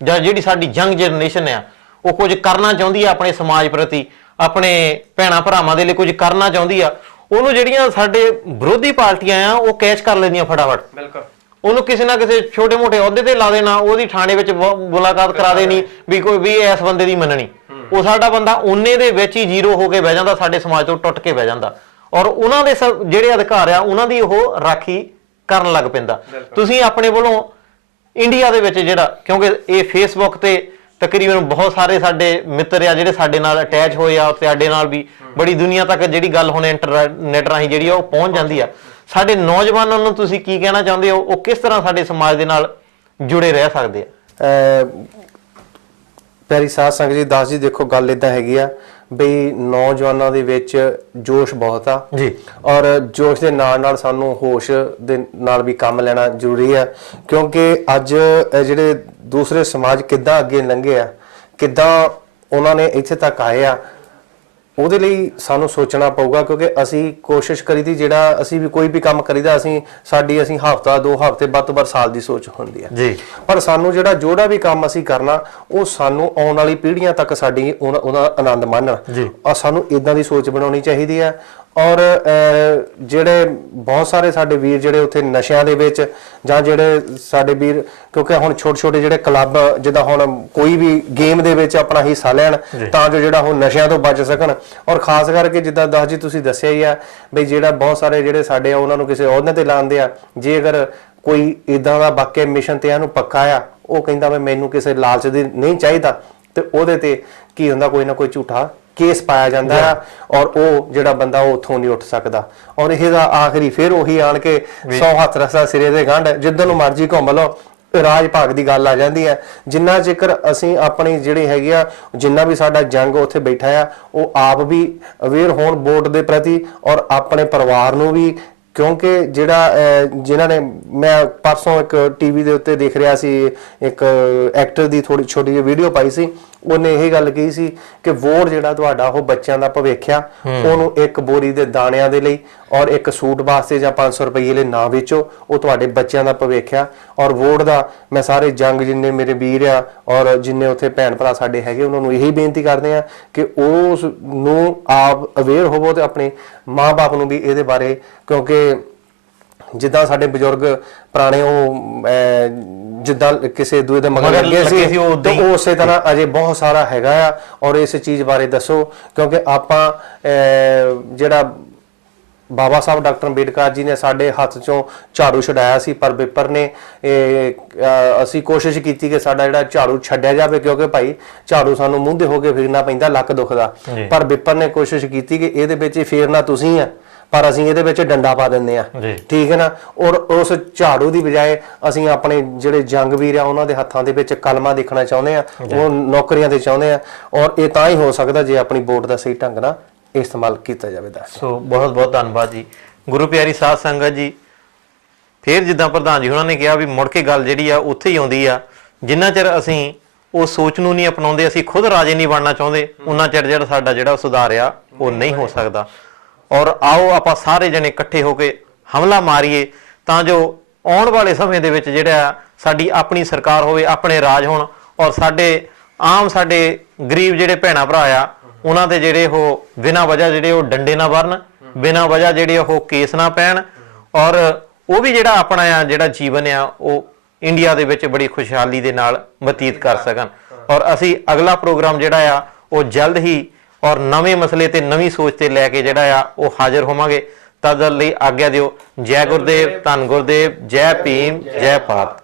ਜਾਂ ਜਿਹੜੀ ਸਾਡੀ ਯੰਗ ਜਨਰੇਸ਼ਨ ਆ ਉਹ ਕੁਝ ਕਰਨਾ ਚਾਹੁੰਦੀ ਆ ਆਪਣੇ ਸਮਾਜ ਪ੍ਰਤੀ, ਆਪਣੇ ਭੈਣਾਂ ਭਰਾਵਾਂ ਦੇ ਲਈ ਕੁਝ ਕਰਨਾ ਚਾਹੁੰਦੀ ਆ, ਉਹਨੂੰ ਜਿਹੜੀਆਂ ਸਾਡੇ ਵਿਰੋਧੀ ਪਾਰਟੀਆਂ ਆ ਉਹ ਕੈਚ ਕਰ ਲੈਂਦੀਆਂ ਫਟਾਫਟ। ਬਿਲਕੁਲ ਉਹਨੂੰ ਕਿਸੇ ਨਾ ਕਿਸੇ ਛੋਟੇ ਮੋਟੇ ਅਹੁਦੇ ਤੇ ਲਾ ਦੇਣਾ, ਉਹਦੀ ਥਾਣੇ ਵਿੱਚ ਮੁਲਾਕਾਤ ਕਰਾ ਦੇਣੀ ਵੀ ਕੋਈ ਵੀ ਇਸ ਬੰਦੇ ਦੀ ਮੰਨਣੀ, ਉਹ ਸਾਡਾ ਬੰਦਾ ਉਹਨੇ ਦੇ ਵਿੱਚ ਹੀ ਜ਼ੀਰੋ ਹੋ ਕੇ ਬਹਿ ਜਾਂਦਾ, ਸਾਡੇ ਸਮਾਜ ਤੋਂ ਟੁੱਟ ਕੇ ਬਹਿ ਜਾਂਦਾ ਔਰ ਉਹਨਾਂ ਦੇ ਜਿਹੜੇ ਅਧਿਕਾਰ ਆ ਉਹਨਾਂ ਦੀ ਉਹ ਰਾਖੀ ਕਰਨ ਲੱਗ ਪੈਂਦਾ। ਤੁਸੀਂ ਆਪਣੇ ਵੱਲੋਂ ਇੰਡੀਆ ਦੇ ਵਿੱਚ ਜਿਹੜਾ, ਕਿਉਂਕਿ ਇਹ ਫੇਸਬੁੱਕ ਤੇ ਤਕਰੀਬਨ ਬਹੁਤ ਸਾਰੇ ਸਾਡੇ ਮਿੱਤਰ ਆ ਜਿਹੜੇ ਸਾਡੇ ਨਾਲ ਅਟੈਚ ਹੋਏ ਆ, ਸਾਡੇ ਨਾਲ ਵੀ ਬੜੀ ਦੁਨੀਆ ਤੱਕ ਜਿਹੜੀ ਗੱਲ ਹੁਣ ਇੰਟਰਨੈਟ ਰਾਹੀਂ ਜਿਹੜੀ ਆ ਉਹ ਪਹੁੰਚ ਜਾਂਦੀ ਆ। ਸਾਡੇ ਨੌਜਵਾਨਾਂ ਨੂੰ ਤੁਸੀਂ ਕੀ ਕਹਿਣਾ ਚਾਹੁੰਦੇ ਹੋ, ਉਹ ਕਿਸ ਤਰ੍ਹਾਂ ਸਾਡੇ ਸਮਾਜ ਦੇ ਨਾਲ ਜੁੜੇ ਰਹਿ ਸਕਦੇ ਆ? ਪਿਆਰੀ ਸਾਧ ਸੰਗਤ ਜੀ, ਦਾਸ ਜੀ ਦੇਖੋ ਗੱਲ ਇਦਾਂ ਹੈਗੀ ਆ ਬਈ ਨੌਜਵਾਨਾਂ ਦੇ ਵਿੱਚ ਜੋਸ਼ ਬਹੁਤ ਆ ਜੀ ਔਰ ਜੋਸ਼ ਦੇ ਨਾਲ ਨਾਲ ਸਾਨੂੰ ਹੋਸ਼ ਦੇ ਨਾਲ ਵੀ ਕੰਮ ਲੈਣਾ ਜ਼ਰੂਰੀ ਆ। ਕਿਉਂਕਿ ਅੱਜ ਜਿਹੜੇ ਦੂਸਰੇ ਸਮਾਜ ਕਿੱਦਾਂ ਅੱਗੇ ਲੰਘੇ ਆ, ਕਿੱਦਾਂ ਉਹਨਾਂ ਨੇ ਇੱਥੇ ਤੱਕ ਆਏ ਆ, ਉਹਦੇ ਲਈ ਸਾਨੂੰ ਸੋਚਣਾ ਪਊਗਾ। ਕਿਉਂਕਿ ਅਸੀਂ ਕੋਸ਼ਿਸ਼ ਕਰੀਦੀ ਜਿਹੜਾ ਅਸੀਂ ਵੀ ਕੋਈ ਵੀ ਕੰਮ ਕਰੀਦਾ ਅਸੀਂ ਹਫ਼ਤਾ 2 ਹਫ਼ਤੇ ਵੱਧ ਤੋਂ ਵੱਧ ਸਾਲ ਦੀ ਸੋਚ ਹੁੰਦੀ ਆ ਜੀ, ਪਰ ਸਾਨੂੰ ਜਿਹੜਾ ਵੀ ਕੰਮ ਅਸੀਂ ਕਰਨਾ ਉਹ ਸਾਨੂੰ ਆਉਣ ਵਾਲੀ ਪੀੜ੍ਹੀਆਂ ਤੱਕ ਸਾਡੀ ਉਹਦਾ ਆਨੰਦ ਮਾਣਨ ਔਰ ਸਾਨੂੰ ਇਦਾਂ ਦੀ ਸੋਚ ਬਣਾਉਣੀ ਚਾਹੀਦੀ ਆ। ਔਰ ਜਿਹੜੇ ਬਹੁਤ ਸਾਰੇ ਸਾਡੇ ਵੀਰ ਜਿਹੜੇ ਉੱਥੇ ਨਸ਼ਿਆਂ ਦੇ ਵਿੱਚ ਜਾਂ ਜਿਹੜੇ ਸਾਡੇ ਵੀਰ, ਕਿਉਂਕਿ ਹੁਣ ਛੋਟੇ ਜਿਹੜੇ ਕਲੱਬ ਜਿੱਦਾਂ ਹੁਣ ਕੋਈ ਵੀ ਗੇਮ ਦੇ ਵਿੱਚ ਆਪਣਾ ਹਿੱਸਾ ਲੈਣ ਤਾਂ ਜੋ ਜਿਹੜਾ ਹੁਣ ਨਸ਼ਿਆਂ ਤੋਂ ਬਚ ਸਕਣ। ਔਰ ਖਾਸ ਕਰਕੇ ਜਿੱਦਾਂ ਦਾਸ ਜੀ ਤੁਸੀਂ ਦੱਸਿਆ ਹੀ ਆ ਬਈ ਜਿਹੜਾ ਬਹੁਤ ਸਾਰੇ ਜਿਹੜੇ ਸਾਡੇ ਆ ਉਹਨਾਂ ਨੂੰ ਕਿਸੇ ਅਹੁਦੇ ਤੇ ਲਾਉਂਦੇ ਆ, ਜੇ ਅਗਰ ਕੋਈ ਇਦਾਂ ਦਾ ਵਾਕਿਆ ਮਿਸ਼ਨ ਤੇ ਇਹਨੂੰ ਪੱਕਾ ਆ, ਉਹ ਕਹਿੰਦਾ ਮੈਨੂੰ ਕਿਸੇ ਲਾਲਚ ਦੀ ਨਹੀਂ ਚਾਹੀਦਾ, ਤੇ ਉਹਦੇ ਤੇ ਕੀ ਹੁੰਦਾ, ਕੋਈ ਨਾ ਕੋਈ ਝੂਠਾ ਕੇਸ ਪਾਇਆ ਜਾਂਦਾ ਆ ਔਰ ਉਹ ਜਿਹੜਾ ਬੰਦਾ ਉਹ ਉੱਥੋਂ ਨਹੀਂ ਉੱਠ ਸਕਦਾ। ਔਰ ਇਹਦਾ ਆਖਰੀ ਫਿਰ ਉਹੀ ਆਣ ਕੇ 100 ਹੱਥ ਰੱਖਦਾ ਸਿਰੇ ਦੇ ਗੰਢ, ਜਿੱਦਾਂ ਨੂੰ ਮਰਜ਼ੀ ਘੁੰਮ ਲਓ, ਰਾਜ ਭਾਗ ਦੀ ਗੱਲ ਆ ਜਾਂਦੀ ਹੈ। ਜਿੰਨਾ ਚਿਰ ਅਸੀਂ ਆਪਣੀ ਜਿਹੜੀ ਹੈਗੀ ਆ, ਜਿੰਨਾ ਵੀ ਸਾਡਾ ਜੰਗ ਉੱਥੇ ਬੈਠਾ ਆ, ਉਹ ਆਪ ਵੀ ਅਵੇਅਰ ਹੋਣ ਵੋਟ ਦੇ ਪ੍ਰਤੀ ਔਰ ਆਪਣੇ ਪਰਿਵਾਰ ਨੂੰ ਵੀ। ਕਿਉਂਕਿ ਜਿਨ੍ਹਾਂ ਨੇ, ਮੈਂ ਪਰਸੋਂ ਇੱਕ ਟੀਵੀ ਦੇ ਉੱਤੇ ਦੇਖ ਰਿਹਾ ਸੀ, ਇੱਕ ਐਕਟਰ ਦੀ ਥੋੜੀ ਛੋਟੀ ਜਿਹੀ ਵੀਡੀਓ ਪਾਈ ਸੀ, ਉਹਨੇ ਇਹ ਗੱਲ ਕਹੀ ਸੀ ਕਿ ਵੋਟ ਜਿਹੜਾ ਤੁਹਾਡਾ ਉਹ ਬੱਚਿਆਂ ਦਾ ਭਵਿੱਖ ਆ, ਉਹਨੂੰ ਇੱਕ ਬੋਰੀ ਦੇ ਦਾਣਿਆਂ ਦੇ ਲਈ ਔਰ ਇੱਕ ਸੂਟ ਵਾਸਤੇ ਜਾਂ 500 ਰੁਪਏ ਲਈ ਨਾ ਵੇਚੋ, ਉਹ ਤੁਹਾਡੇ ਬੱਚਿਆਂ ਦਾ ਭਵਿੱਖ ਆ। ਔਰ ਵੋਟ ਦਾ ਮੈਂ ਸਾਰੇ ਜੰਗ ਜਿੰਨੇ ਮੇਰੇ ਵੀਰ ਆ ਔਰ ਜਿੰਨੇ ਉੱਥੇ ਭੈਣ ਭਰਾ ਸਾਡੇ ਹੈਗੇ ਉਹਨਾਂ ਨੂੰ ਇਹੀ ਬੇਨਤੀ ਕਰਦੇ ਆ ਕਿ ਉਸ ਨੂੰ ਆਪ ਅਵੇਅਰ ਹੋਵੋ ਤੇ ਆਪਣੇ ਮਾਂ-ਬਾਪ ਨੂੰ ਵੀ ਇਹਦੇ ਬਾਰੇ, ਕਿਉਂਕਿ ਜਿੱਦਾਂ ਸਾਡੇ ਬਜ਼ੁਰਗ ਪੁਰਾਣੇ ਉਹ ਜਿੱਦਾਂ ਕਿਸੇ ਦੂਏ ਦੇ ਮਗਰ ਲੱਗੇ ਸੀ ਤੇ ਉਸੇ ਤਰ੍ਹਾਂ ਅਜੇ ਬਹੁਤ ਸਾਰਾ ਹੈਗਾ ਆ। ਔਰ ਇਸ ਚੀਜ਼ ਬਾਰੇ ਦੱਸੋ, ਕਿਉਂਕਿ ਆਪਾਂ ਜਿਹੜਾ ਬਾਬਾ ਸਾਹਿਬ ਡਾਕਟਰ ਅੰਬੇਡਕਰ ਜੀ ਨੇ ਸਾਡੇ ਹੱਥ ਚੋਂ ਝਾੜੂ ਛਡਾਇਆ ਸੀ, ਪਰ ਵਿਪਰ ਨੇ ਅਸੀਂ ਕੋਸ਼ਿਸ਼ ਕੀਤੀ ਕਿ ਸਾਡਾ ਜਿਹੜਾ ਝਾੜੂ ਛੱਡਿਆ ਜਾਵੇ, ਕਿਉਂਕਿ ਭਾਈ ਝਾੜੂ ਸਾਨੂੰ ਮੂੰਹ ਦੇ ਹੋ ਕੇ ਫਿਰਨਾ ਪੈਂਦਾ, ਲੱਕ ਦੁਖਦਾ। ਪਰ ਵਿਪਰ ਨੇ ਕੋਸ਼ਿਸ਼ ਕੀਤੀ ਕਿ ਇਹਦੇ ਵਿੱਚ ਫੇਰਨਾ ਤੁਸੀਂ ਆ, ਪਰ ਅਸੀਂ ਇਹਦੇ ਵਿੱਚ ਡੰਡਾ ਪਾ ਦਿੰਦੇ ਆ, ਠੀਕ ਹੈ ਨਾ। ਔਰ ਉਸ ਝਾੜੂ ਦੀ ਬਜਾਏ ਅਸੀਂ ਆਪਣੇ ਜਿਹੜੇ ਜੰਗ ਵੀਰ ਆ ਉਹਨਾਂ ਦੇ ਹੱਥਾਂ ਦੇ ਵਿੱਚ ਕਲਮਾਂ ਦੇਖਣਾ ਚਾਹੁੰਦੇ ਆ, ਉਹ ਨੌਕਰੀਆਂ ਤੇ ਚਾਹੁੰਦੇ ਆ। ਔਰ ਇਹ ਤਾਂ ਹੀ ਹੋ ਸਕਦਾ ਜੇ ਆਪਣੀ ਵੋਟ ਦਾ ਸਹੀ ਢੰਗ ਨਾਲ ਇਸਤੇਮਾਲ ਕੀਤਾ ਜਾਵੇ। ਸੋ ਬਹੁਤ ਬਹੁਤ ਧੰਨਵਾਦ ਜੀ। ਗੁਰੂ ਪਿਆਰੀ ਸਾਧ ਸੰਗਤ ਜੀ, ਫਿਰ ਜਿੱਦਾਂ ਪ੍ਰਧਾਨ ਜੀ ਉਹਨਾਂ ਨੇ ਕਿਹਾ ਵੀ ਮੁੜ ਕੇ ਗੱਲ ਜਿਹੜੀ ਆ ਉੱਥੇ ਹੀ ਆਉਂਦੀ ਆ, ਜਿੰਨਾ ਚਿਰ ਅਸੀਂ ਉਹ ਸੋਚ ਨੂੰ ਨਹੀਂ ਅਪਣਾਉਂਦੇ, ਅਸੀਂ ਖੁਦ ਰਾਜੇ ਨਹੀਂ ਬਣਨਾ ਚਾਹੁੰਦੇ, ਉਹਨਾਂ ਚਿਰ ਜਿਹੜਾ ਸਾਡਾ ਜਿਹੜਾ ਸੁਧਾਰ ਆ ਉਹ ਨਹੀਂ ਹੋ ਸਕਦਾ। ਔਰ ਆਓ ਆਪਾਂ ਸਾਰੇ ਜਣੇ ਇਕੱਠੇ ਹੋ ਕੇ ਹਮਲਾ ਮਾਰੀਏ ਤਾਂ ਜੋ ਆਉਣ ਵਾਲੇ ਸਮੇਂ ਦੇ ਵਿੱਚ ਜਿਹੜਾ ਸਾਡੀ ਆਪਣੀ ਸਰਕਾਰ ਹੋਵੇ, ਆਪਣੇ ਰਾਜ ਹੋਣ, ਔਰ ਸਾਡੇ ਗਰੀਬ ਜਿਹੜੇ ਭੈਣਾਂ ਭਰਾ ਆ ਉਹਨਾਂ ਦੇ ਜਿਹੜੇ ਉਹ ਬਿਨਾਂ ਵਜ੍ਹਾ ਜਿਹੜੇ ਉਹ ਡੰਡੇ ਨਾ ਵਰਨ, ਬਿਨਾਂ ਵਜ੍ਹਾ ਜਿਹੜੇ ਉਹ ਕੇਸ ਨਾ ਪੈਣ, ਔਰ ਉਹ ਵੀ ਜਿਹੜਾ ਆਪਣਾ ਆ ਜਿਹੜਾ ਜੀਵਨ ਆ ਉਹ ਇੰਡੀਆ ਦੇ ਵਿੱਚ ਬੜੀ ਖੁਸ਼ਹਾਲੀ ਦੇ ਨਾਲ ਬਤੀਤ ਕਰ ਸਕਣ। ਔਰ ਅਸੀਂ ਅਗਲਾ ਪ੍ਰੋਗਰਾਮ ਜਿਹੜਾ ਆ ਉਹ ਜਲਦ ਹੀ ਔਰ ਨਵੇਂ ਮਸਲੇ ਤੇ ਨਵੀਂ ਸੋਚ ਤੇ ਲੈ ਕੇ ਜਿਹੜਾ ਆ ਉਹ ਹਾਜ਼ਰ ਹੋਵਾਂਗੇ। ਤਦ ਲਈ ਆਗਿਆ ਦਿਓ। ਜੈ ਗੁਰਦੇਵ, ਧੰਨ ਗੁਰਦੇਵ, ਜੈ ਭੀਮ, ਜੈ ਭਾਰਤ।